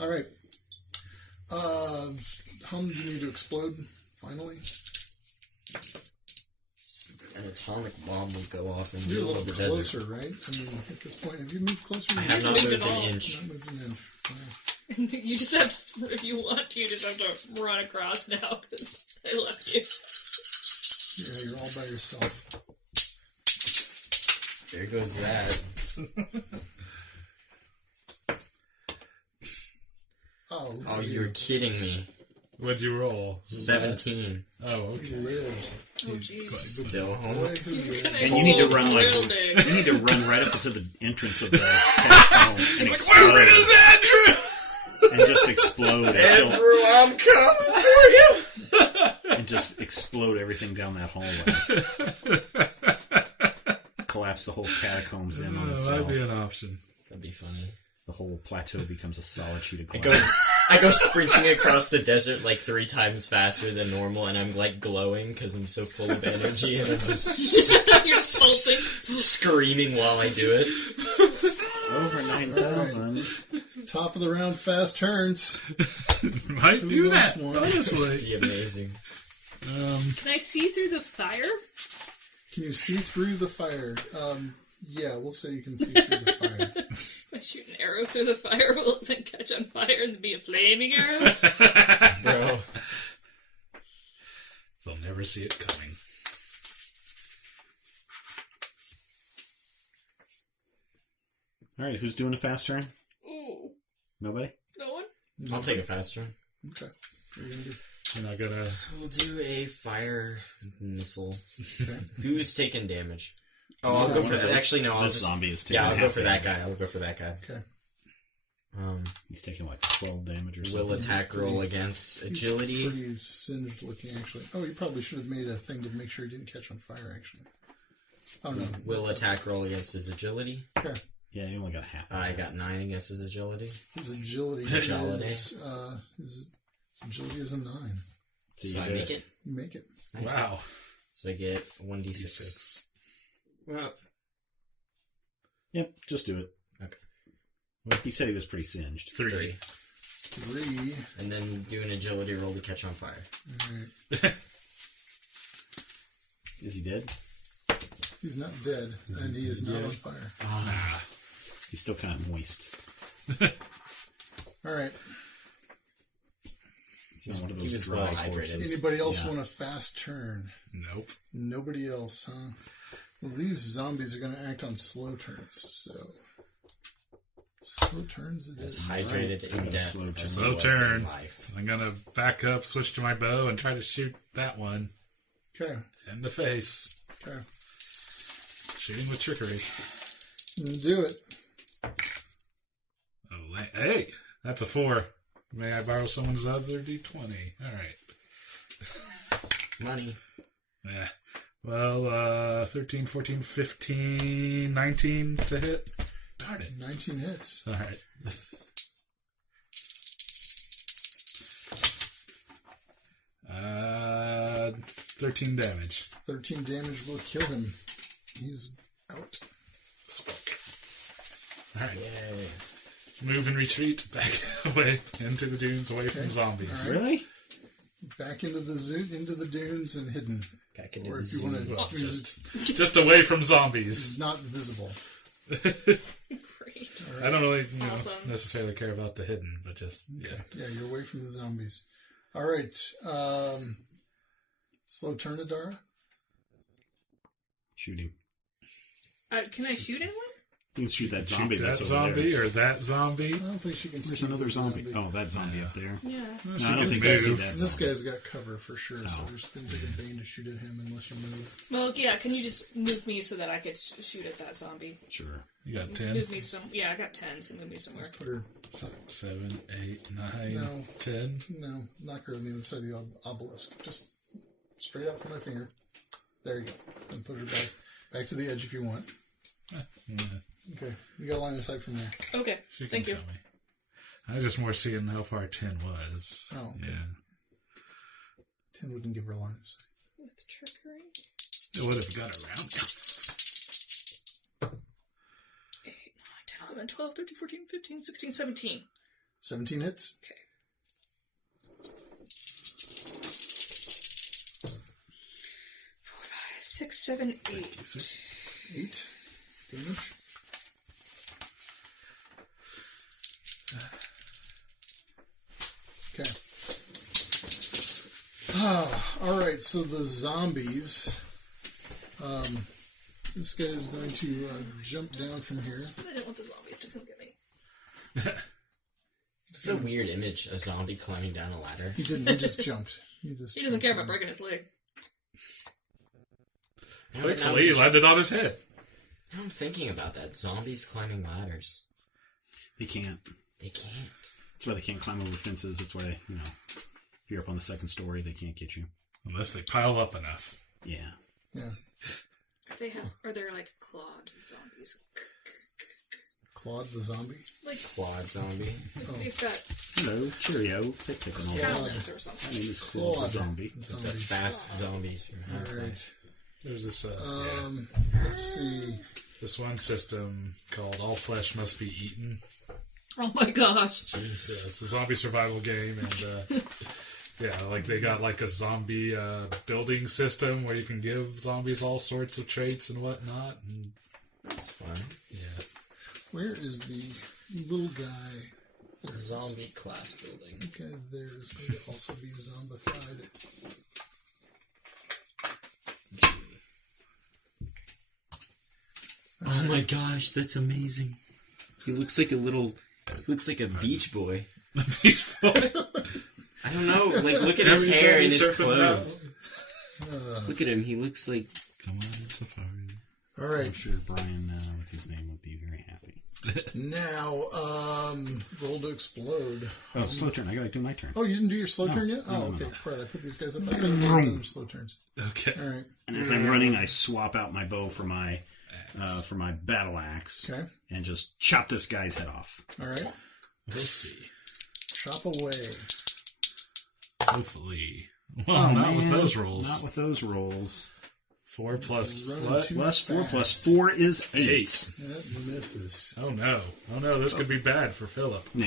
All right. How many do you need to explode? Finally, an atomic bomb will go off in the you're a middle little of the closer, desert. right? I mean, at this point, have you moved closer? I have not moved moved at all. an inch. Not moved an inch. Wow. You just have to, if you want to, you just have to run across now, because I left you. Yeah, you're all by yourself. There goes that. Oh, you're kidding me. What'd you roll? 17. Oh, He okay. lived. Oh, jeez. Still home. Boy, who lived. And you need to run like real big. you need to run right up to the entrance of the catacomb and Where explode is Andrew? and just explode Andrew, I'm coming for you! and just explode everything down that hallway. Collapse the whole catacombs in on Oh, itself. that'd be an option. That'd be funny. The whole plateau becomes a solid sheet of I glass. go sprinting across the desert like 3 times faster than normal, and I'm like glowing because I'm so full of energy, and I'm just You're just pulsing. screaming while I do it. Over 9,000. Top of the round, fast turns. Might Who do wants that, one? honestly. It'd be amazing. Can I see through the fire? Can you see through the fire? Yeah, we'll say you can see through the fire. If I shoot an arrow through the fire, will it then catch on fire and be a flaming arrow? Bro. It's a never see it coming. All right, who's doing a fast turn? Ooh. Nobody? No one? I'll take a fast turn. Okay. What are you gonna do? You're not gonna... We'll do a fire missile. Okay. Who's taking damage? Oh, I'll go for that. Actually, no, I'll This just... zombie is taking Yeah, I'll go half for that damage. guy. I'll go for that guy. Okay. He's taking like 12 damage or something. Will attack roll against agility. He's pretty singed looking, actually. Oh, you probably should have made a thing to make sure he didn't catch on fire, actually. Oh, no. Will attack roll against his agility. Okay. Yeah, you only got half. I got 9 against his agility. His agility is... his agility is a 9. So I make it. You make it. Nice. Wow. So I get 1d6. D6. Well, Yep, just do it. okay. Well, he said he was pretty singed. 3. 3. And then do an agility roll to catch on fire. Alright. Is he dead? He's not dead, and he is not on fire. Ah. He's still kind of moist. Alright. He's not one of He those was dry well hydrated. corpses. Anybody else Yeah. want a fast turn? Nope. Nobody else, huh? Well, these zombies are going to act on slow turns, so... Slow turns it As is. hydrated in death. Slow turn. as he Slow was turn. in life. I'm gonna back up, switch to my bow, and try to shoot that one Okay, in the face. okay. Shooting with trickery. Do it. Oh, hey! That's a 4. May I borrow someone's other d20? Alright. Money. Yeah. Well, 13, 14, 15, 19 to hit. Darn it. 19 hits. Alright. 13 damage. 13 damage will kill him. He's out. Alright. Yay. Move and retreat back away into the dunes, away from zombies. All right. Really? Back into the dunes and hidden. Back into Or the if you want zoo. Well, to just away from zombies. not visible. Great. I don't really, Awesome. necessarily care about the hidden, but just Yeah, you're away from the zombies. All right. Slow turn, Adara. Shoot him. Can I shoot anyone? You can shoot that shoot zombie that that's over zombie there. or that zombie. I don't think she can There's see another the zombie. Oh, that zombie up there. Yeah. Well, No, she I don't can think I see move. that This zombie. guy's got cover for sure, so Oh. there's going to take a bane to shoot at him unless you move. Well, yeah. Can you just move me so that I could shoot at that zombie? Sure. You got 10, Move me some. Yeah, I got 10. So move me somewhere. Put her. 7, 8, 9, No. 10. No, knock her on the other side of the obelisk. Just straight out from my finger. There you go. And put her back to the edge if you want. Yeah, Okay, you got line of sight from there. Okay. she can Thank you. tell me. I was just more seeing how far 10 was. Oh, okay. Yeah. 10 wouldn't give her line of sight. With trickery. It would have got around. 8, 9, 10, 11, 12, 13, 14, 15, 16, 17. 17 hits. Okay. 4, 5, 6, 7, 8. 8 damage. Okay. Alright, so the zombies. This guy is going to jump down from here. I didn't want the zombies to come get me. It's a weird image, a zombie climbing down a ladder. He didn't, he just jumped. He doesn't care about breaking his leg. Thankfully, he landed on his head. Now I'm thinking about that. Zombies climbing ladders. They can't. They can't. That's why they can't climb over fences. That's why, if you're up on the second story, they can't get you. Unless they pile up enough. Yeah. Yeah. Are there like clawed zombies? Claude the zombie. Like Quad zombie. they've got Hello, cheerio. Pick and all that. talons or My something. name is Claude the Zombie. The Zombies. fast zombies from Half-Life. Alright. There's this, Let's see. this one system called All Flesh Must Be Eaten. Oh my gosh. Yeah, it's a zombie survival game, and they got like a zombie building system where you can give zombies all sorts of traits and whatnot. And That's fun. yeah, Where is the little guy? There it is. Zombie class building. Okay, there's going to also be zombified. Oh my gosh, that's amazing. He looks like a beach boy. Beach Boy. I don't know. Like, look at his hair and his clothes. Look at him. He looks like... Come on, safari. All right. I'm sure Brian, what's his name, would be very happy. Now, roll to explode. Oh, slow turn. I gotta do my turn. Oh, you didn't do your slow turn yet? No, Oh, no, okay. no. Right, I put these guys up. I gotta do slow turns. Okay. All right. And as I'm running, I swap out my bow for my battle axe. Okay. And just chop this guy's head off. All right. We'll see. Chop away. Hopefully. Well, not with those rolls. Not with those rolls. 4 plus Running what? too Plus 4 fast. plus 4 is 8. That misses. Oh no. Oh no, this could be bad for Philip. Nah.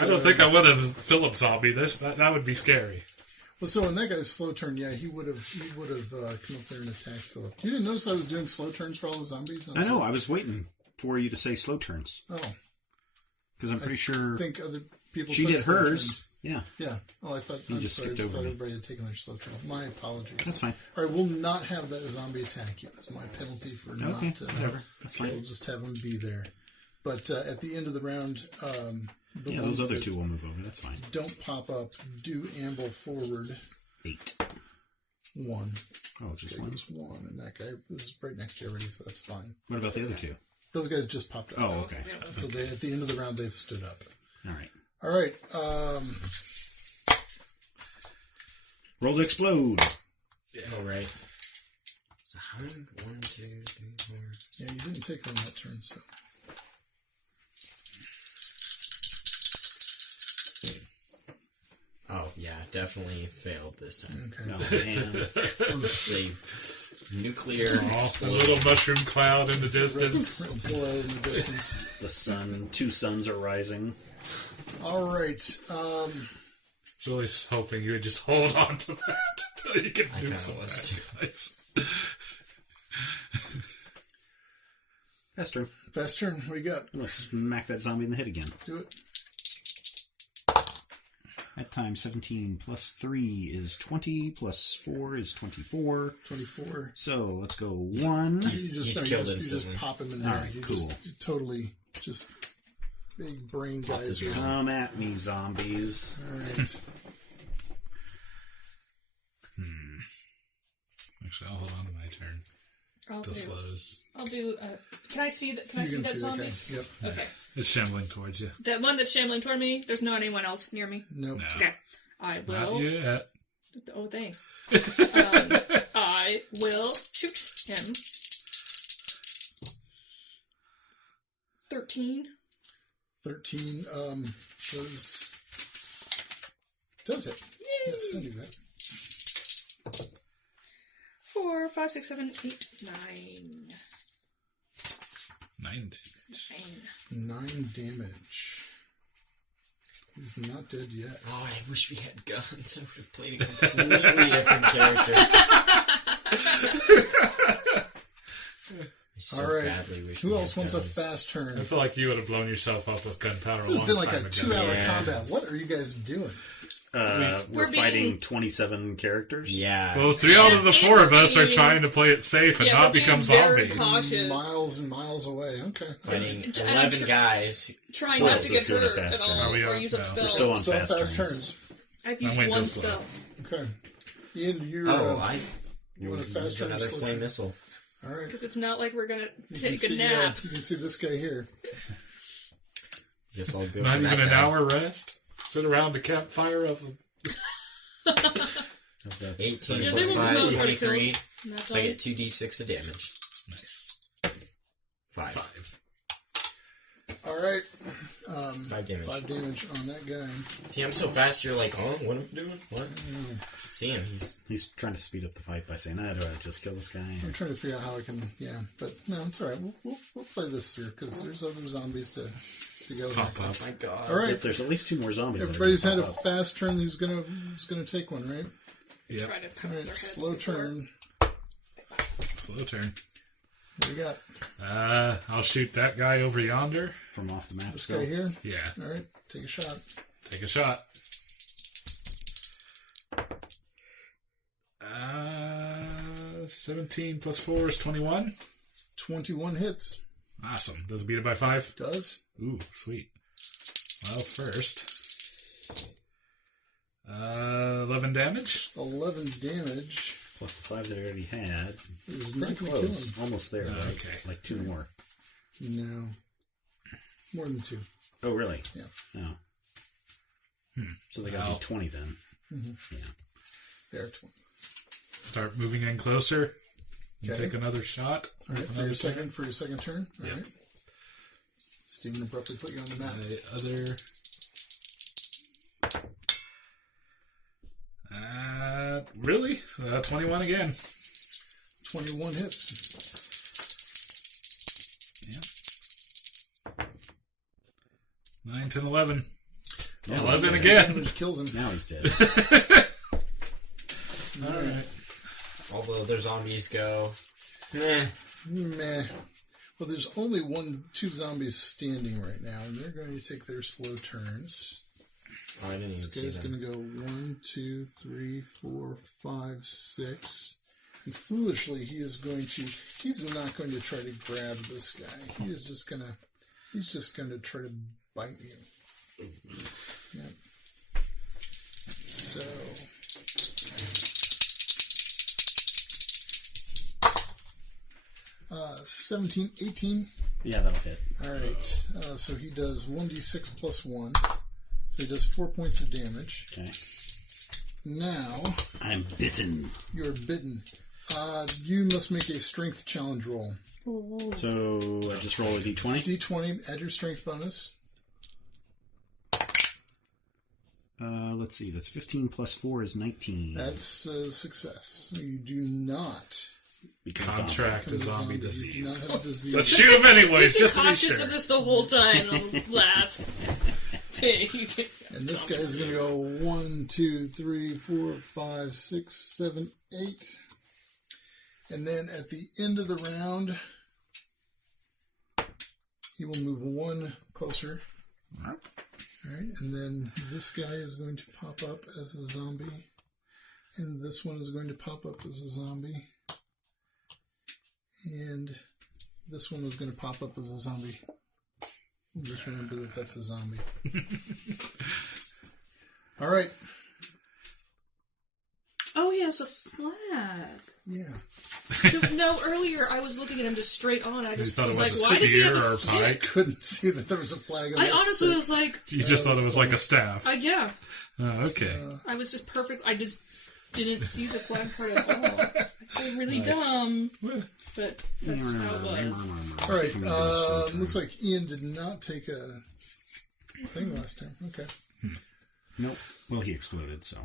I don't think I would have Philip zombie this. That would be scary. Well, so in that guy's slow turn, yeah, he would have come up there and attacked Philip. You didn't notice I was doing slow turns for all the zombies? I know. I was waiting for you to say slow turns. Oh. Because I'm pretty sure I think other people she took did slow hers. turns. Yeah. Yeah. Oh, I thought, You just sorry, I skipped just over thought me. everybody had taken their slow turn. My apologies. That's fine. All right, we'll not have that zombie attack you. It's my penalty for not. Okay, whatever. That's fine. We'll just have him be there. But at the end of the round, the Yeah, ones those other that two will move over. That's fine. don't pop up do amble forward 8. 1. Oh, it's just Guy one. goes 1, and that guy is right next to you already, so that's fine. What about the other two? Those guys just popped up. Oh, okay. So they, at the end of the round, they've stood up. All right. All right. Roll to explode. All right. So how many? 1, 2, 3, 4... Yeah, you didn't take on that turn, so. Oh, yeah, definitely failed this time. Okay. Oh, man. It's a nuclear A explosion. little mushroom cloud in the distance. Blow in the distance. The sun, 2 suns are rising. All right. I was really hoping you would just hold on to that until you can I do kinda some was, too. nice. Fast turn. Fast turn. What do you got? I'm going to smack that zombie in the head again. Do it. That time, 17 plus 3 is 20, plus 4 is 24. 24. So, let's go 1. He's You killed you instantly. just pop him in there. All right, you cool. just totally just big brain Pop guys. this Come at me, zombies. All right. Actually, I'll hold on to my turn. The slows. I'll do. Can I see that? Can I You see can that see that zombie? guy. Yep. Okay. It's shambling towards you. That one that's shambling toward me. There's not anyone else near me. Nope. No. Okay. I Not will. yet. Oh, thanks. I will shoot him. 13. 13 does it. Yay. Yes, I do that. 4, 5, 6, 7, 8, 9. 9 damage. 9 damage. He's not dead yet. Oh, I wish we had guns. I would have played a completely different character. I so All right. badly wish Who we else had wants a guns. fast turn? I feel like you would have blown yourself up with gunpowder This a has long been like time a ago. 2-hour Yeah. combat. What are you guys doing? We're We're fighting being- 27 characters. Yeah. Well, 3 out of the 4 of us are being- trying to play it safe and Yeah, not we're being become very zombies. cautious. Miles and miles away. Okay. Fighting And 11 guys. Trying Well, not to let's get do a hurt fast at turn. all Are we or on? use up No. spells. We're still on So fast turns. turns. I've used went one this slow. spell. Okay. Ian, you're. You want a fast used turn? another Slow flame turn? missile. All right. Because it's not like we're going to You can take see, a nap. you can see this guy here. Guess I'll go Not for that even an guy. hour rest? Sit around the campfire of 18 Yeah, plus they won't 5, come out 23. kills. Not So I done. get 2d6 of damage. nice 5. 5. All right. 5 damage. 5 damage on that guy. See, I'm so fast, you're like, oh, what am I doing? What? Should see him. He's trying to speed up the fight by saying, do I just kill this guy? I'm trying to figure out how I can. Yeah, but no, it's all right. We'll play this through because there's other zombies to go. Pop here. up. Oh my god. All right. If there's at least 2 more zombies. that are Everybody's gonna had a pop up. fast turn. Who's gonna take one, right? Yep. Try to All cover right. their heads Slow before. turn. Slow turn. What do you got? I'll shoot that guy over yonder. From off the map. This still. guy here. Yeah. All right. Take a shot. Take a shot. 17 plus 4 is 21. 21 hits. Awesome. Does it beat it by 5? Does. Ooh, sweet. Well, first, 11 damage. 11 damage. Plus the 5 that I already had. Is Pretty not going to kill close. him. Almost there. Right? Okay. Like 2 more. No. More than 2. Oh, really? Yeah. Oh. So they got to be 20 then. Mm-hmm. Yeah. They are 20. Start moving in closer. And Okay. take another shot. All right, with for another your second turn. All Yep. right. Steven abruptly put you on the map. The other. Really? 21 again. 21 hits. Yeah. 9, 10, 11. Now 11 he's again. Damage kills him. Now he's dead. Alright. Although their zombies go, meh. Meh. Well, there's only 2 zombies standing right now, and they're going to take their slow turns. Oh, I didn't even This see guy's them. going to go 1, 2, 3, 4, 5, 6. And foolishly, he's not going to try to grab this guy. He's just going to try to bite you. Yep. So, 17, 18. Yeah, that'll hit. All right. So he does 1d6 plus 1. So he does 4 points of damage. Okay. Now, I'm bitten. you're bitten. You must make a strength challenge roll. So I just roll a d20. D20, add your strength bonus. Let's see. That's 15 plus 4 is 19. That's a success. You do not Because Contract a become zombie You do disease. not have a disease. Let's shoot him anyways, We've been just to be cautious sure. of this the whole time. Last pig. And this guy is going to go 1, 2, 3, 4, 5, 6, 7, 8. And then at the end of the round, he will move 1 closer. All right, and then this guy is going to pop up as a zombie. And this one is going to pop up as a zombie. And this one is going to pop up as a zombie. Just remember that that's a zombie. All right. Oh, he has a flag. Yeah. No, earlier I was looking at him just straight on. I You just thought was it was like, a why does he spear have a or a stick? pike? Couldn't see that there was a flag on I that honestly stick. was like, You just thought it was like a staff. yeah. Oh, okay. I was just perfect. I just didn't see the flag card at all. I feel really Nice. dumb. But that's how it was. All right. Looks like Ian did not take a thing last time. Okay. Nope. Well, he exploded, so.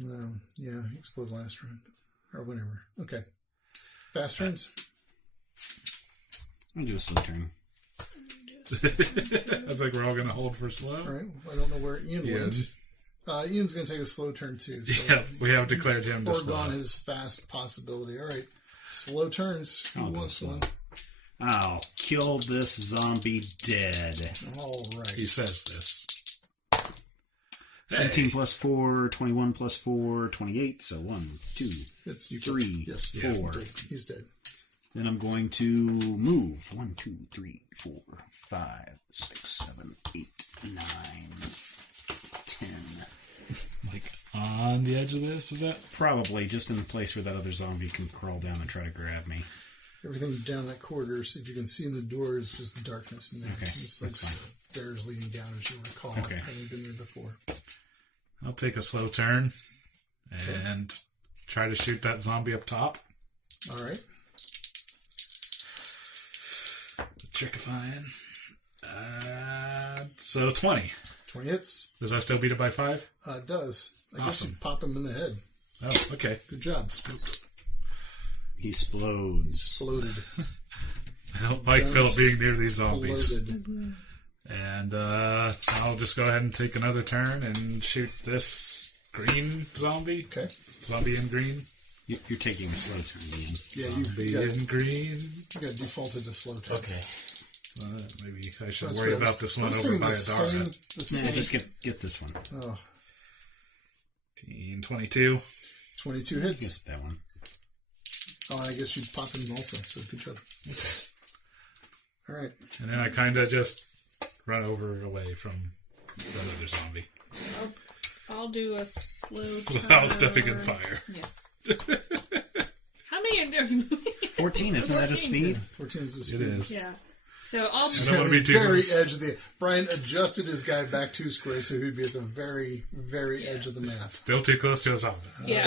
No. Yeah, he exploded last round. Or whenever. Okay. Fast turns. I'll do a slow turn. I think we're all going to hold for slow. All right. I don't know where Ian Ian. went. Ian's going to take a slow turn too. So Yeah, we have declared him to foregone slow. his fast possibility. All right. Slow turns. Who I'll go wants slow. one? I'll kill this zombie dead. All right. He says this. 17 plus 4, 21 plus 4, 28. So 1, 2, It's you. 3, Yes. 4. He's dead. Then I'm going to move. 1, 2, 3, 4, 5, 6, 7, 8, 9, 10. Like, on the edge of this, is that? Probably just in the place where that other zombie can crawl down and try to grab me. Everything down that corridor, so if you can see in the door, is just darkness in there. Okay, It's like that's fine. stairs leading down, as you recall, Okay. having been there before. I'll take a slow turn and try to shoot that zombie up top. All right. Trickifying. So 20. 20 hits. Does that still beat it by 5? It does. I guess Awesome. you pop him in the head. Oh, okay. Good job. He explodes. Exploded. I don't like Philip being near these zombies. Exploded. And I'll just go ahead and take another turn and shoot this green zombie. Okay. Zombie in green. You're taking a slow turn, Ian. Yeah, Zombie you got, in green. you got defaulted to slow turn. Okay. Maybe I should That's worry what I was- about this I one was over thinking by the same- Adara. the Nah, same- just get this one. Oh, 22. 22 Get hits. that one. Oh, I guess you pop him also. So good job. All right. And then I kind of just run away from the other zombie. I'll do a slow Without turn. stepping in fire. Yeah. How many are you moving? 14, isn't that a speed? 14 is the It speed. is. Yeah. So I'll... I don't want to be too very close. edge of the... Brian adjusted his guy back 2 squares so he'd be at the very, very edge of the map. Still too close to a zombie. Yeah,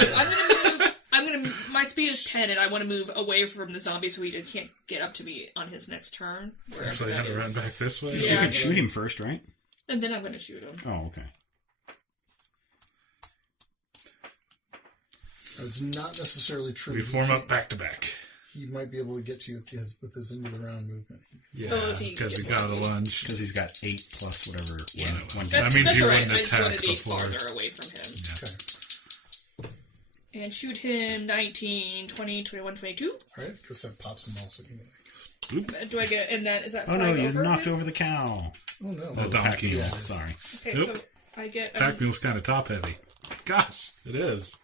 my speed is 10, and I want to move away from the zombie so he can't get up to me on his next turn. So you have to run back this way? Yeah. You can shoot him first, right? And then I'm going to shoot him. Oh, okay. It's not necessarily true. We form up back to back. He might be able to get to you with his end of the round movement. Yeah, Oh, if he because he gets got a lucky. lunge. Because he's got 8 plus whatever. One That means that's you all right. wouldn't I just want attack to be before. farther away from him. Okay. And shoot him 19, 20, 21, 22. All right, because that pops him also. Do I get... And that... Is that Oh no, 5 you over knocked him? over the cow. Oh, no. Oh, donkey. Yeah, Yeah, it is. sorry. Okay, Nope. so I get... Attack wheel's kind of top heavy. Gosh, it is.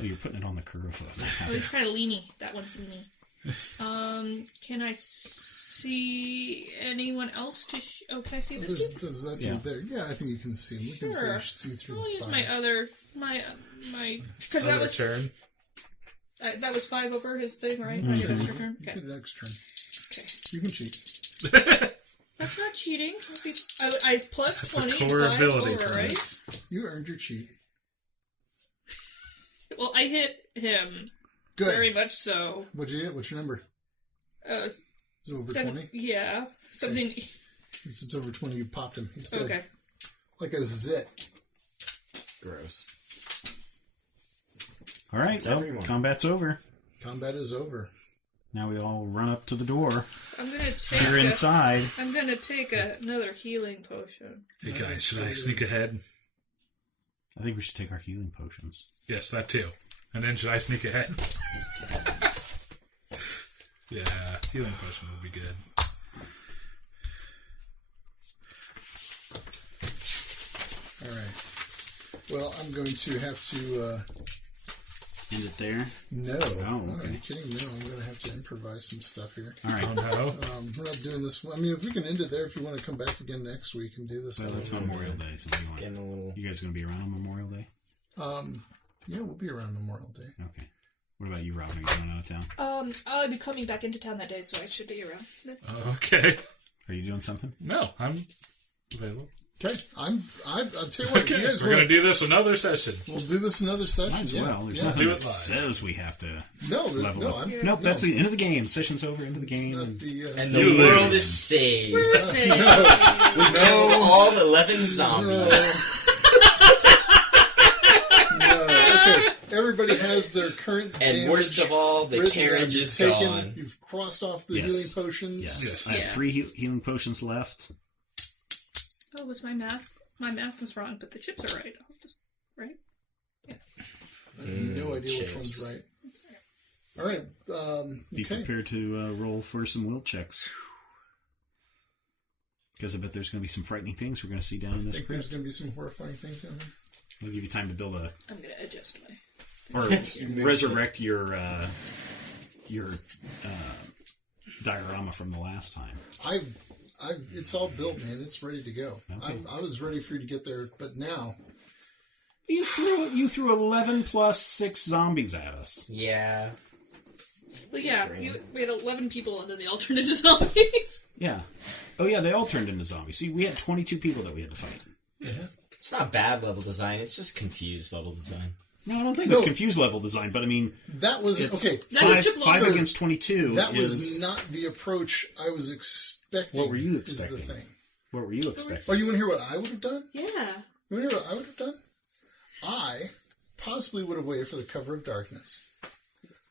Oh, you're putting it on the curve. Oh, he's kind of leany. That one's leany. Can I see anyone else to... can I see this dude? There's that dude Yeah. there. Yeah, I think you can see him. We can Sure. see through I'll the use fire. my other... My... Because that Other was... turn. That was 5 over his thing, right? I get an extra turn? Okay. Get an extra turn. Okay. You can cheat. That's not cheating. I plus That's 20 a core 5 ability over, for right? this. You earned your cheat. Well, I hit him. Good. Very much so. What'd you get? What's your number? Is Is it over 20? Yeah. Something... If it's over 20, you popped him. He's dead. Okay. Like a zit. Gross. All right, It's well, everyone. combat's over. Combat is over. Now we all run up to the door. I'm gonna take You're inside. I'm gonna take another healing potion. Hey guys, should I sneak ahead? I think we should take our healing potions. Yes, that too. And then should I sneak ahead? Yeah, healing potion would be good. All right. Well, I'm going to have to... End it there. No. Oh, okay. Are you kidding? No, I'm going to have to improvise some stuff here. All right. Oh no. We're not doing this. I mean, if we can end it there, if you want to come back again next week and do this. Well, that's Memorial Day. So It's getting a little... you guys going to be around on Memorial Day? Yeah, we'll be around Memorial Day. Okay. What about you, Robin? Are you going out of town? I'll be coming back into town that day, so I should be around. Okay. Are you doing something? No, I'm available. Okay. I'll tell you what. Okay, You guys we're gonna want do this another session. We'll do this another session. Might as yeah. well. There's Yeah. nothing Do that it live. says we have to No, there's level no. up. I'm, Nope, that's no. the end of the game. Session's over. End of the game. Not the, And the You world lose. is saved. Say- We killed all 11 zombies. No. Okay. Everybody has their current And damage worst of all, the written carriage down. is You've taken- gone. You've crossed off the Yes. healing potions. Yes. Yes. I have Yeah. 3 healing potions left. Oh, was my math? My math was wrong, but the chips are right. Right? I have no idea which chips. one's right. All right. Be Okay. prepared to roll for some will checks. Because I bet there's going to be some frightening things we're going to see down in I this think there's crypt. going to be some horrifying things down there. I'll give you time to build a... I'm gonna adjust my... Or resurrect your diorama from the last time. It's all built, man. It's ready to go. Okay. I was ready for you to get there, but now You threw 11 plus 6 zombies at us. Yeah. Well, yeah, we had 11 people, and then they all turned into zombies. Yeah. Oh yeah, they all turned into zombies. See, we had 22 people that we had to fight. It's not bad level design, it's just confused level design. No, I don't think it was confused level design, but I mean, that was it's okay. That is 5, too close. 5 So against 22 That is... was not the approach I was expecting. What were you Is expecting? the thing. What were you expecting? Oh, you want to hear what I would have done? Yeah. You want to hear what I would have done? I possibly would have waited for the cover of darkness.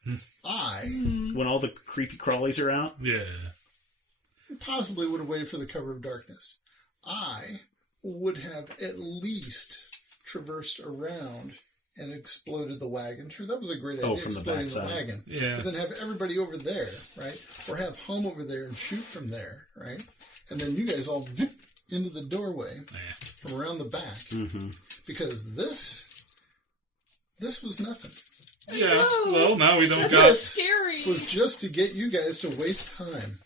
When all the creepy crawlies are out? Yeah. Possibly would have waited for the cover of darkness. I would have at least traversed around and exploded the wagon. Sure, that was a great idea. Oh, from the exploding backside. wagon. Yeah. But then have everybody over there, right? Or have home over there and shoot from there, right? And then you guys all into the doorway from around the back. Mm-hmm. Because this was nothing. Yeah. know. Well, now we don't That's got. so scary. It was just to get you guys to waste time.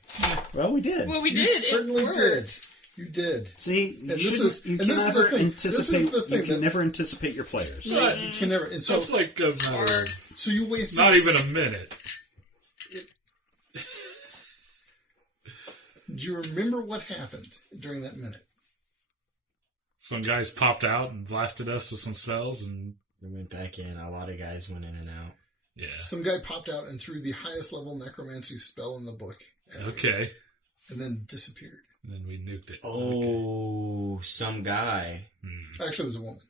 Well, we did. Well, we You did. certainly It worked. did. You did. See, And this is the thing. You can never anticipate your players. Right. You can never. And so, That's like a matter of so you wasted not even a minute. Do you remember what happened during that minute? Some guys popped out and blasted us with some spells, and We went back in. A lot of guys went in and out. yeah. Some guy popped out and threw the highest level necromancy spell in the book. Okay. And then disappeared. And then we nuked it. Oh, some guy. Actually, it was a woman.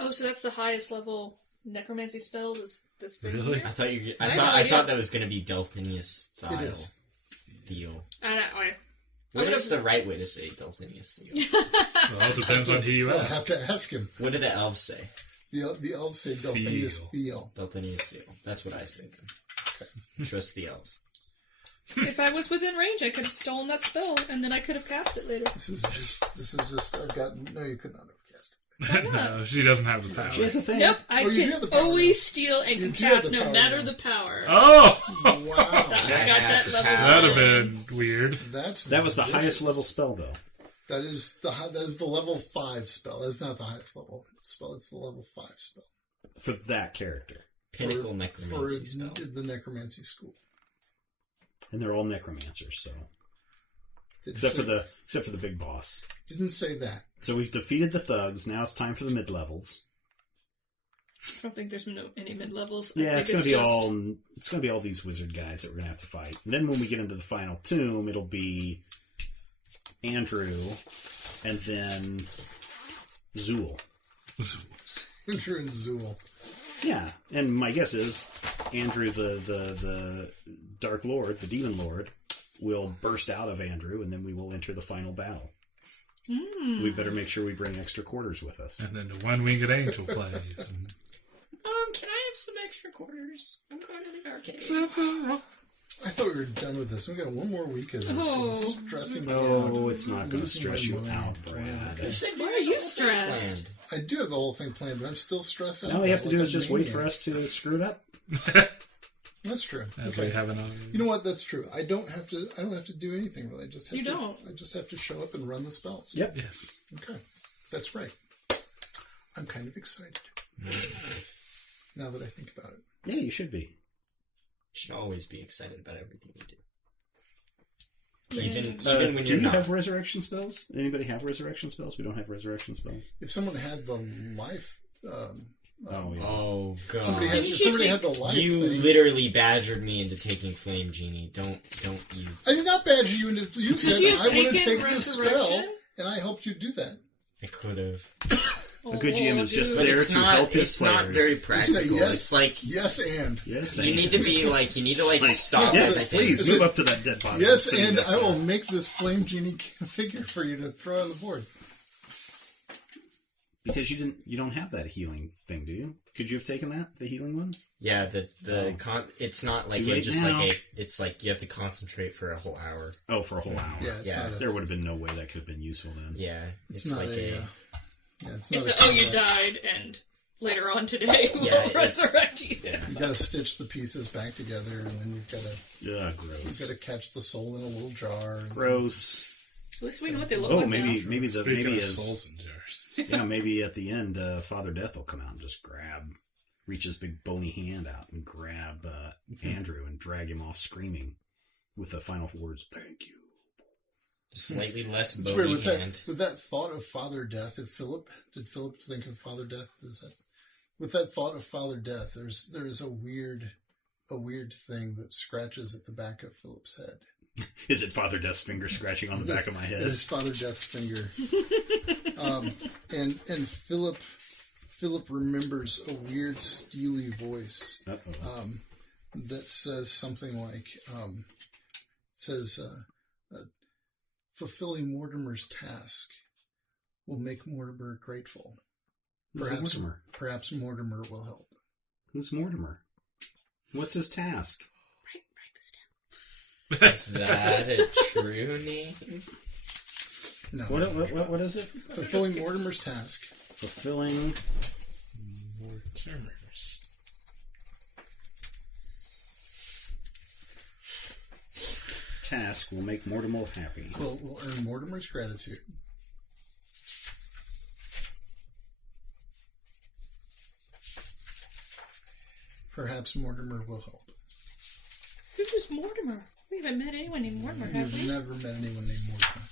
Oh, so that's the highest level necromancy spell? This thing Really? here? I thought you. I had no I idea. thought that was going to be Delphinius Thiel. It is. Thiel. I What would've- is the right way to say Delphinius Thiel? Well, it depends on who you I'll have ask. to ask him. What do the elves say? The elves say Delphinius Thiel. Delphinius Thiel. That's what I say then. Okay. Trust the elves. If I was within range, I could have stolen that spell, and then I could have cast it later. This is just, I've got, no, you could not have cast it. No, she doesn't have the power. She has a thing. Nope, I Oh, you do have the can power always now. steal and You can do have cast the no power matter now. the power. Oh! Wow. I got that the level. power. That'd have been weird. That was the highest level spell, though. That is the level 5 spell. That's not the highest level spell. It's the level 5 spell. For that character. Pinnacle For necromancy spell. the necromancy school. And they're all necromancers, so. Didn't Except say, for the big boss. Didn't say that. So we've defeated the thugs. Now it's time for the mid-levels. I don't think there's any mid levels. Yeah, it's gonna be all these wizard guys that we're gonna have to fight. And then when we get into the final tomb, it'll be Andrew and then Zool. Andrew and Zool. Yeah, and my guess is Andrew, the Dark Lord, the Demon Lord, will burst out of Andrew, and then we will enter the final battle. We better make sure we bring extra quarters with us. And then the one-winged angel plays. Can I have some extra quarters? I'm going to the arcade. I thought we were done with this. We got one more week of this. Oh. It's stressing me out. No, it's not going to Losing stress my you mind. out, Brad. You said Why you are had the you whole thing stressed? planned. I do have the whole thing planned, but I'm still stressed out. All you have to like do a is just wait for maniac. us to screw it up. That's true. As Okay. we have an You know what? That's true. I don't have to do anything really. I just have You to, don't. I just have to show up and run the spells. Yep. Yes. Okay. That's right. I'm kind of excited. Now that I think about it. Yeah, you should be. You should always be excited about everything you do. Yeah. Even when Do you're you not. have resurrection spells? Anybody have resurrection spells? We don't have resurrection spells. If someone had the life, Oh, yeah. Oh, God. somebody had, Didn't if you somebody take- had the life You thing, literally badgered me into taking Flame Genie. Don't you... I did not badger you into. You said you I want to take take this spell, resurrection? and I helped you do that. I could have. A good GM is just But there it's to not, help his it's players. not very You say practical. yes, It's like, yes, and Yes, you need to be like, stop Yes, everything. please Is move it- up to that dead body. yes, Sitting and next I to will it. make this flame genie figure for you to throw on the board. Because you don't have that healing thing, do you? Could you have taken that, the healing one? Yeah, it's not like Too late just now. it's like you have to concentrate for a whole hour. Oh, for a whole hour. Yeah, it's Yeah. not a. There would have been no way that could have been useful then. Yeah, it's It's not like a. Yeah, it's not. It's a you died, and later on today we'll Yeah, it's- resurrect you. You got to stitch the pieces back together, and then you've got Ugh, gross. to catch the soul in a little jar. And Gross. At least we know what they look Oh, like maybe now. maybe Speaking of as souls and jars. yeah, maybe at the end, Father Death will come out and just reach his big bony hand out and grab Andrew and drag him off screaming with the final words, "Thank you." slightly less It's weird bony with hand. that thought of Father Death. Did Philip think of Father Death? With that thought of Father Death? There's a weird thing that scratches at the back of Philip's head. Is it Father Death's finger scratching on the back of my head? It is Father Death's finger. And Philip remembers a weird steely voice Uh-oh. that says something like, fulfilling Mortimer's task will make Mortimer grateful. Who's Mortimer? Perhaps Mortimer will help. Who's Mortimer? What's his task? Write this Is that a true name? No, What is it? fulfilling Mortimer's task. Fulfilling. task will make Mortimer happy. We'll earn Mortimer's gratitude. Perhaps Mortimer will help. Who's Mortimer? We haven't met anyone named Mortimer, have You've we? never met anyone named Mortimer.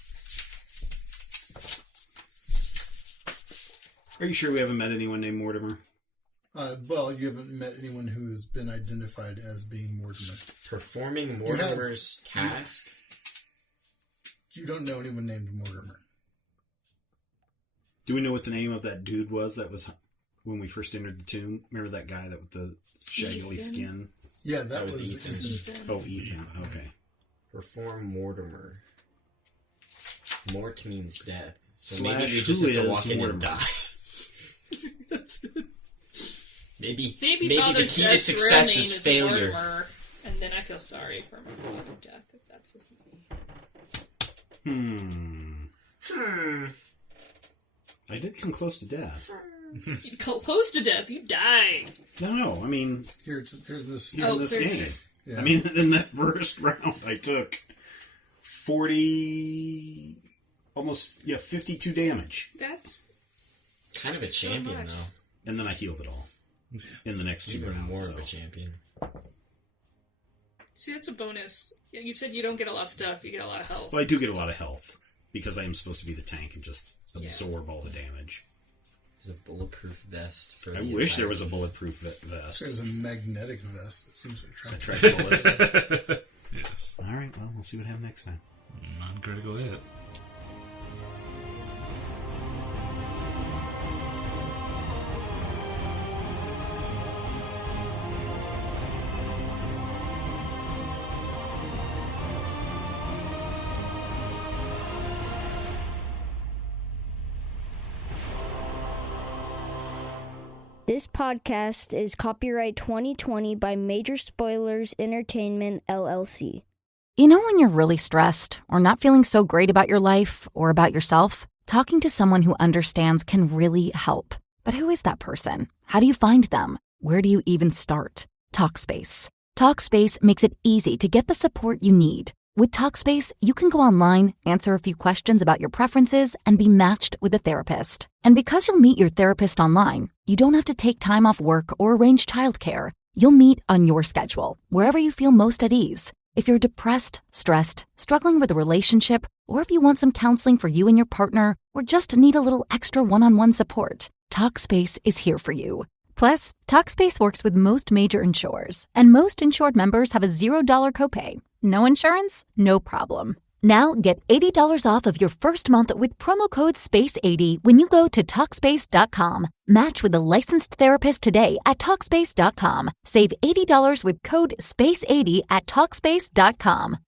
Are you sure we haven't met anyone named Mortimer? Well, you haven't met anyone who has been identified as being Mortimer. Performing Mortimer's task? You don't know anyone named Mortimer. Do we know what the name of that dude was that was when we first entered the tomb? Remember that guy that with the shaggly skin? Yeah, that was was Ethan. Oh, Ethan. Okay. Perform Mortimer. Mort means death. So Slash maybe we just who have to is walk in Mortimer? and die. Maybe Maybe the Father's key to best success real is name failure. Mortimer, and then I feel sorry for my father death if that's his name. I did come close to death. You close to death, you die. No. I mean, here's this. in this there's- game. Yeah. I mean, in that first round, I took 52 damage. That's Kind of a So champion, much. though. And then I healed it all in the next two Even rounds. more so. of a champion. see, that's a bonus. Yeah, you said you don't get a lot of stuff; you get a lot of health. Well, I do get a lot of health because I am supposed to be the tank and just absorb all the damage. There's a bulletproof vest for I the wish there entire was a team. bulletproof vest. There's a magnetic vest that seems to attract. Attract bullets. Yes. All right, well, we'll see what happens next time. Non-critical hit. This podcast is copyright 2020 by Major Spoilers Entertainment, LLC. You know when you're really stressed or not feeling so great about your life or about yourself? Talking to someone who understands can really help. But who is that person? How do you find them? Where do you even start? Talkspace. Talkspace makes it easy to get the support you need. With Talkspace, you can go online, answer a few questions about your preferences, and be matched with a therapist. And because you'll meet your therapist online, you don't have to take time off work or arrange childcare. You'll meet on your schedule, wherever you feel most at ease. If you're depressed, stressed, struggling with a relationship, or if you want some counseling for you and your partner, or just need a little extra one-on-one support, Talkspace is here for you. Plus, Talkspace works with most major insurers, and most insured members have a $0 copay. No insurance? No problem. Now get $80 off of your first month with promo code SPACE80 when you go to Talkspace.com. Match with a licensed therapist today at Talkspace.com. Save $80 with code SPACE80 at Talkspace.com.